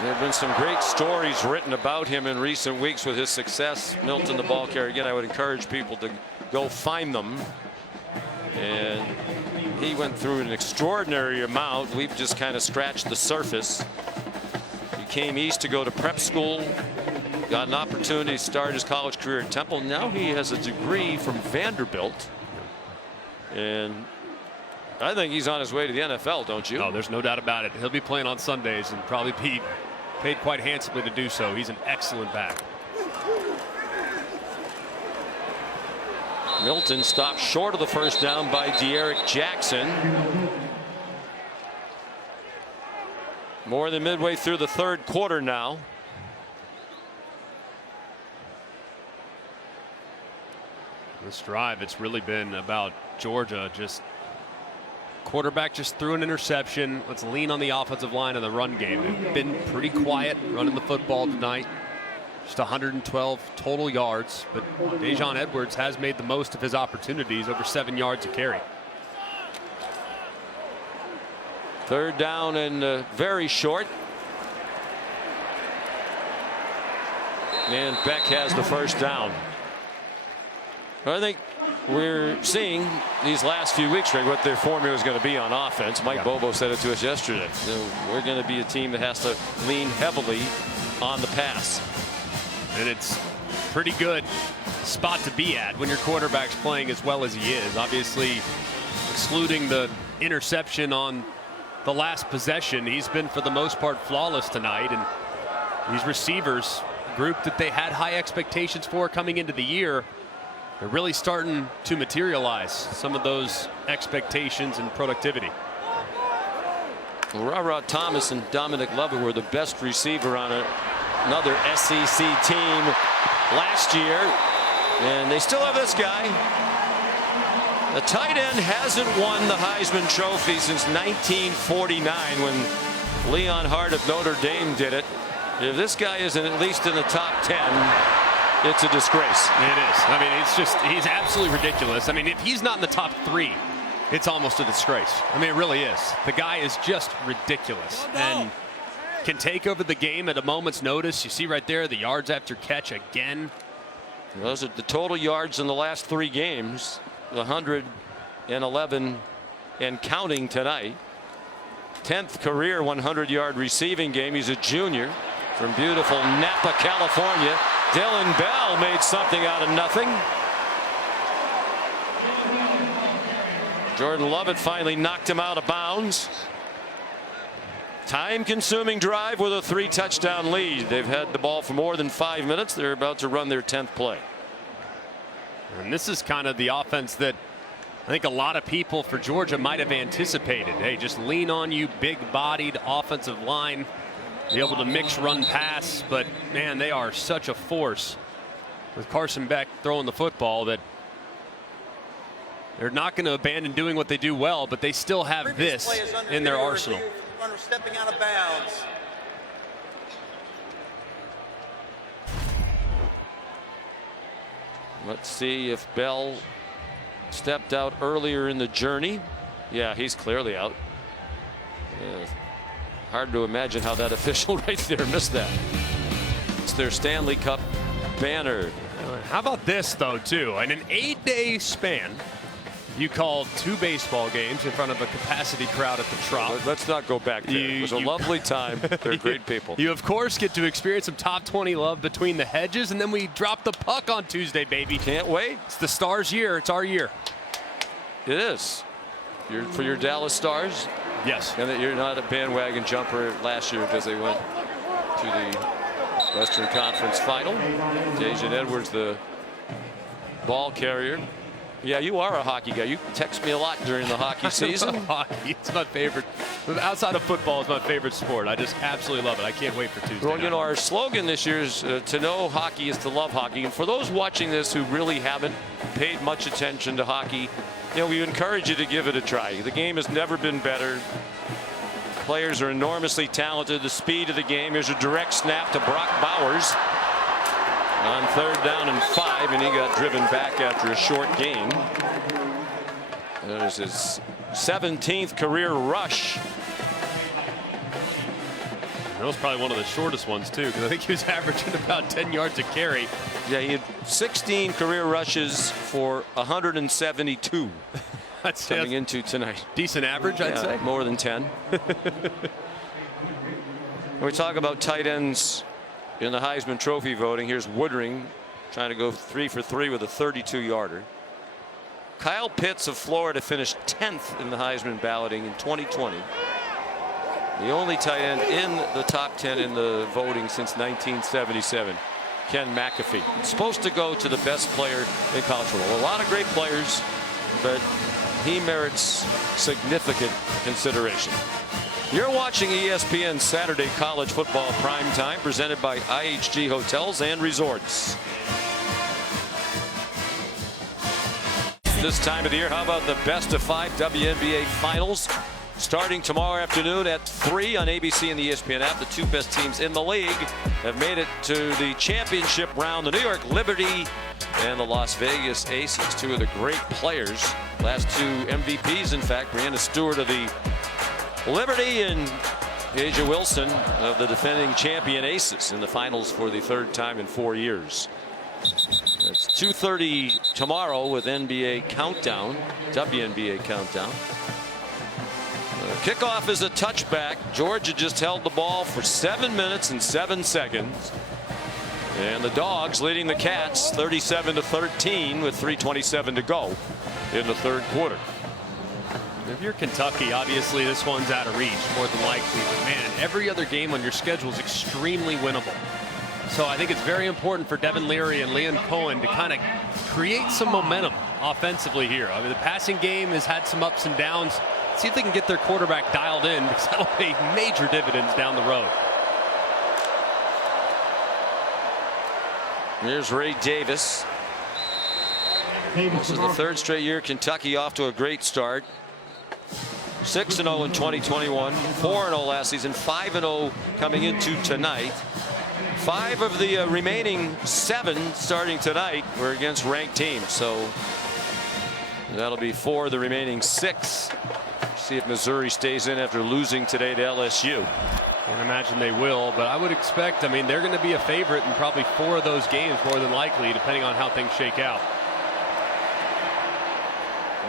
There have been some great stories written about him in recent weeks with his success. Milton, the ball carrier. Again, I would encourage people to go find them. And he went through an extraordinary amount. We've just kind of scratched the surface. He came east to go to prep school, got an opportunity to start his college career at Temple. Now he has a degree from Vanderbilt. And I think he's on his way to the NFL, don't you? No, there's no doubt about it. He'll be playing on Sundays and probably be paid quite handsomely to do so. He's an excellent back. Milton stopped short of the first down by De'Eric Jackson. More than midway through the third quarter now. This drive, it's really been about Georgia. Just quarterback just threw an interception. Let's lean on the offensive line in the run game. They've been pretty quiet running the football tonight. Just 112 total yards, but Dejon Edwards has made the most of his opportunities, over 7 yards a carry. Third down and very short. And Beck has the first down. I think we're seeing these last few weeks, Rick, what their formula is going to be on offense. Mike Bobo said it to us yesterday. We're going to be a team that has to lean heavily on the pass. And it's pretty good spot to be at when your quarterback's playing as well as he is. Obviously, excluding the interception on the last possession, he's been for the most part flawless tonight. And these receivers, a group that they had high expectations for coming into the year, they're really starting to materialize some of those expectations and productivity. Ra Thomas and Dominic Lovett were the best receiver on another SEC team last year, and they still have this guy. The tight end hasn't won the Heisman Trophy since 1949 when Leon Hart of Notre Dame did it. If this guy isn't at least in the top 10, it's a disgrace. It is. I mean, it's just, he's absolutely ridiculous. I mean, if he's not in the top 3, it's almost a disgrace. I mean, it really is. The guy is just ridiculous and can take over the game at a moment's notice. You see right there the yards after catch again. Those are the total yards in the last 3 games. 111 and counting tonight. 10th career 100-yard receiving game. He's a junior from beautiful Napa, California. Dylan Bell made something out of nothing. Jordan Lovett finally knocked him out of bounds. Time-consuming drive with a 3-touchdown lead. They've had the ball for more than 5 minutes. They're about to run their 10th play. And this is kind of the offense that I think a lot of people for Georgia might have anticipated. Hey, just lean on you, big-bodied offensive line. Be able to mix run pass, but man, they are such a force with Carson Beck throwing the football that they're not going to abandon doing what they do well, but they still have this in their arsenal. Runner stepping out of bounds. Let's see if Bell stepped out earlier in the journey. Yeah, he's clearly out. Hard to imagine how that official right there missed that. It's their Stanley Cup banner. How about this, though, too? In an 8-day span, you called 2 baseball games in front of a capacity crowd at the Trop. Let's not go back there. It was a lovely time. They're great people. You, of course, get to experience some top 20 love between the hedges, and then we drop the puck on Tuesday, baby. Can't wait. It's the Stars' year. It's our year. It is. For your Dallas Stars? Yes. And that you're not a bandwagon jumper last year because they went to the Western Conference Final. Dejon Edwards, the ball carrier. Yeah, you are a hockey guy. You text me a lot during the hockey season. Hockey, it's my favorite. Outside of football, is my favorite sport. I just absolutely love it. I can't wait for Tuesday. Well, you know, our slogan this year is to know hockey is to love hockey. And for those watching this who really haven't paid much attention to hockey, you know, we encourage you to give it a try. The game has never been better. Players are enormously talented. The speed of the game. Here's a direct snap to Brock Bowers on 3rd down and 5, and he got driven back after a short gain. There's his 17th career rush. That was probably one of the shortest ones, too, because I think he was averaging about 10 yards a carry. Yeah, he had 16 career rushes for 172. That's coming into tonight. Decent average, I'd say. More than 10. When we talk about tight ends in the Heisman Trophy voting. Here's Woodring trying to go 3 for 3 with a 32-yarder. Kyle Pitts of Florida finished 10th in the Heisman balloting in 2020. The only tight end in the top 10 in the voting since 1977. Ken McAfee. It's supposed to go to the best player in college football. A lot of great players, but he merits significant consideration. You're watching ESPN Saturday College Football Primetime, presented by IHG Hotels and Resorts. This time of the year, how about the best of 5 WNBA finals? Starting tomorrow afternoon at 3 on ABC and the ESPN app. The 2 best teams in the league have made it to the championship round. The New York Liberty and the Las Vegas Aces, 2 of the great players. Last 2 MVPs, in fact, Breanna Stewart of the Liberty and Asia Wilson of the defending champion Aces in the finals for the 3rd time in 4 years. It's 2:30 tomorrow with NBA Countdown, WNBA Countdown. Kickoff is a touchback. Georgia just held the ball for 7 minutes and 7 seconds. And the Dogs leading the Cats 37-13 with 3:27 to go in the 3rd quarter. If you're Kentucky, obviously this one's out of reach more than likely. But man, every other game on your schedule is extremely winnable. So I think it's very important for Devin Leary and Leon Cohen to kind of create some momentum offensively here. I mean, the passing game has had some ups and downs. See if they can get their quarterback dialed in, because that'll pay major dividends down the road. Here's Ray Davis. This is the 3rd straight year Kentucky off to a great start. 6-0 in 2021, 4-0 last season, 5-0 coming into tonight. 5 of the remaining 7 starting tonight were against ranked teams, so that'll be 4 of the remaining 6. See if Missouri stays in after losing today to LSU. Can't imagine they will, but I would expect, I mean, they're going to be a favorite in probably 4 of those games more than likely, depending on how things shake out.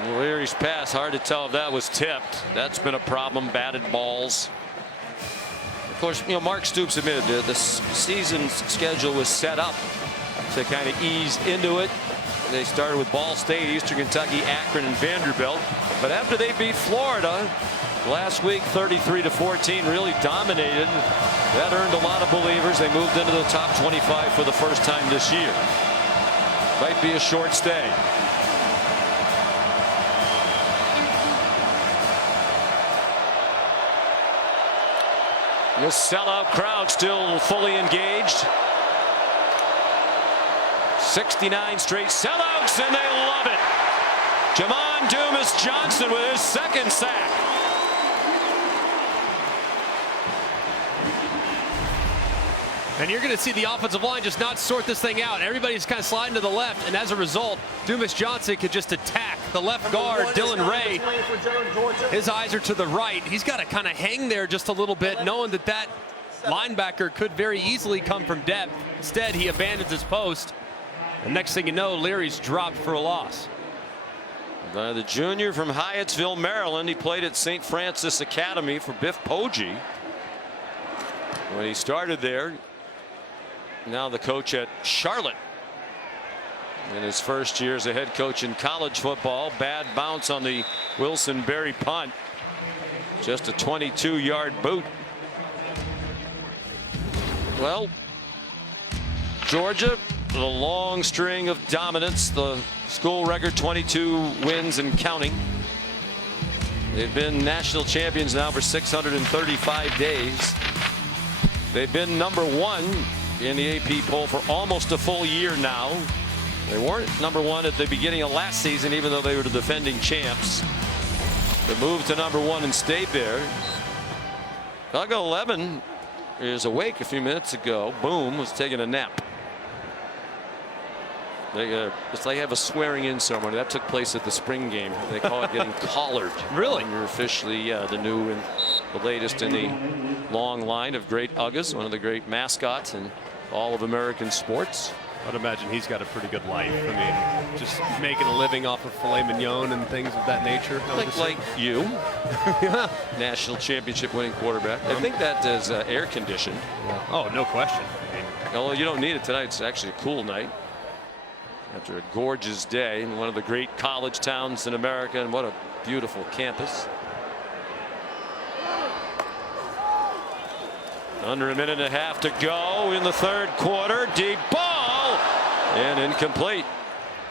Leary's pass, hard to tell if that was tipped. That's been a problem. Batted balls. Of course, you know, Mark Stoops admitted the season schedule was set up to kind of ease into it. They started with Ball State, Eastern Kentucky, Akron, and Vanderbilt. But after they beat Florida last week 33-14, really dominated. That earned a lot of believers. They moved into the top 25 for the first time this year. Might be a short stay. This sellout crowd still fully engaged. 69 straight sellouts, and they love it. Jamon Dumas-Johnson with his 2nd sack. And you're going to see the offensive line just not sort this thing out. Everybody's kind of sliding to the left, and as a result, Dumas-Johnson could just attack the left guard, Dylan Ray. His eyes are to the right. He's got to kind of hang there just a little bit, knowing that that linebacker could very easily come from depth. Instead, he abandons his post. And next thing you know, Leary's dropped for a loss. The junior from Hyattsville, Maryland. He played at St. Francis Academy for Biff Poggi when he started there. Now the coach at Charlotte in his first year as a head coach in college football. Bad bounce on the Wilson Berry punt. Just a 22-yard boot. Well, Georgia, the long string of dominance, the school record 22 wins and counting. They've been national champions now for 635 days. They've been #1 in the AP poll for almost a full year now. They weren't #1 at the beginning of last season, even though they were the defending champs. They moved to #1 and stayed there. Chicago 11 is awake a few minutes ago. Boom was taking a nap. It's like they have a swearing in ceremony that took place at the spring game. They call it getting collared. Really? When you're officially the new and the latest in the long line of great Uggas, one of the great mascots in all of American sports. I'd imagine he's got a pretty good life. I mean, just making a living off of filet mignon and things of that nature. Like you. Yeah. National championship winning quarterback. I think that is air conditioned. Oh, no question. I mean, Although you don't need it tonight. It's actually a cool night after a gorgeous day in one of the great college towns in America, and what a beautiful campus. Under a minute and a half to go in the third quarter. Deep ball and incomplete.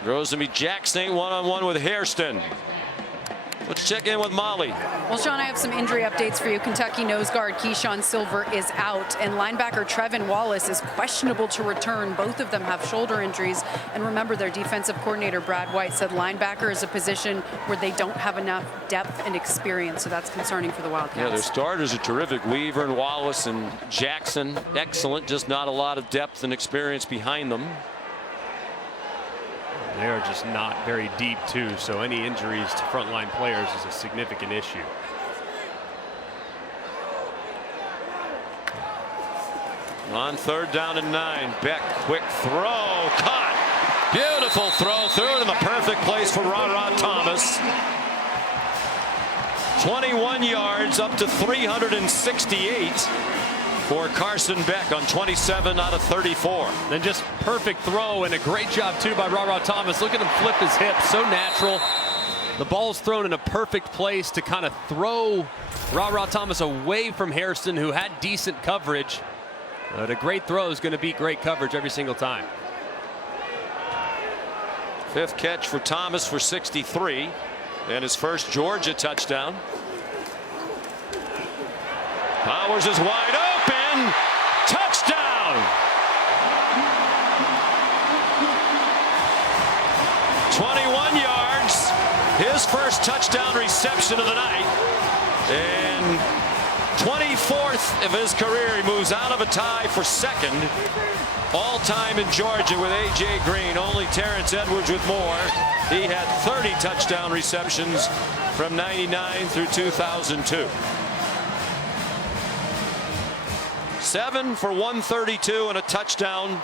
Rosemy Jackson one-on-one with Hairston. Let's check in with Molly. Well, Sean, I have some injury updates for you. Kentucky nose guard Keyshawn Silver is out, and linebacker Trevin Wallace is questionable to return. Both of them have shoulder injuries. And remember, their defensive coordinator, Brad White, said linebacker is a position where they don't have enough depth and experience, so that's concerning for the Wildcats. Yeah, their starters are terrific. Weaver and Wallace and Jackson, excellent, just not a lot of depth and experience behind them. They are just not very deep, too, so any injuries to frontline players is a significant issue. On 3rd down and 9, Beck, quick throw, caught. Beautiful throw, threw it in the perfect place for Ra Thomas. 21 yards up to 368. For Carson Beck on 27 out of 34. Then just perfect throw, and a great job too by Ra Thomas. Look at him flip his hips, so natural. The ball's thrown in a perfect place to kind of throw Ra Thomas away from Hairston, who had decent coverage. But a great throw is going to beat great coverage every single time. 5th catch for Thomas for 63, and his first Georgia touchdown. Powers is wide open. Touchdown. 21 yards. His first touchdown reception of the night. And 24th of his career. He moves out of a tie for 2nd all-time in Georgia with A.J. Green. Only Terrence Edwards with more. He had 30 touchdown receptions from 99 through 2002. 7 for 132 and a touchdown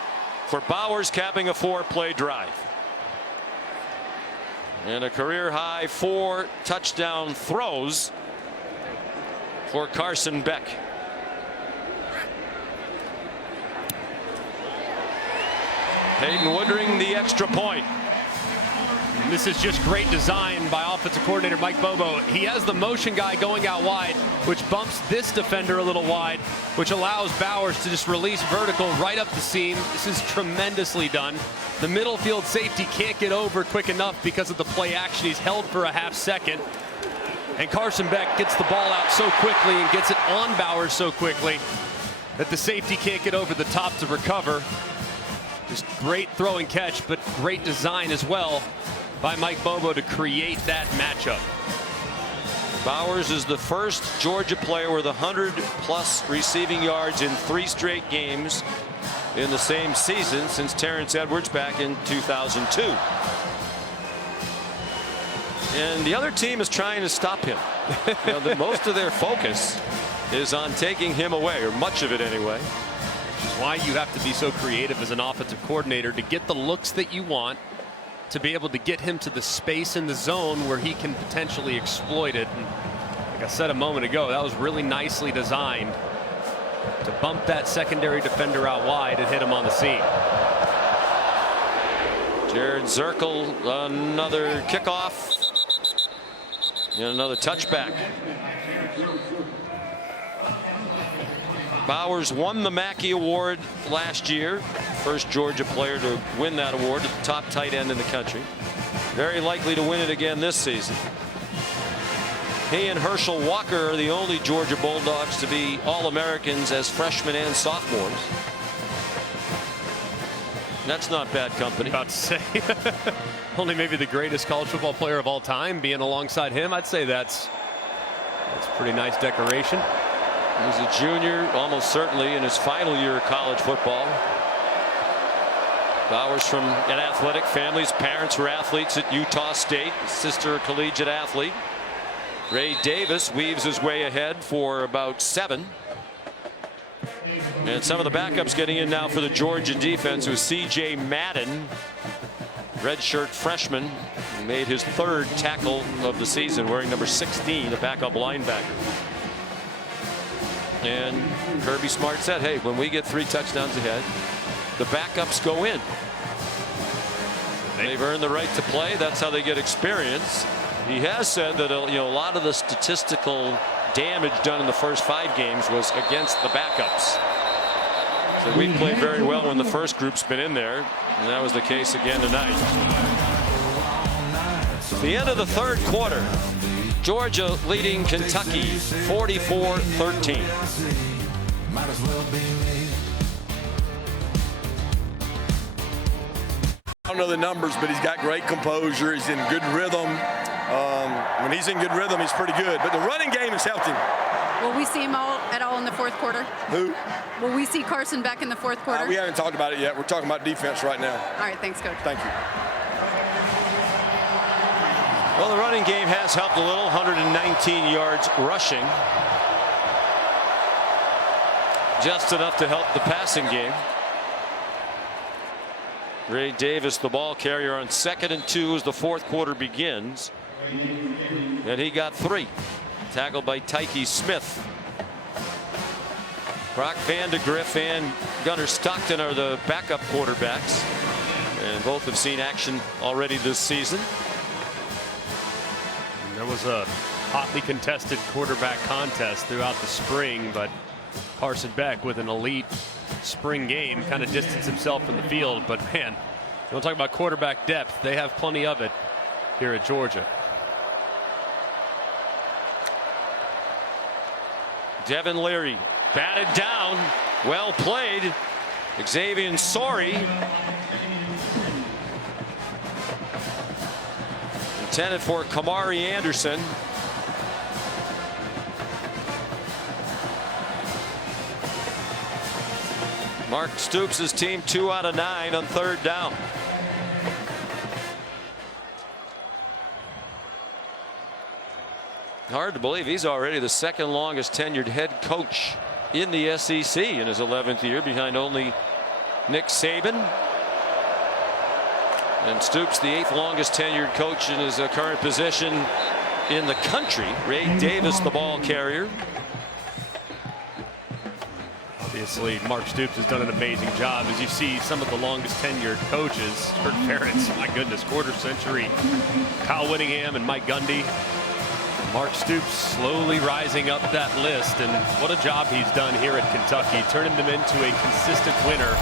for Bowers, capping a 4-play drive. And a career high 4 touchdown throws for Carson Beck. Hayden Woodring the extra point. This is just great design by offensive coordinator Mike Bobo. He has the motion guy going out wide, which bumps this defender a little wide, which allows Bowers to just release vertical right up the seam. This is tremendously done. The middle field safety can't get over quick enough because of the play action. He's held for a half second. And Carson Beck gets the ball out so quickly and gets it on Bowers so quickly that the safety can't get over the top to recover. Just great throw and catch, but great design as well by Mike Bobo to create that matchup. Bowers is the first Georgia player with 100+ receiving yards in 3 straight games in the same season since Terrence Edwards back in 2002. And the other team is trying to stop him. You know, most of their focus is on taking him away, or much of it anyway. Which is why you have to be so creative as an offensive coordinator to get the looks that you want, to be able to get him to the space in the zone where he can potentially exploit it. And like I said a moment ago, that was really nicely designed to bump that secondary defender out wide and hit him on the seam. Jared Zirkle, another kickoff and another touchback. Bowers won the Mackey Award last year. First Georgia player to win that award, the top tight end in the country. Very likely to win it again this season. He and Herschel Walker are the only Georgia Bulldogs to be All-Americans as freshmen and sophomores. That's not bad company. About to say, only maybe the greatest college football player of all time being alongside him. I'd say that's a pretty nice decoration. He's a junior, almost certainly in his final year of college football. Bowers from an athletic family. His parents were athletes at Utah State. His sister a collegiate athlete. Ray Davis weaves his way ahead for about 7. And some of the backups getting in now for the Georgia defense was C.J. Madden, redshirt freshman, who made his 3rd tackle of the season, wearing number 16, a backup linebacker. And Kirby Smart said, hey, when we get 3 touchdowns ahead, the backups go in. They've earned the right to play. That's how they get experience. He has said that a lot of the statistical damage done in the first 5 games was against the backups. So we've played very well when the first group's been in there, and that was the case again tonight. The end of the third quarter. Georgia leading Kentucky 44-13. I don't know the numbers, but he's got great composure. He's in good rhythm. When he's in good rhythm, he's pretty good. But the running game has helped him. Will we see him at all in the fourth quarter? Who? Will we see Carson Beck in the fourth quarter? We haven't talked about it yet. We're talking about defense right now. All right, thanks, Coach. Thank you. Well, the running game has helped a little. 119 yards rushing. Just enough to help the passing game. Ray Davis, the ball carrier, on 2nd and 2 as the fourth quarter begins. And he got 3. Tackled by Tyke Smith. Brock Vandegrift and Gunnar Stockton are the backup quarterbacks. And both have seen action already this season. There was a hotly contested quarterback contest throughout the spring, but Carson Beck, with an elite spring game, kind of distanced himself from the field. But man, you want to talk about quarterback depth? They have plenty of it here at Georgia. Devin Leary batted down. Well played. Xavier Sorey. Intended for Kamari Anderson. Mark Stoops' team 2 out of 9 on 3rd down. Hard to believe he's already the 2nd longest tenured head coach in the SEC in his 11th year, behind only Nick Saban. And Stoops, the 8th longest tenured coach in his current position in the country. Ray Davis, the ball carrier. Obviously, Mark Stoops has done an amazing job. As you see, some of the longest tenured coaches, Kurt Ferentz, my goodness, quarter century, Kyle Whittingham and Mike Gundy. Mark Stoops slowly rising up that list, and what a job he's done here at Kentucky, turning them into a consistent winner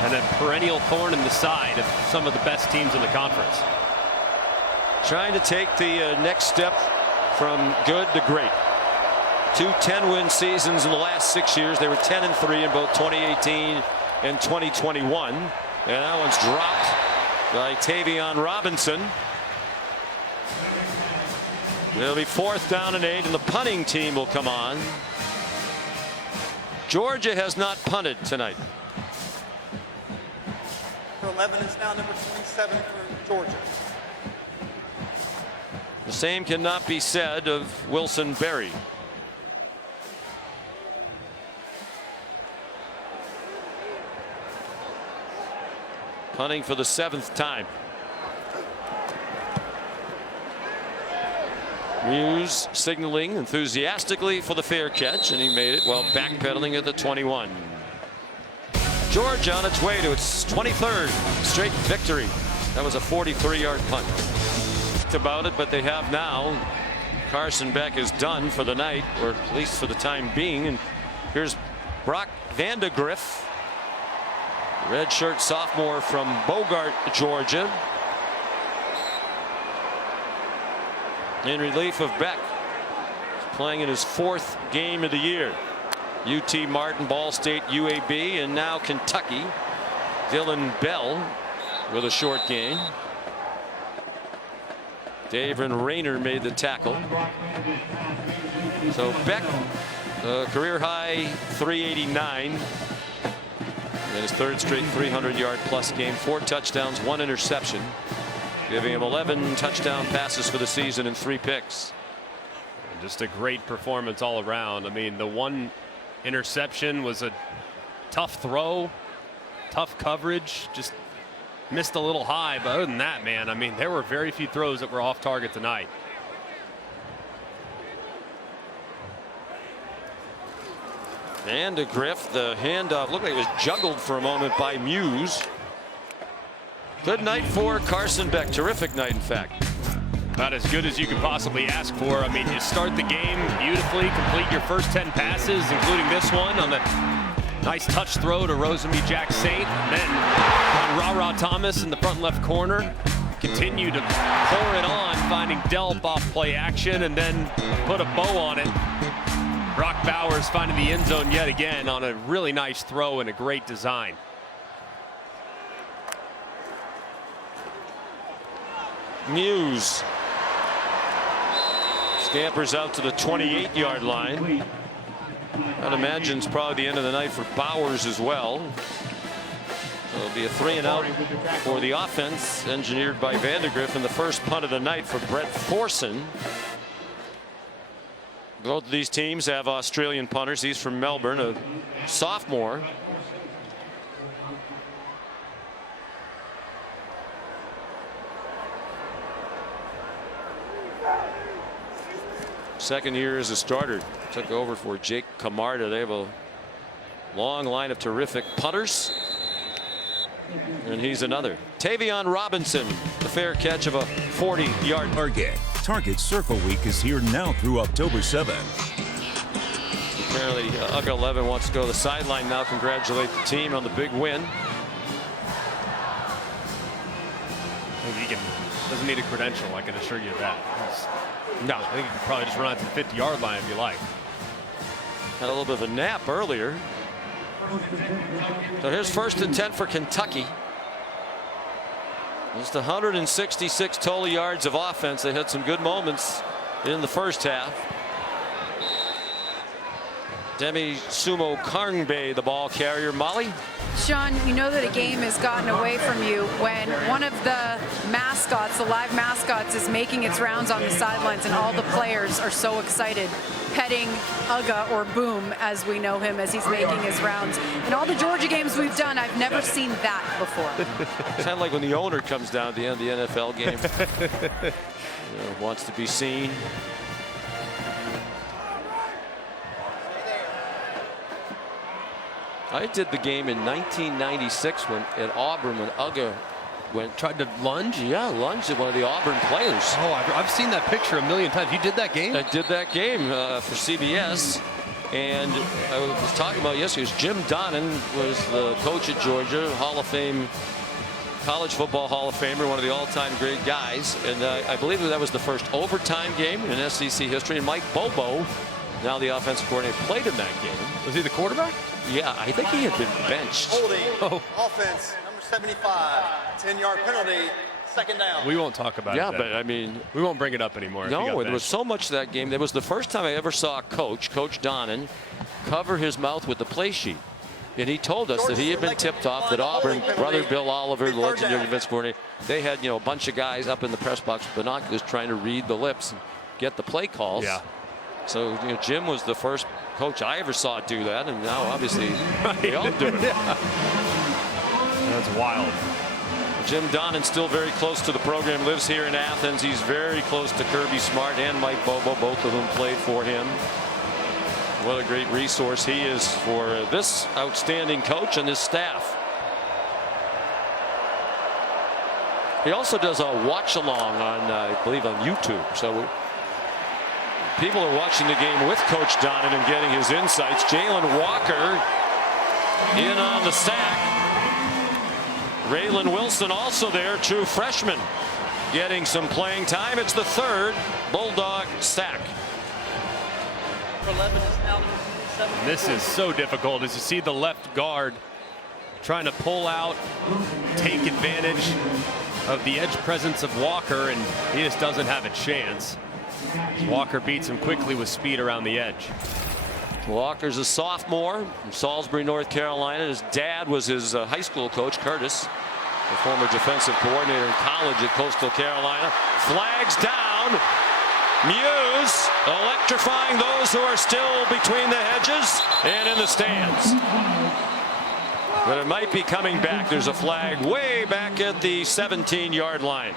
and a perennial thorn in the side of some of the best teams in the conference. Trying to take the next step from good to great. 2 10-win seasons in the last 6 years. They were 10-3 in both 2018 and 2021. And that one's dropped by Tavion Robinson. It'll be 4th down and 8, and the punting team will come on. Georgia has not punted tonight. For 11 is now number 27 for Georgia. The same cannot be said of Wilson Berry. Punting for the 7th time. Muse signaling enthusiastically for the fair catch, and he made it while backpedaling at the 21. Georgia on its way to its 23rd straight victory. That was a 43-yard punt. About it, but they have now. Carson Beck is done for the night, or at least for the time being. And here's Brock Vandegrift, redshirt sophomore from Bogart, Georgia, in relief of Beck. He's playing in his 4th game of the year. UT Martin, Ball State, UAB, and now Kentucky. Dylan Bell with a short gain. David Rayner made the tackle. So Beck, career high 389. And his 3rd straight 300-yard plus game. 4 touchdowns, 1 interception, giving him 11 touchdown passes for the season and 3 picks. Just a great performance all around. I mean, the 1 interception was a tough throw, tough coverage, just missed a little high. But other than that, man, I mean, there were very few throws that were off target tonight. Vandegrift, the handoff looked like it was juggled for a moment by Muse. Good night for Carson Beck. Terrific night, in fact. About as good as you could possibly ask for. I mean, you start the game beautifully, complete your first 10 passes, including this one on the nice touch throw to Rosemy Jack Saint. And then on Ra-Ra Thomas in the front left corner. Continue to pour it on, finding Delp off play action, and then put a bow on it. Brock Bowers finding the end zone yet again on a really nice throw and a great design. Muse scampers out to the 28-yard line. I'd imagine it's probably the end of the night for Bowers as well. So it'll be a 3-and-out for the offense, engineered by Vandegrift, and the first punt of the night for Brett Forson. Both of these teams have Australian punters. He's from Melbourne, a sophomore. Second year as a starter. Took over for Jake Camarda. They have a long line of terrific punters. And he's another. Tavion Robinson, the fair catch of a 40-yard target. Target Circle Week is here now through October 7th. Apparently, UGA 11 wants to go to the sideline now. Congratulate the team on the big win. He doesn't need a credential, I can assure you of that. No, I think you can probably just run out to the 50-yard line if you like. Had a little bit of a nap earlier. So here's 1st and 10 for Kentucky. Just 166 total yards of offense. They had some good moments in the first half. Demi Sumo Karngbe, the ball carrier. Molly? Sean, you know that a game has gotten away from you when one of the mascots, the live mascots, is making its rounds on the sidelines, and all the players are so excited, petting Uga, or Boom as we know him, as he's making his rounds. In all the Georgia games we've done, I've never seen that before. It's kind of like when the owner comes down at the end of the NFL game. Wants to be seen. I did the game in 1996 when at Auburn, when Uga tried to lunge. Yeah, lunged at one of the Auburn players. Oh, I've seen that picture a million times. You did that game? I did that game for CBS, and I was talking about yesterday. Jim Donnan was the coach at Georgia, Hall of Fame, college football Hall of Famer, one of the all-time great guys. And I believe that was the first overtime game in SEC history. And Mike Bobo, now the offensive coordinator, played in that game. Was he the quarterback? Yeah, I think he had been benched. Holding, offense, number 75, 10-yard penalty, 2nd down. We won't talk about it. Yeah, but I mean, we won't bring it up anymore. No, there was so much to that game. That was the first time I ever saw a Coach Donnan, cover his mouth with the play sheet. And he told us that he had been tipped off that Auburn, brother Bill Oliver, the legendary defense coordinator, they had, a bunch of guys up in the press box with binoculars trying to read the lips and get the play calls. Yeah. So, Jim was the first coach I ever saw do that, and now obviously they all do it. That's wild. Jim Donnan still very close to the program, lives here in Athens. He's very close to Kirby Smart and Mike Bobo, both of whom played for him. What a great resource he is for this outstanding coach and his staff. He also does a watch along on, I believe, on YouTube. So people are watching the game with Coach Donnan and getting his insights. Jalen Walker in on the sack. Raylan Wilson also there, true freshman, getting some playing time. It's the 3rd Bulldog sack. This is so difficult as you see the left guard trying to pull out, take advantage of the edge presence of Walker, and he just doesn't have a chance. Walker beats him quickly with speed around the edge. Walker's a sophomore from Salisbury, North Carolina. His dad was his high school coach, Curtis, the former defensive coordinator in college at Coastal Carolina. Flags down. Muse electrifying those who are still between the hedges and in the stands. But it might be coming back. There's a flag way back at the 17-yard line.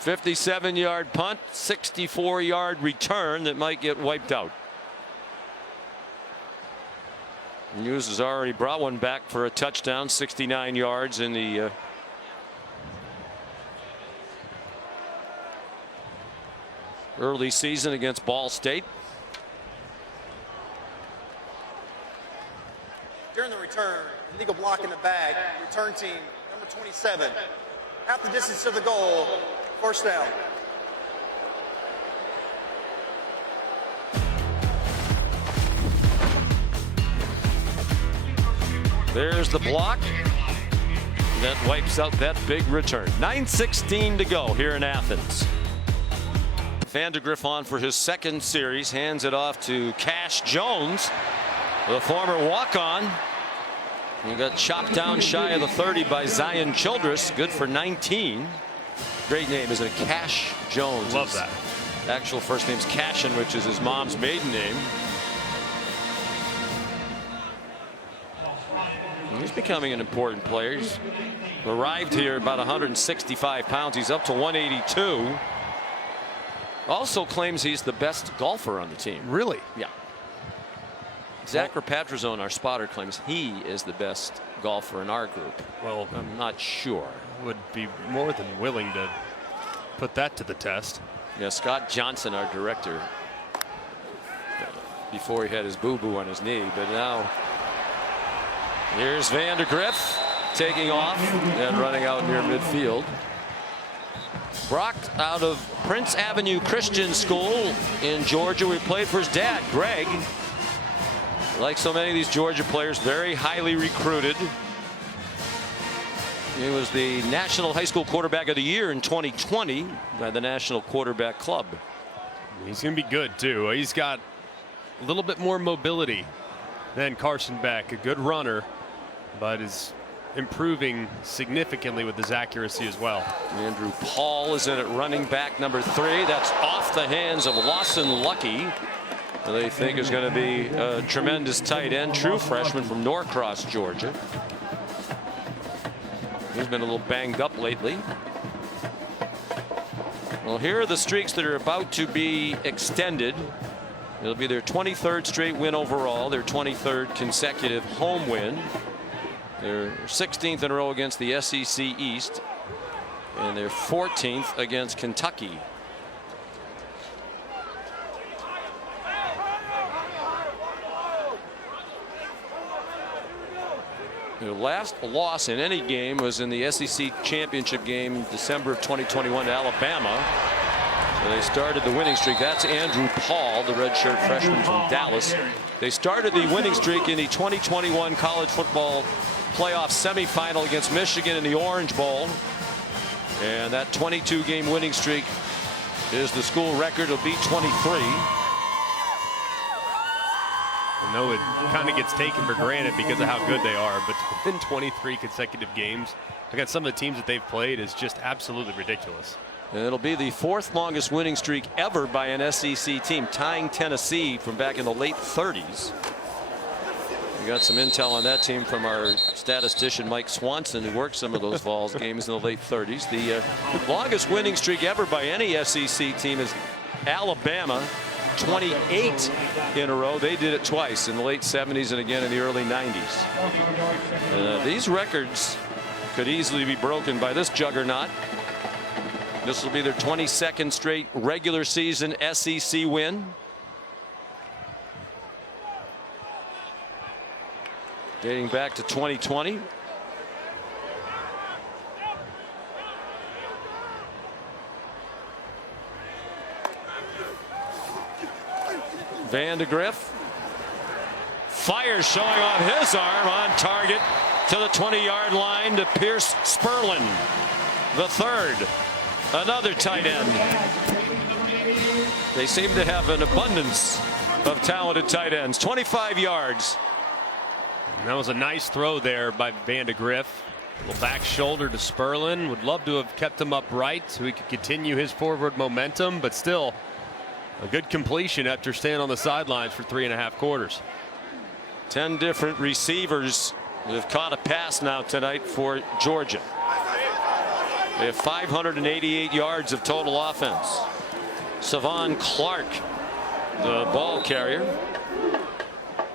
57-yard punt, 64-yard return that might get wiped out. Hughes has already brought one back for a touchdown, 69 yards in the early season against Ball State. During the return, illegal block in the bag. Return team, number 27. Half the distance to the goal. First down. There's the block. That wipes out that big return. 9:16 to go here in Athens. Vandegrift on for his second series. Hands it off to Cash Jones, the former walk-on. He got chopped down shy of the 30 by Zion Childress. Good for 19. Great name, isn't it? Cash Jones. Love that. Actual first name's Cashin, which is his mom's maiden name. He's becoming an important player. He's arrived here about 165 pounds. He's up to 182. Also claims he's the best golfer on the team. Really? Yeah. Zach Rapatrazone, our spotter, claims he is the best golfer in our group. Well, I'm not sure. Would be more than willing to put that to the test. Yeah, Scott Johnson, our director, before he had his boo-boo on his knee, but now here's Vandegrift taking off and running out near midfield. Brock out of Prince Avenue Christian School in Georgia. We played for his dad, Greg. Like so many of these Georgia players, very highly recruited. He was the National High School Quarterback of the Year in 2020 by the National Quarterback Club. He's going to be good, too. He's got a little bit more mobility than Carson Beck. A good runner, but is improving significantly with his accuracy as well. Andrew Paul is in at running back number 3. That's off the hands of Lawson Lucky. They think is going to be a tremendous tight end, true freshman from Norcross, Georgia. He's been a little banged up lately. Well, here are the streaks that are about to be extended. It'll be their 23rd straight win overall, their 23rd consecutive home win, their 16th in a row against the SEC East, and their 14th against Kentucky. Their last loss in any game was in the SEC championship game December of 2021 to Alabama. So they started the winning streak. That's Andrew Paul, the redshirt freshman from Dallas. They started the winning streak in the 2021 college football playoff semifinal against Michigan in the Orange Bowl. And that 22-game winning streak is the school record. It'll be 23. I know it kind of gets taken for granted because of how good they are, but to win 23 consecutive games against some of the teams that they've played is just absolutely ridiculous. And it'll be the 4th longest winning streak ever by an SEC team, tying Tennessee from back in the late 30s. We got some intel on that team from our statistician Mike Swanson, who worked some of those Vols games in the late 30s. The longest winning streak ever by any SEC team is Alabama. 28 in a row. They did it twice in the late 70s and again in the early 90s. These records could easily be broken by this juggernaut. This will be their 22nd straight regular season SEC win. Dating back to 2020. Vandegrift fires, showing off his arm, on target to the 20-yard line to Pierce Sperlin, the 3rd. Another tight end. They seem to have an abundance of talented tight ends. 25 yards. And that was a nice throw there by Vandegrift. Little back shoulder to Sperlin. Would love to have kept him upright so he could continue his forward momentum, but still a good completion after staying on the sidelines for 3.5 quarters. 10 different receivers have caught a pass now tonight for Georgia. They have 588 yards of total offense. Savon Clark, the ball carrier.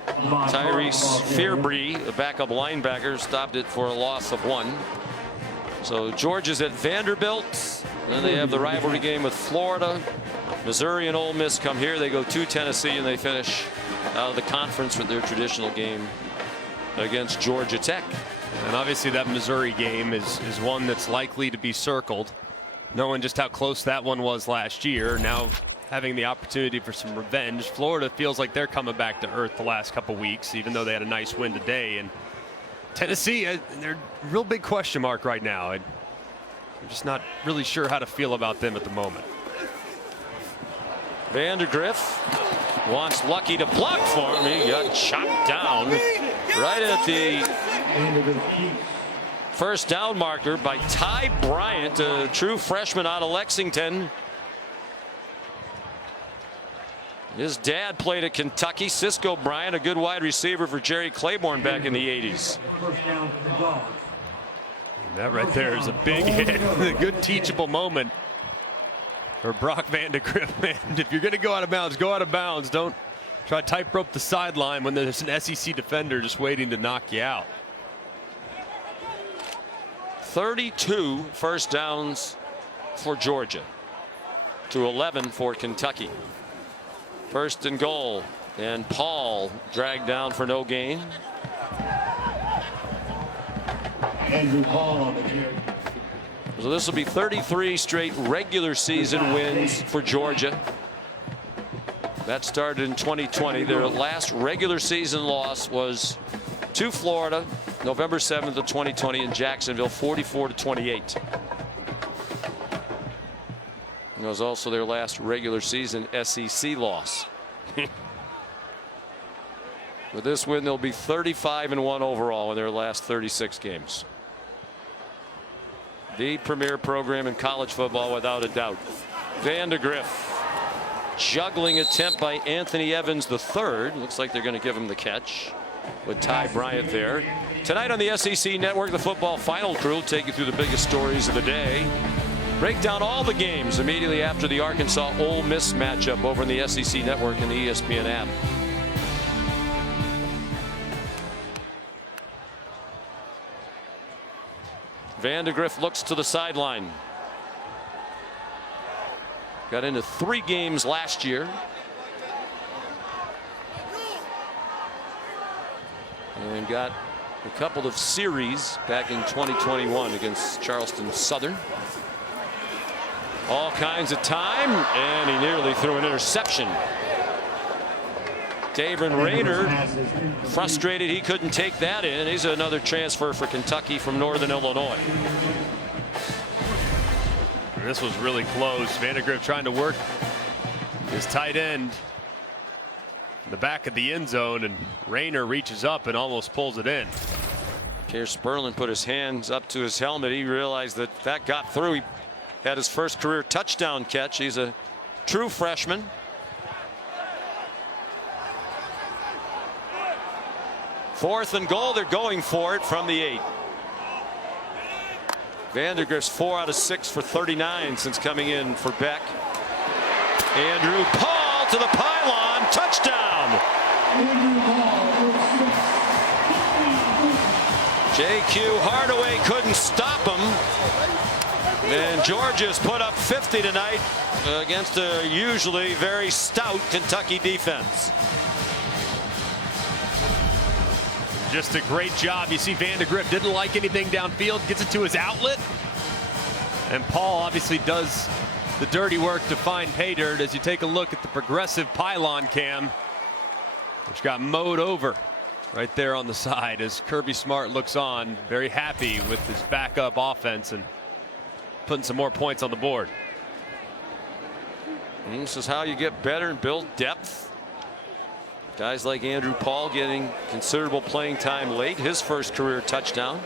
Tyrese Fearbree, the backup linebacker, stopped it for a loss of 1. So Georgia's at Vanderbilt. Then they have the rivalry game with Florida. Missouri and Ole Miss come here. They go to Tennessee, and they finish out of the conference with their traditional game against Georgia Tech. And obviously that Missouri game is one that's likely to be circled, knowing just how close that one was last year. Now having the opportunity for some revenge. Florida feels like they're coming back to earth the last couple weeks, even though they had a nice win today. And Tennessee, they're a real big question mark right now. I'm just not really sure how to feel about them at the moment. Vandegrift wants Lucky to block for him. He got chopped down right at the first down marker by Ty Bryant, a true freshman out of Lexington. His dad played at Kentucky. Cisco Bryant, a good wide receiver for Jerry Claiborne back in the 80s. That right there is a big hit. A good teachable moment for Brock Vandegrift, man. If you're going to go out of bounds, go out of bounds. Don't try to tightrope the sideline when there's an SEC defender just waiting to knock you out. 32 first downs for Georgia to 11 for Kentucky. First and goal, and Paul dragged down for no gain. Andrew Paul on the carry. So this will be 33 straight regular season wins for Georgia. That started in 2020. Their last regular season loss was to Florida, November 7th of 2020 in Jacksonville, 44-28. It was also their last regular season SEC loss. With this win, they'll be 35-1 overall in their last 36 games. The premier program in college football without a doubt. Vandegrift, juggling attempt by Anthony Evans III. Looks like they're going to give him the catch with Ty Bryant there. Tonight on the SEC Network, the Football Final Crew will take you through the biggest stories of the day. Break down all the games immediately after the Arkansas Ole Miss matchup over in the SEC Network and the ESPN app. Vandegrift looks to the sideline. Got into 3 games last year. And got a couple of series back in 2021 against Charleston Southern. All kinds of time, and he nearly threw an interception. David Rayner frustrated he couldn't take that in. He's another transfer for Kentucky from Northern Illinois. This was really close. Vandegrift trying to work his tight end in the back of the end zone, and Rayner reaches up and almost pulls it in. Keir Sperlin put his hands up to his helmet. He realized that got through. He had his first career touchdown catch. He's a true freshman. Fourth and goal. They're going for it from the 8. Vandegrift's 4 out of 6 for 39 since coming in for Beck. Andrew Paul to the pylon. Touchdown. J.Q. Hardaway couldn't stop him. And Georgia's put up 50 tonight against a usually very stout Kentucky defense. Just a great job. You see Vandegrift didn't like anything downfield, gets it to his outlet. And Paul obviously does the dirty work to find pay dirt as you take a look at the progressive pylon cam, which got mowed over right there on the side as Kirby Smart looks on, very happy with his backup offense and putting some more points on the board. And this is how you get better and build depth. Guys like Andrew Paul getting considerable playing time late. His first career touchdown.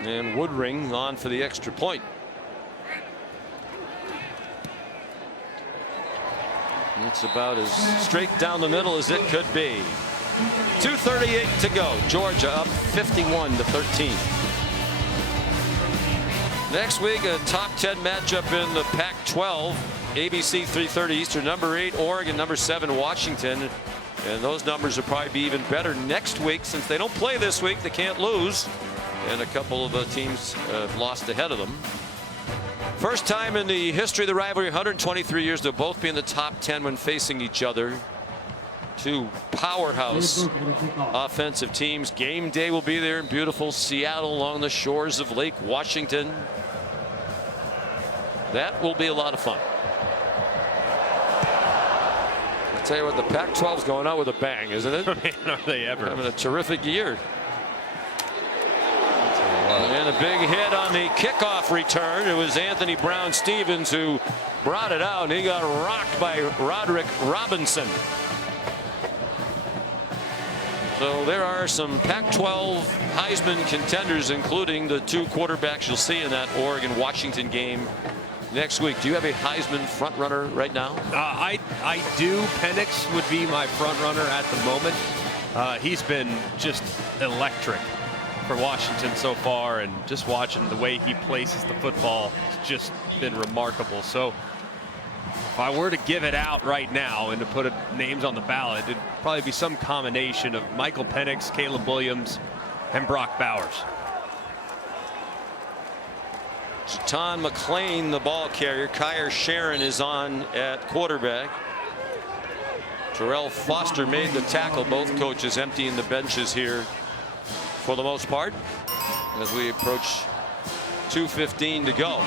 And Woodring on for the extra point. It's about as straight down the middle as it could be. 2:38 to go. Georgia up 51-13. Next week, a top 10 matchup in the Pac-12. ABC 3:30 Eastern. Number 8 Oregon, number 7 Washington, and those numbers will probably be even better next week since they don't play this week. They can't lose, and a couple of the teams have lost ahead of them. First time in the history of the rivalry, 123 years, they'll both be in the top 10 when facing each other. Two powerhouse offensive teams. Game day will be there in beautiful Seattle along the shores of Lake Washington. That will be a lot of fun. I'll tell you what, the Pac-12 is going out with a bang, isn't it? Are they ever? Having a terrific year. And a big hit on the kickoff return. It was Anthony Brown-Stevens who brought it out, and he got rocked by Roderick Robinson. So there are some Pac-12 Heisman contenders, including the 2 quarterbacks you'll see in that Oregon-Washington game next week. Do you have a Heisman front runner right now? I do. Penix would be my front runner at the moment. He's been just electric for Washington so far, and just watching the way he places the football has just been remarkable. So if I were to give it out right now and to put names on the ballot, it'd probably be some combination of Michael Penix, Caleb Williams, and Brock Bowers. Jaton McClain, the ball carrier. Kyer Sharon is on at quarterback. Terrell Foster made the tackle. Both coaches emptying the benches here for the most part as we approach 2:15 to go.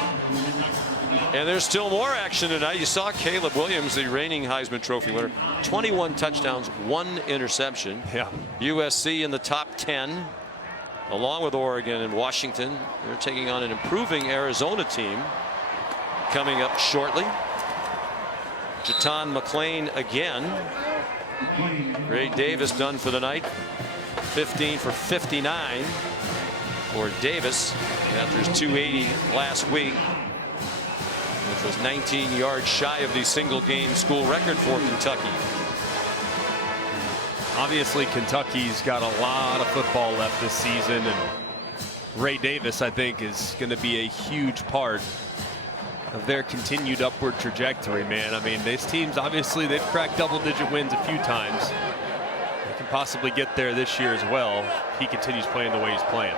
And there's still more action tonight. You saw Caleb Williams, the reigning Heisman Trophy winner, 21 touchdowns, 1 interception. Yeah. USC in the top 10 along with Oregon and Washington. They're taking on an improving Arizona team coming up shortly. Jaton McClain again. Ray Davis done for the night. 15 for 59 for Davis after his 280 last week, which was 19 yards shy of the single game school record for Kentucky. Obviously, Kentucky's got a lot of football left this season, and Ray Davis, I think, is going to be a huge part of their continued upward trajectory, man. I mean, these teams, obviously, they've cracked double-digit wins a few times. They can possibly get there this year as well if he continues playing the way he's playing.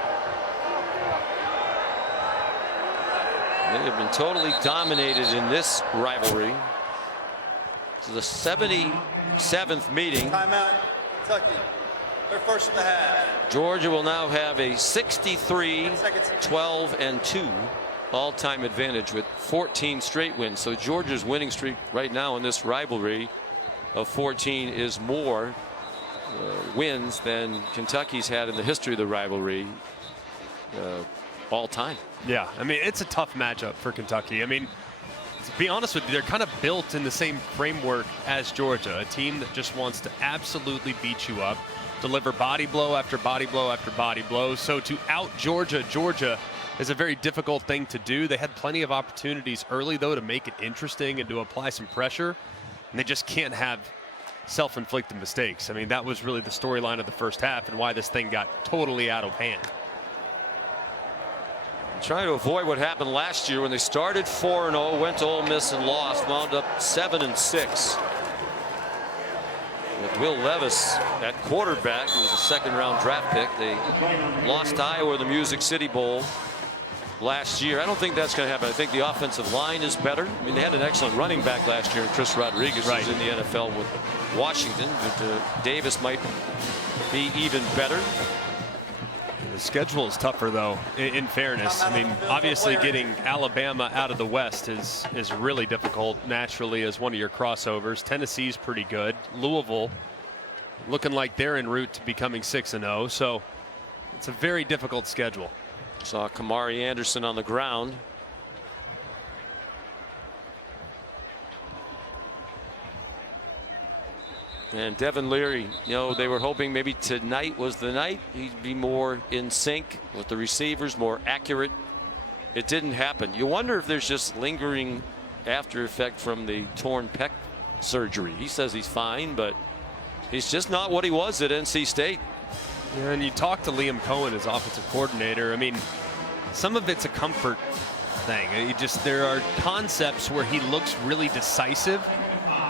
They have been totally dominated in this rivalry. To the 77th meeting. Timeout, Kentucky. They're first in the half. Georgia will now have a 63-12-2 all-time advantage with 14 straight wins. So Georgia's winning streak right now in this rivalry of 14 is more wins than Kentucky's had in the history of the rivalry all time. Yeah, I mean, it's a tough matchup for Kentucky. I mean, to be honest with you, they're kind of built in the same framework as Georgia, a team that just wants to absolutely beat you up, deliver body blow after body blow after body blow. So to out Georgia is a very difficult thing to do. They had plenty of opportunities early, though, to make it interesting and to apply some pressure, and they just can't have self-inflicted mistakes. I mean, that was really the storyline of the first half and why this thing got totally out of hand. Trying to avoid what happened last year when they started 4-0, went to Ole Miss and lost, wound up 7-6. With Will Levis at quarterback, who was a second-round draft pick. They lost to Iowa in the Music City Bowl last year. I don't think that's going to happen. I think the offensive line is better. I mean, they had an excellent running back last year, Chris Rodriguez, who's in the NFL with Washington. But Davis might be even better. The schedule is tougher, though, in fairness. I mean, obviously getting Alabama out of the West is really difficult naturally as one of your crossovers. Tennessee's pretty good. Louisville looking like they're en route to becoming 6-0. So it's a very difficult schedule. Saw Kamari Anderson on the ground. And Devin Leary, you know, they were hoping maybe tonight was the night he'd be more in sync with the receivers, more accurate. It didn't happen. You wonder if there's just lingering after effect from the torn pec surgery. He says he's fine, but he's just not what he was at NC State. Yeah, and you talk to Liam Cohen, his offensive coordinator. I mean, some of it's a comfort thing. There are concepts where he looks really decisive,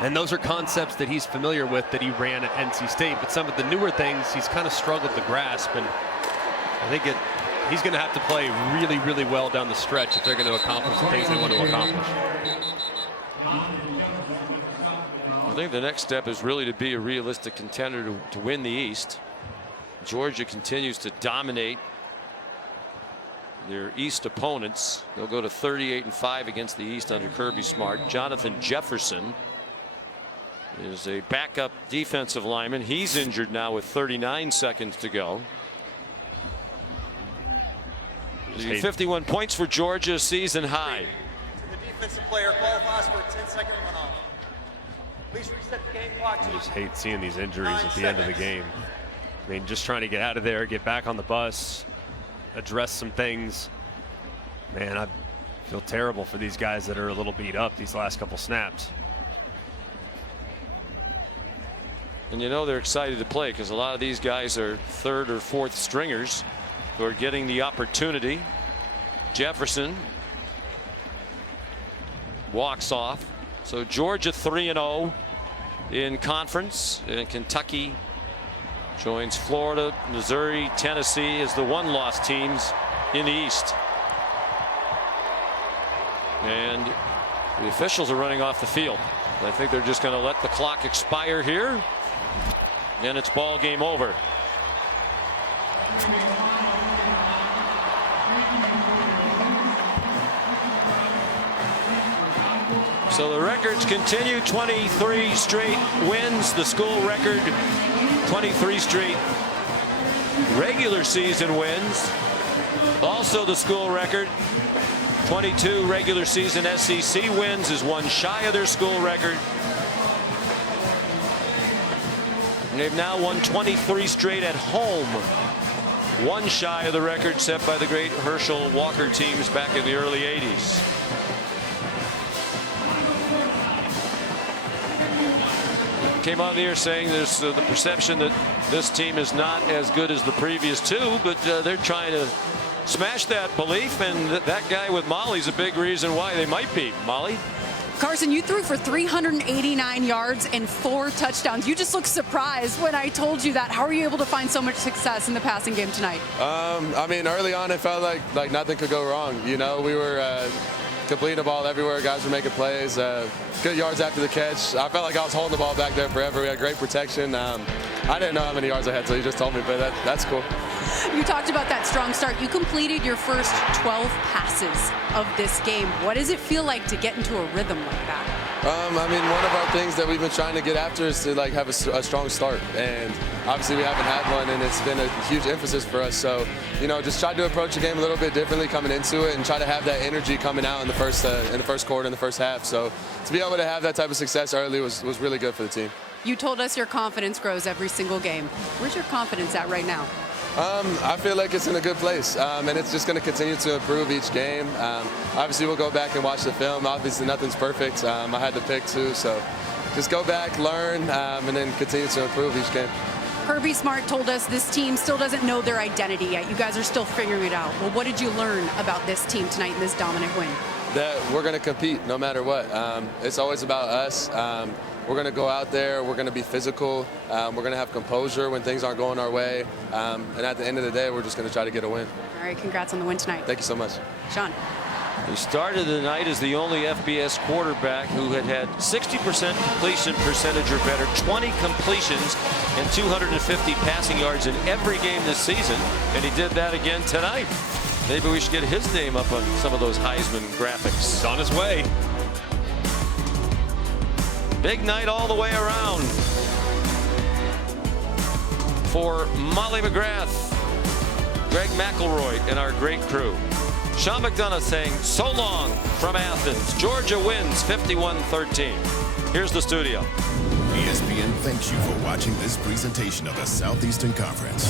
and those are concepts that he's familiar with that he ran at NC State. But some of the newer things he's kind of struggled to grasp, and I think he's going to have to play really, really well down the stretch if they're going to accomplish the things they want to accomplish. I think the next step is really to be a realistic contender to win the East. Georgia continues to dominate their East opponents. They'll go to 38-5 against the East under Kirby Smart. Jonathan Jefferson is a backup defensive lineman. He's injured now with 39 seconds to go. 51 points for Georgia, season high. The defensive player qualifies for a 10-second runoff. Please reset the game clock. I just hate seeing these injuries at the end of the game. I mean, just trying to get out of there, get back on the bus, address some things. Man, I feel terrible for these guys that are a little beat up these last couple snaps. And you know they're excited to play because a lot of these guys are third or fourth stringers who are getting the opportunity. Jefferson walks off. So Georgia 3-0 in conference, and Kentucky joins Florida, Missouri, Tennessee as the one-loss teams in the East. And the officials are running off the field. I think they're just going to let the clock expire here, and it's ball game over. So the records continue. 23 straight wins, the school record. 23 straight regular season wins. Also the school record. 22 regular season SEC wins is one shy of their school record. And they've now won 23 straight at home. One shy of the record set by the great Herschel Walker teams back in the early 80s. Came on the air saying there's the perception that this team is not as good as the previous two, but they're trying to smash that belief, and that guy with Molly's a big reason why they might be. Molly? Carson, you threw for 389 yards and 4 touchdowns. You just looked surprised when I told you that. How are you able to find so much success in the passing game tonight? I mean, early on, it felt like nothing could go wrong. You know, we were completing the ball everywhere. Guys were making plays. Good yards after the catch. I felt like I was holding the ball back there forever. We had great protection. I didn't know how many yards I had, so you just told me, but that's cool. You talked about that strong start. You completed your first 12 passes of this game. What does it feel like to get into a rhythm like that? I mean, one of our things that we've been trying to get after is to have a strong start, and obviously we haven't had one, and it's been a huge emphasis for us. So, you know, just try to approach the game a little bit differently coming into it, and try to have that energy coming out in the first quarter, in the first half. So to be able to have that type of success early was really good for the team. You told us your confidence grows every single game. Where's your confidence at right now? I feel like it's in a good place, and it's just going to continue to improve each game. Obviously, we'll go back and watch the film. Obviously, nothing's perfect. I had to pick too, so just go back, learn, and then continue to improve each game. Kirby Smart told us this team still doesn't know their identity yet. You guys are still figuring it out. Well, what did you learn about this team tonight in this dominant win? That we're going to compete no matter what. It's always about us. We're going to go out there. We're going to be physical. We're going to have composure when things aren't going our way. And at the end of the day, we're just going to try to get a win. All right, congrats on the win tonight. Thank you so much. Sean. He started the night as the only FBS quarterback who had 60% completion percentage or better, 20 completions, and 250 passing yards in every game this season. And he did that again tonight. Maybe we should get his name up on some of those Heisman graphics. He's on his way. Big night all the way around for Molly McGrath, Greg McElroy, and our great crew. Sean McDonough saying so long from Athens. Georgia wins 51-13. Here's the studio. ESPN thanks you for watching this presentation of the Southeastern Conference.